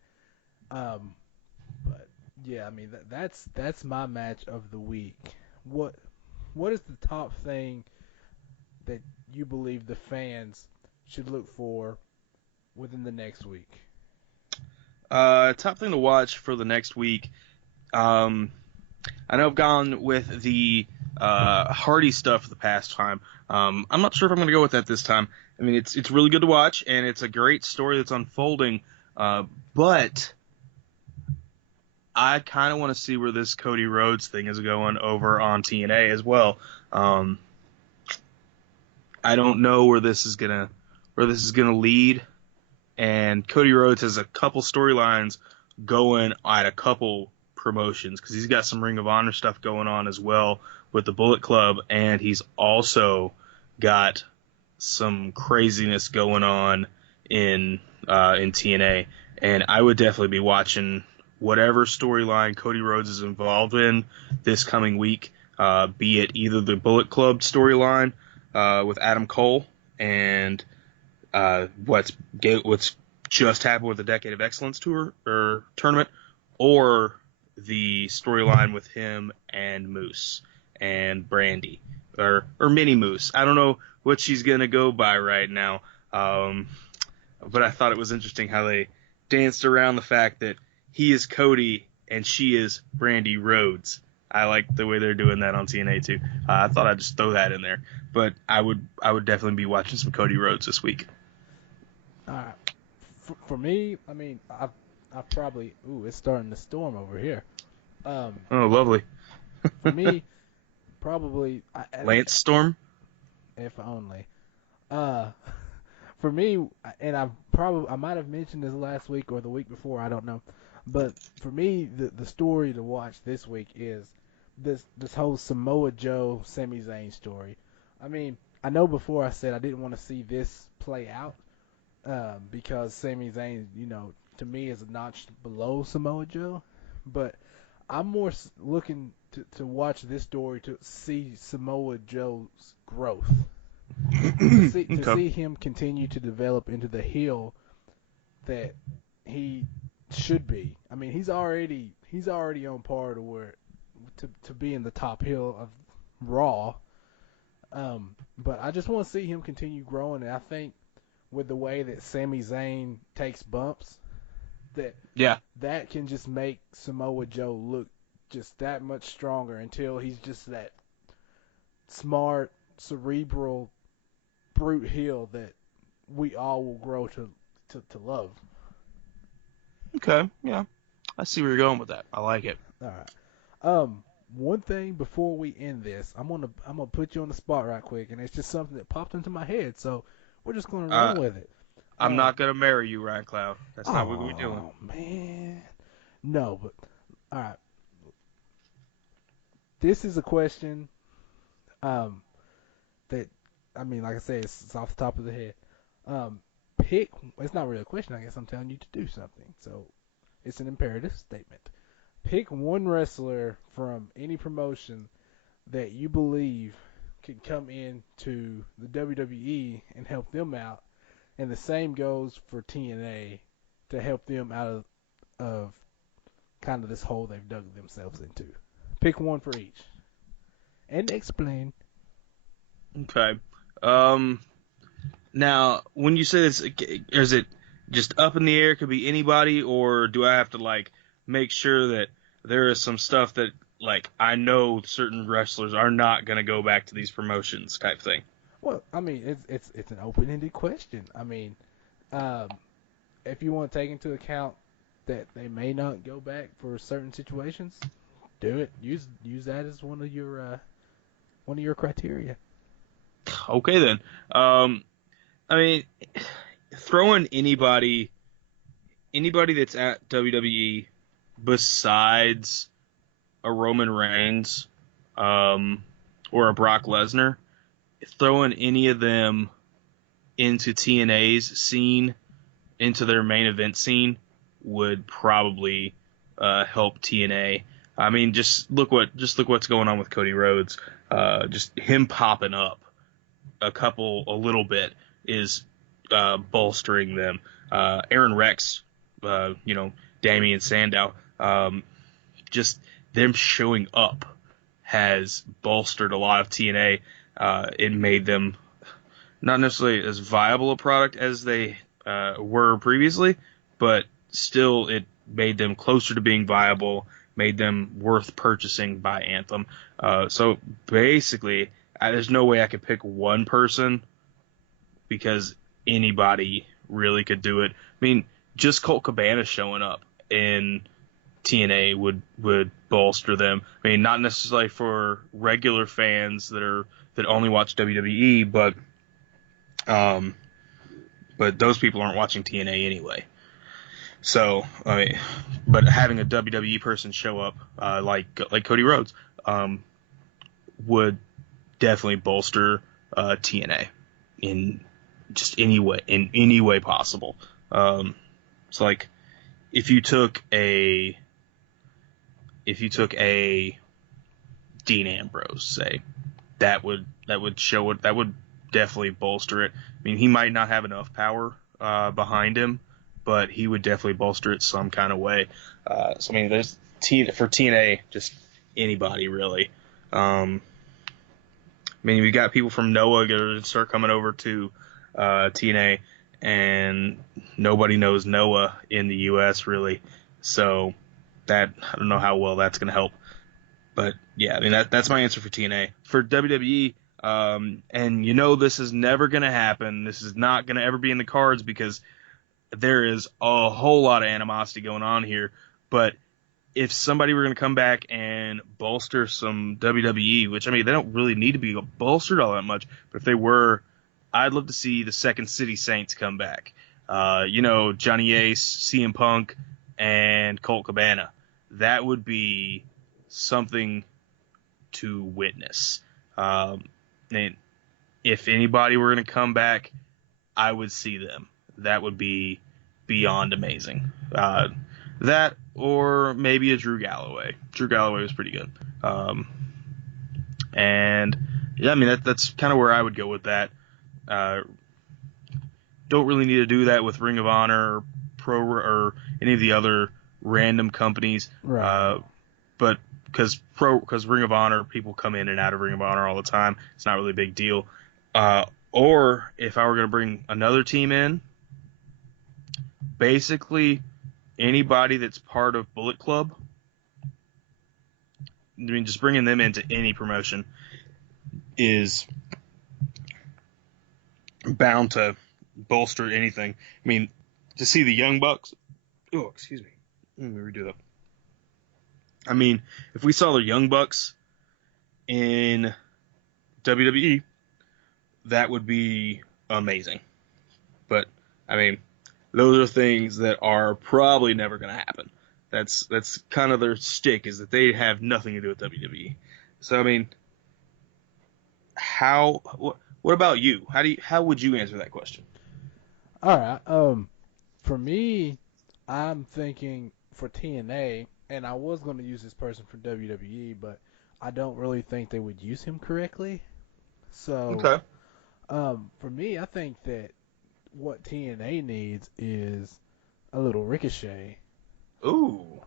But yeah, I mean that's my match of the week. What is the top thing that you believe the fans should look for within the next week? Top thing to watch for the next week. I know I've gone with the Hardy stuff the past time. I'm not sure if I'm going to go with that this time. I mean, it's really good to watch, and it's a great story that's unfolding. But I kind of want to see where this Cody Rhodes thing is going over on TNA as well. I don't know where this is gonna lead. And Cody Rhodes has a couple storylines going at a couple promotions because he's got some Ring of Honor stuff going on as well with the Bullet Club, and he's also got some craziness going on in TNA. And I would definitely be watching whatever storyline Cody Rhodes is involved in this coming week, be it either the Bullet Club storyline with Adam Cole and what's just happened with the Decade of Excellence tour or tournament, or the storyline with him and Moose and Brandy or Mini Moose. I don't know what she's gonna go by right now, but I thought it was interesting how they danced around the fact that he is Cody and she is Brandy Rhodes. I like the way they're doing that on TNA too. I thought I'd just throw that in there, but I would definitely be watching some Cody Rhodes this week. For me, I mean, I probably it's starting to storm over here. Oh, lovely. For me, probably Lance Storm. if only. Uh, for me, and I might have mentioned this last week or the week before, I don't know, but for me, the story to watch this week is this whole Samoa Joe Sami Zayn story. I mean, I know before I said I didn't want to see this play out, because Sami Zayn, to me is a notch below Samoa Joe, but I'm more looking to watch this story to see Samoa Joe's growth, to Okay. see him continue to develop into the heel that he should be. I mean, he's already on par to where to be in the top heel of Raw. But I just want to see him continue growing, and I think with the way that Sami Zayn takes bumps, Yeah. that can just make Samoa Joe look just that much stronger until he's just that smart, cerebral, brute heel that we all will grow to love. Okay. Yeah. I see where you're going with that. I like it. All right. One thing before we end this, I'm gonna put you on the spot right quick, and it's just something that popped into my head, so we're just gonna Uh, run with it. I'm not gonna marry you, Ryan Cloud. That's not what we're doing. Oh man, no, but all right. This is a question, um, that I mean, like I said, it's off the top of the head. Um, pick. It's not really a question. I guess I'm telling you to do something, so it's an imperative statement. Pick one wrestler from any promotion that you believe can come into the WWE and help them out, and the same goes for TNA to help them out of kind of this hole they've dug themselves into. Pick one for each and explain. Okay. Now, when you say this, is it just up in the air? Could be anybody, or do I have to make sure that there is some stuff that I know certain wrestlers are not going to go back to these promotions type thing? Well, I mean, it's an open-ended question. I mean, um, if you want to take into account that they may not go back for certain situations, do it. Use that as one of your criteria. Okay then. I mean, throwing anybody that's at WWE besides a Roman Reigns, or a Brock Lesnar, throwing any of them into TNA's scene, into their main event scene, would probably help TNA. I mean, just look what's going on with Cody Rhodes. Just him popping up a little bit is bolstering them. Aaron Rex, Damian Sandow, just them showing up has bolstered a lot of TNA. It made them not necessarily as viable a product as they were previously, but still it made them closer to being viable, made them worth purchasing by Anthem. So basically, there's no way I could pick one person because anybody really could do it. I mean, just Colt Cabana showing up in TNA would bolster them. I mean, not necessarily for regular fans that only watch WWE, but those people aren't watching TNA anyway. So, I mean, but having a WWE person show up, like Cody Rhodes, would definitely bolster TNA in just in any way possible. So like if you took a Dean Ambrose, say, that would show it. That would definitely bolster it. I mean, he might not have enough power behind him, but he would definitely bolster it some kind of way. So I mean, there's for TNA, just anybody really. I mean, we got people from Noah going to start coming over to TNA, and nobody knows Noah in the U.S. really. So that, I don't know how well that's going to help. But yeah, I mean, that's my answer for TNA. For WWE, and this is never going to happen. This is not going to ever be in the cards because there is a whole lot of animosity going on here. But if somebody were going to come back and bolster some WWE, which, I mean, they don't really need to be bolstered all that much, but if they were, I'd love to see the Second City Saints come back. Johnny Ace, CM Punk, and Colt Cabana. That would be something to witness. And if anybody were going to come back, I would see them. That would be beyond amazing. That or maybe a Drew Galloway. Drew Galloway was pretty good. And yeah, I mean that's kind of where I would go with that. Don't really need to do that with Ring of Honor or or any of the other random companies. Right. But because Ring of Honor, people come in and out of Ring of Honor all the time. It's not really a big deal. Or if I were going to bring another team in, basically anybody that's part of Bullet Club, I mean, just bringing them into any promotion is bound to bolster anything. I mean, to see the Young Bucks. Oh, excuse me. Let me redo that. I mean, if we saw the Young Bucks in WWE, that would be amazing. But, I mean, those are things that are probably never going to happen. That's kind of their stick, is that they have nothing to do with WWE. So, I mean, what about you? How would you answer that question? All right. For me, I'm thinking for TNA, and I was going to use this person for WWE, but I don't really think they would use him correctly. So, Okay. for me, I think that what TNA needs is a little Ricochet. Ooh.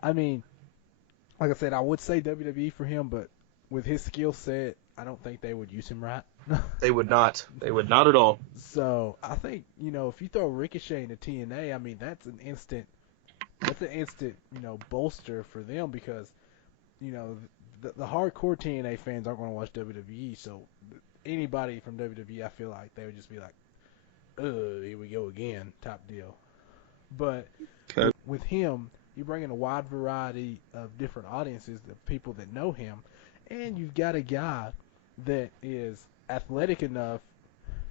I mean, like I said, I would say WWE for him, but with his skill set, I don't think they would use him right. They would not. They would not at all. So I think, if you throw Ricochet into TNA, I mean that's an instant bolster for them, because the hardcore TNA fans aren't going to watch WWE. So anybody from WWE, I feel like they would just be like, here we go again, type deal. But Okay. with him, you bring in a wide variety of different audiences, of people that know him, and you've got a guy that is athletic enough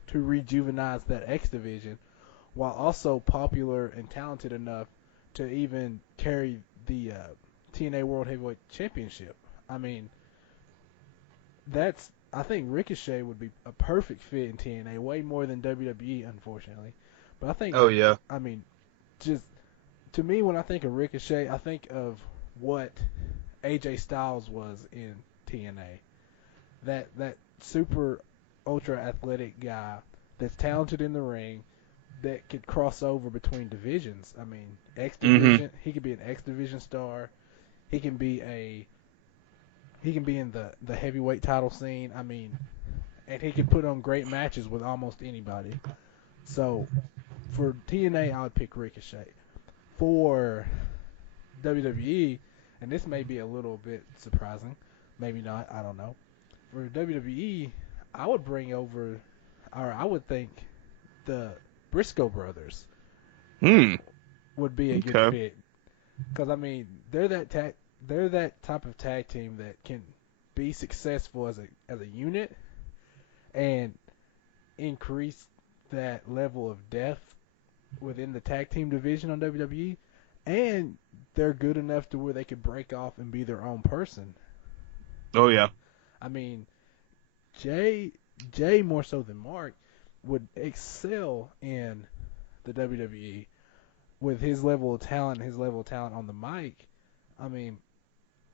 to rejuvenize that X division, while also popular and talented enough to even carry the TNA World Heavyweight Championship. I mean, I think Ricochet would be a perfect fit in TNA, way more than WWE, unfortunately. But I think, Oh yeah. I mean, just to me, when I think of Ricochet, I think of what AJ Styles was in TNA. That super ultra athletic guy that's talented in the ring, that could cross over between divisions. I mean, X division, he could be an X division star. He can be in the heavyweight title scene. I mean, and he could put on great matches with almost anybody. So for TNA, I would pick Ricochet. For WWE, and this may be a little bit surprising, maybe not, I don't know. For WWE, I would think the Briscoe brothers would be a good fit, because I mean they're that type of tag team that can be successful as a unit and increase that level of depth within the tag team division on WWE, and they're good enough to where they could break off and be their own person. Oh yeah. I mean, Jay more so than Mark would excel in the WWE with his level of talent on the mic. I mean,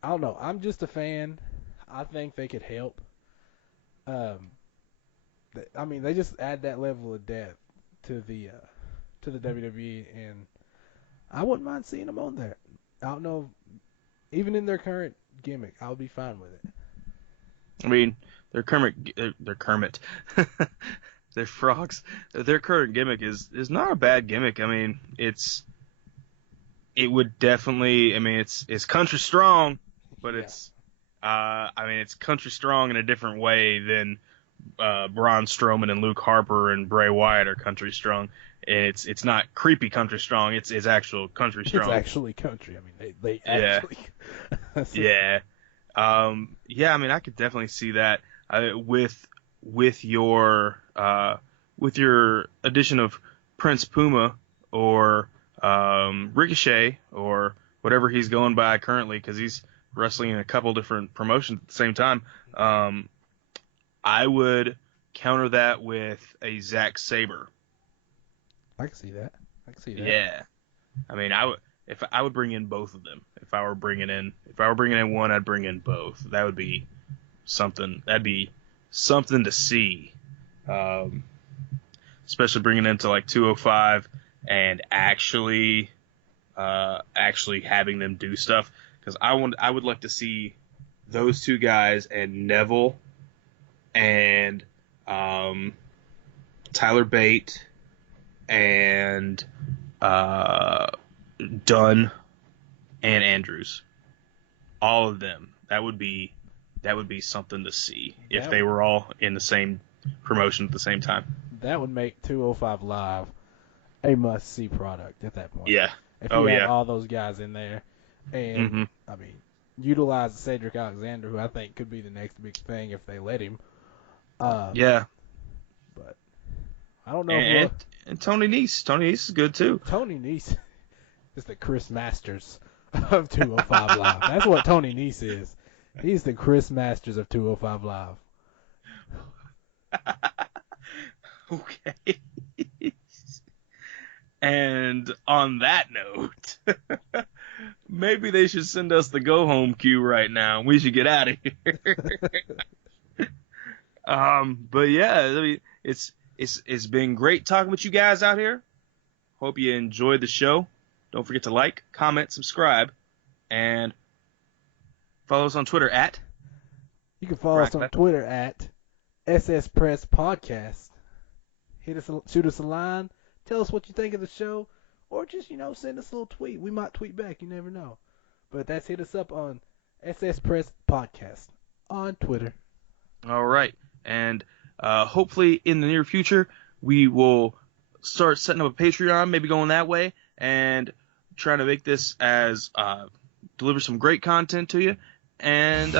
I don't know. I'm just a fan. I think they could help. I mean, they just add that level of depth to the WWE, and I wouldn't mind seeing them on there. I don't know, even in their current gimmick, I would be fine with it. I mean, they're Kermit. They're frogs. Their current gimmick is not a bad gimmick. I mean, it would definitely. I mean, it's country strong, but it's country strong in a different way than Braun Strowman and Luke Harper and Bray Wyatt are country strong. And it's not creepy country strong. It's actual country strong. It's actually country. I mean, they actually. Yeah. Yeah. I mean, I could definitely see that with with your addition of Prince Puma or Ricochet or whatever he's going by currently, because he's wrestling in a couple different promotions at the same time. I would counter that with a Zack Sabre. I can see that. Yeah, I mean, I would bring in both of them. If I were bringing in one, I'd bring in both. That would be something. That'd be something to see. Especially bringing into like 205 and actually having them do stuff, because I would like to see those two guys and Neville and Tyler Bate and Dunn and Andrews, all of them. That would be something to see if they were all in the same promotion at the same time. That would make 205 Live a must-see product at that point. Yeah. If you had all those guys in there, and I mean, utilize Cedric Alexander, who I think could be the next big thing if they let him. Yeah. But I don't know. And Tony Nese. Tony Nese is good too. Tony Nese is the Chris Masters of 205 Live. That's what Tony Nese is. He's the Chris Masters of 205 Live. Okay. And on that note, maybe they should send us the go home cue right now. We should get out of here. But yeah, I mean, it's been great talking with you guys out here. Hope you enjoyed the show. Don't forget to like, comment, subscribe, and follow us on Twitter at. You can follow us on Twitter at SS Press Podcast. Shoot us a line. Tell us what you think of the show, or just, send us a little tweet. We might tweet back. You never know. But that's hit us up on SS Press Podcast on Twitter. All right. And hopefully in the near future, we will start setting up a Patreon, maybe going that way, and trying to make this as deliver some great content to you. And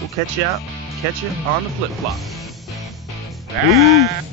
we'll catch you on the flip-flop. Bye.